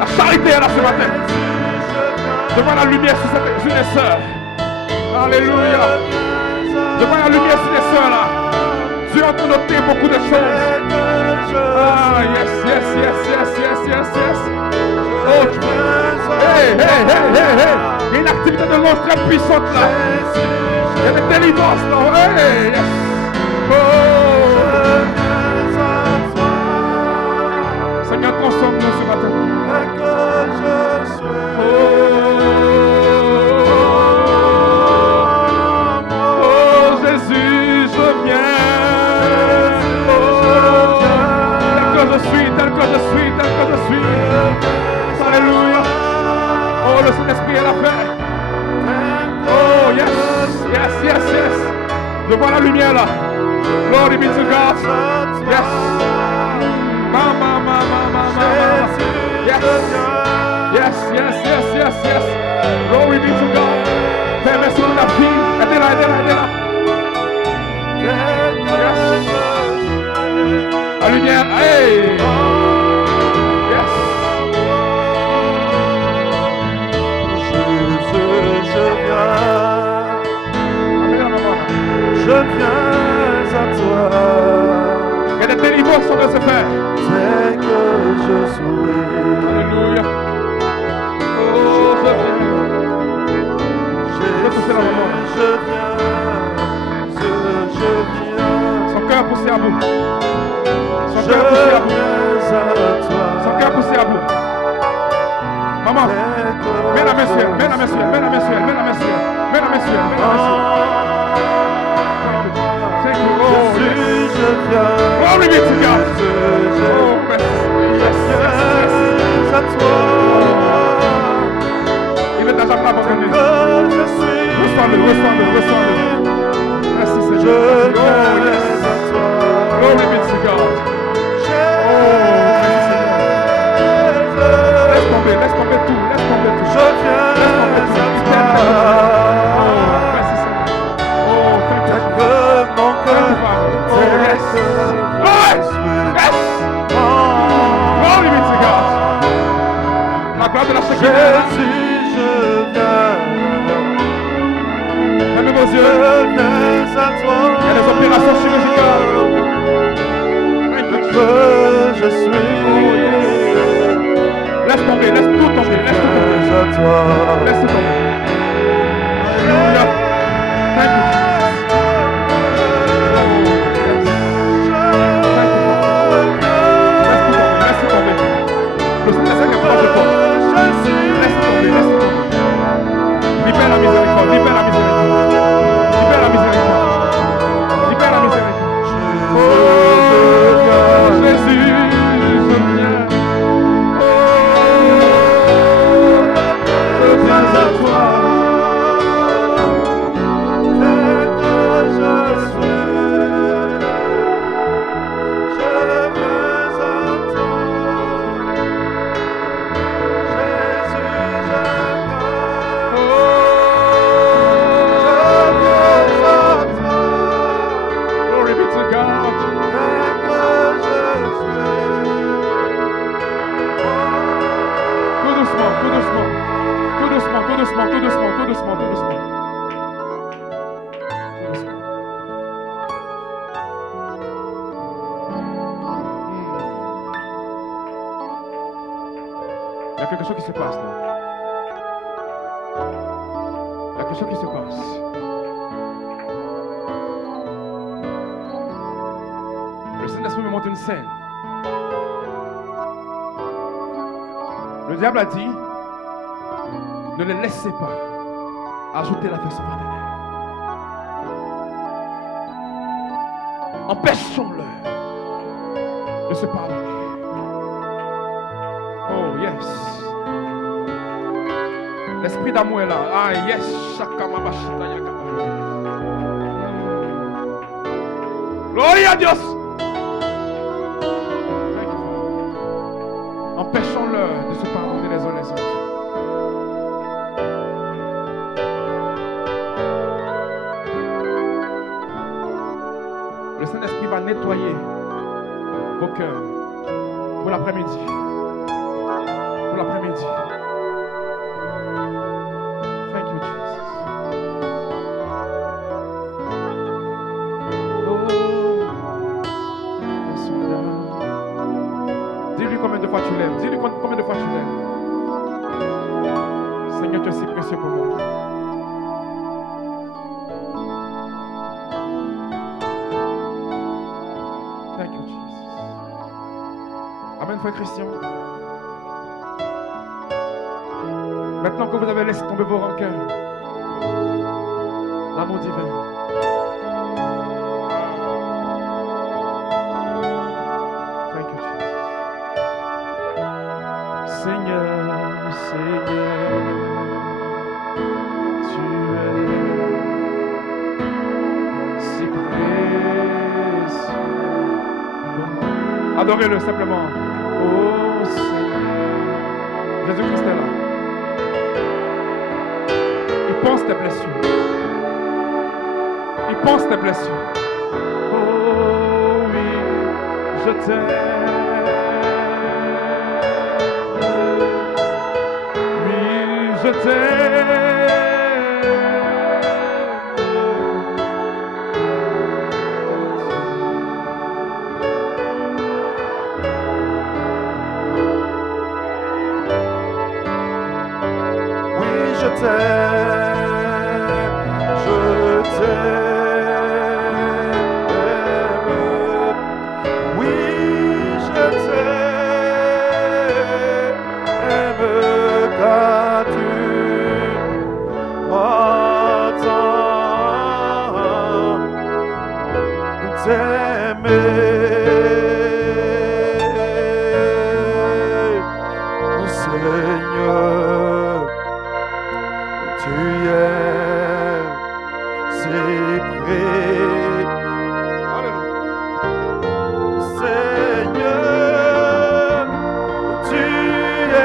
La charité est là ce matin. Je vois la lumière sur les sœurs. Alléluia. Je vois la lumière sur les sœurs là. Dieu a noté beaucoup de choses. Ah, yes, yes, yes, yes, yes, yes, yes. Oh, hey, hey, hey, hey, hey. Il y a une activité de l'ange très puissante là. Il y a des délivrances là. Hey, yes. Oh. Seigneur, transforme-nous ce matin. Alléluia. Oh, le Saint-Esprit est là. Oh, yes, yes, yes, yes. Je vois la lumière là. Glory be to God. Yes. Mama, mama, mama, mama. Yes. Yes, yes, yes, yes, yes. Glory be to God. Père, merci pour la fille. Aidez-la, aidez-la, aidez-la. Yes. La lumière. Hey. Je viens à toi. Il y a des délivrances qui sont de se faire. C'est que je suis. Alléluia. Oh, je viens. Je viens. Son cœur poussé à bout. Son Je cœur poussé à bout. viens à toi. Son cœur poussé à bout. Maman, mets la main sur elle, mets la main sur elle, mets la main sur elle, mets la main sur elle, mets la main sur elle, mets la main sur elle. Thank you. Oh, yes. Glory be to God. Oh, merci. Yes, yes, yes. À toi. Il ne t'a jamais abandonné. Je suis. Reçois-le, reçois-le, reçois-le. Merci Seigneur. Je Oh, yes. viens à toi. Glory be to God. Oh, merci Seigneur. Laisse tomber tout, laisse tomber tout. Je viens Laisse tomber tout. à Il toi. t'aime. Oh, merci Seigneur. Oh, thank you. Que mon cœur Oh, yes. Lord, yes. Glory be to God. La gloire de la Shekinah. Jésus, je viens. Fermez vos yeux. Je viens à toi. Il y a des opérations chirurgicales. Thank you. Que je suis. Laisse tomber, laisse tout tomber, laisse tout tomber. À toi. Laisse tout tomber. Alléluia. Thank you. Il y a quelque chose qui se passe là. Il y a quelque chose qui se passe. Le Saint-Esprit me montre une scène. Le diable a dit, ne les laissez pas ajouter la version fraternelle. Empêchons-leur de se pardonner. Oh yes. L'esprit d'amour est là. Ah yes. Gloria a Dios. Empêchons-leur de se pardonner les uns les autres. Le Saint-Esprit va nettoyer vos cœurs pour l'après-midi. Pour l'après-midi. Thank you, Jesus. Oh, dis-lui combien de fois tu l'aimes. Dis-lui combien de fois tu l'aimes. Seigneur, tu es si précieux pour moi. Thank you, Jesus. Amen, frère Christian. Maintenant que vous avez laissé tomber vos rancœurs, l'amour divin. Thank you, Jesus. Seigneur, Seigneur, tu es si précieux. Adorez-le simplement. Oh Seigneur. Jésus-Christ est là. Il pense tes blessures. Il pense tes blessures. Oh oui, je t'aime. Oui, je t'aime. Je t'aime, oui, je t'aime, car tu m'attends, t'aimer, Seigneur. Tu es si près, Seigneur, tu es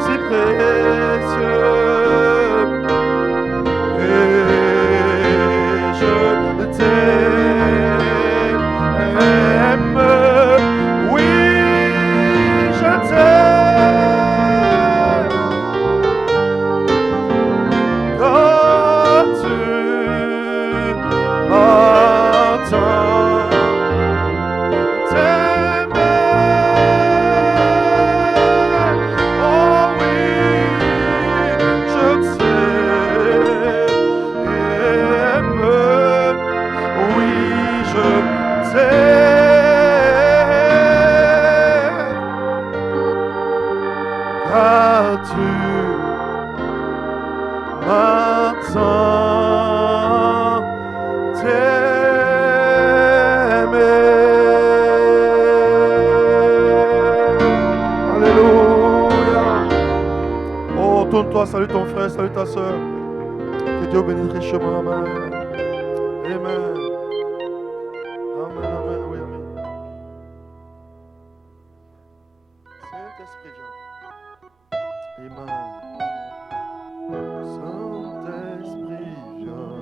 si précieux, et je t'aime, oui, je t'aime. Tu m'attends, t'aimer. Alléluia. Oh, tourne-toi, salue ton frère, salue ta soeur. Que Dieu bénisse richement. Amen. Amen. Amen, amen, oui, amen. Saint-Esprit, Jean. Amen. Saint-Esprit, viens.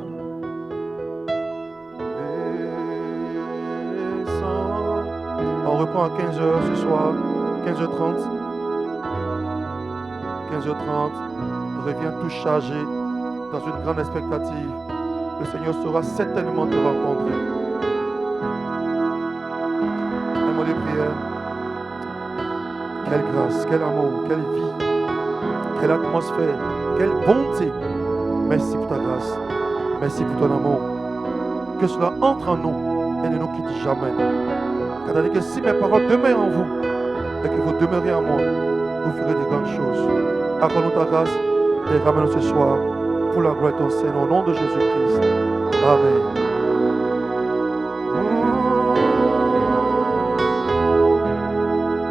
Descends. On reprend à 15h ce soir, 15h30. 15h30. Reviens tout chargé dans une grande expectative. Le Seigneur saura certainement te rencontrer. Un mot de prière. Quelle grâce, quel amour, quelle vie, quelle atmosphère, quelle bonté. Merci pour ta grâce. Merci pour ton amour. Que cela entre en nous et ne nous quitte jamais. Car tu as dit que si mes paroles demeurent en vous et que vous demeurez en moi, vous ferez de grandes choses. Accorde-nous ta grâce et ramène-nous ce soir pour la gloire de ton Seigneur. Au nom de Jésus-Christ. Amen.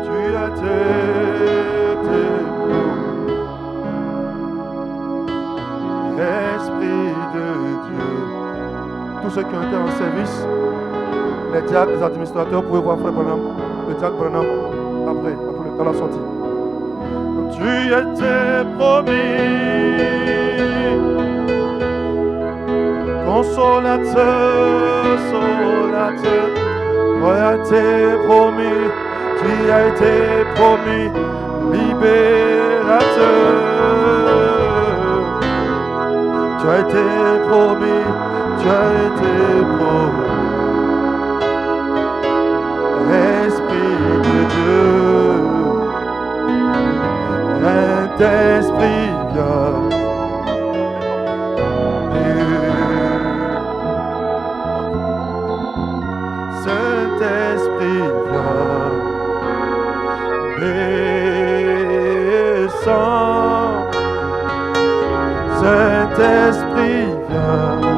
Tu as été Esprit de Dieu. Tous ceux qui ont été en service, les diacres, les administrateurs, vous pouvez voir Frère Branham, le diacre Branham, après dans la sortie. Tu étais promis, consolateur, solateur, tu as été promis, tu as été promis, libérateur. Tu as été promis, tu as été promis. Esprit de Dieu, Saint-Esprit viens. Saint-Esprit viens. Descends. Saint-Esprit viens.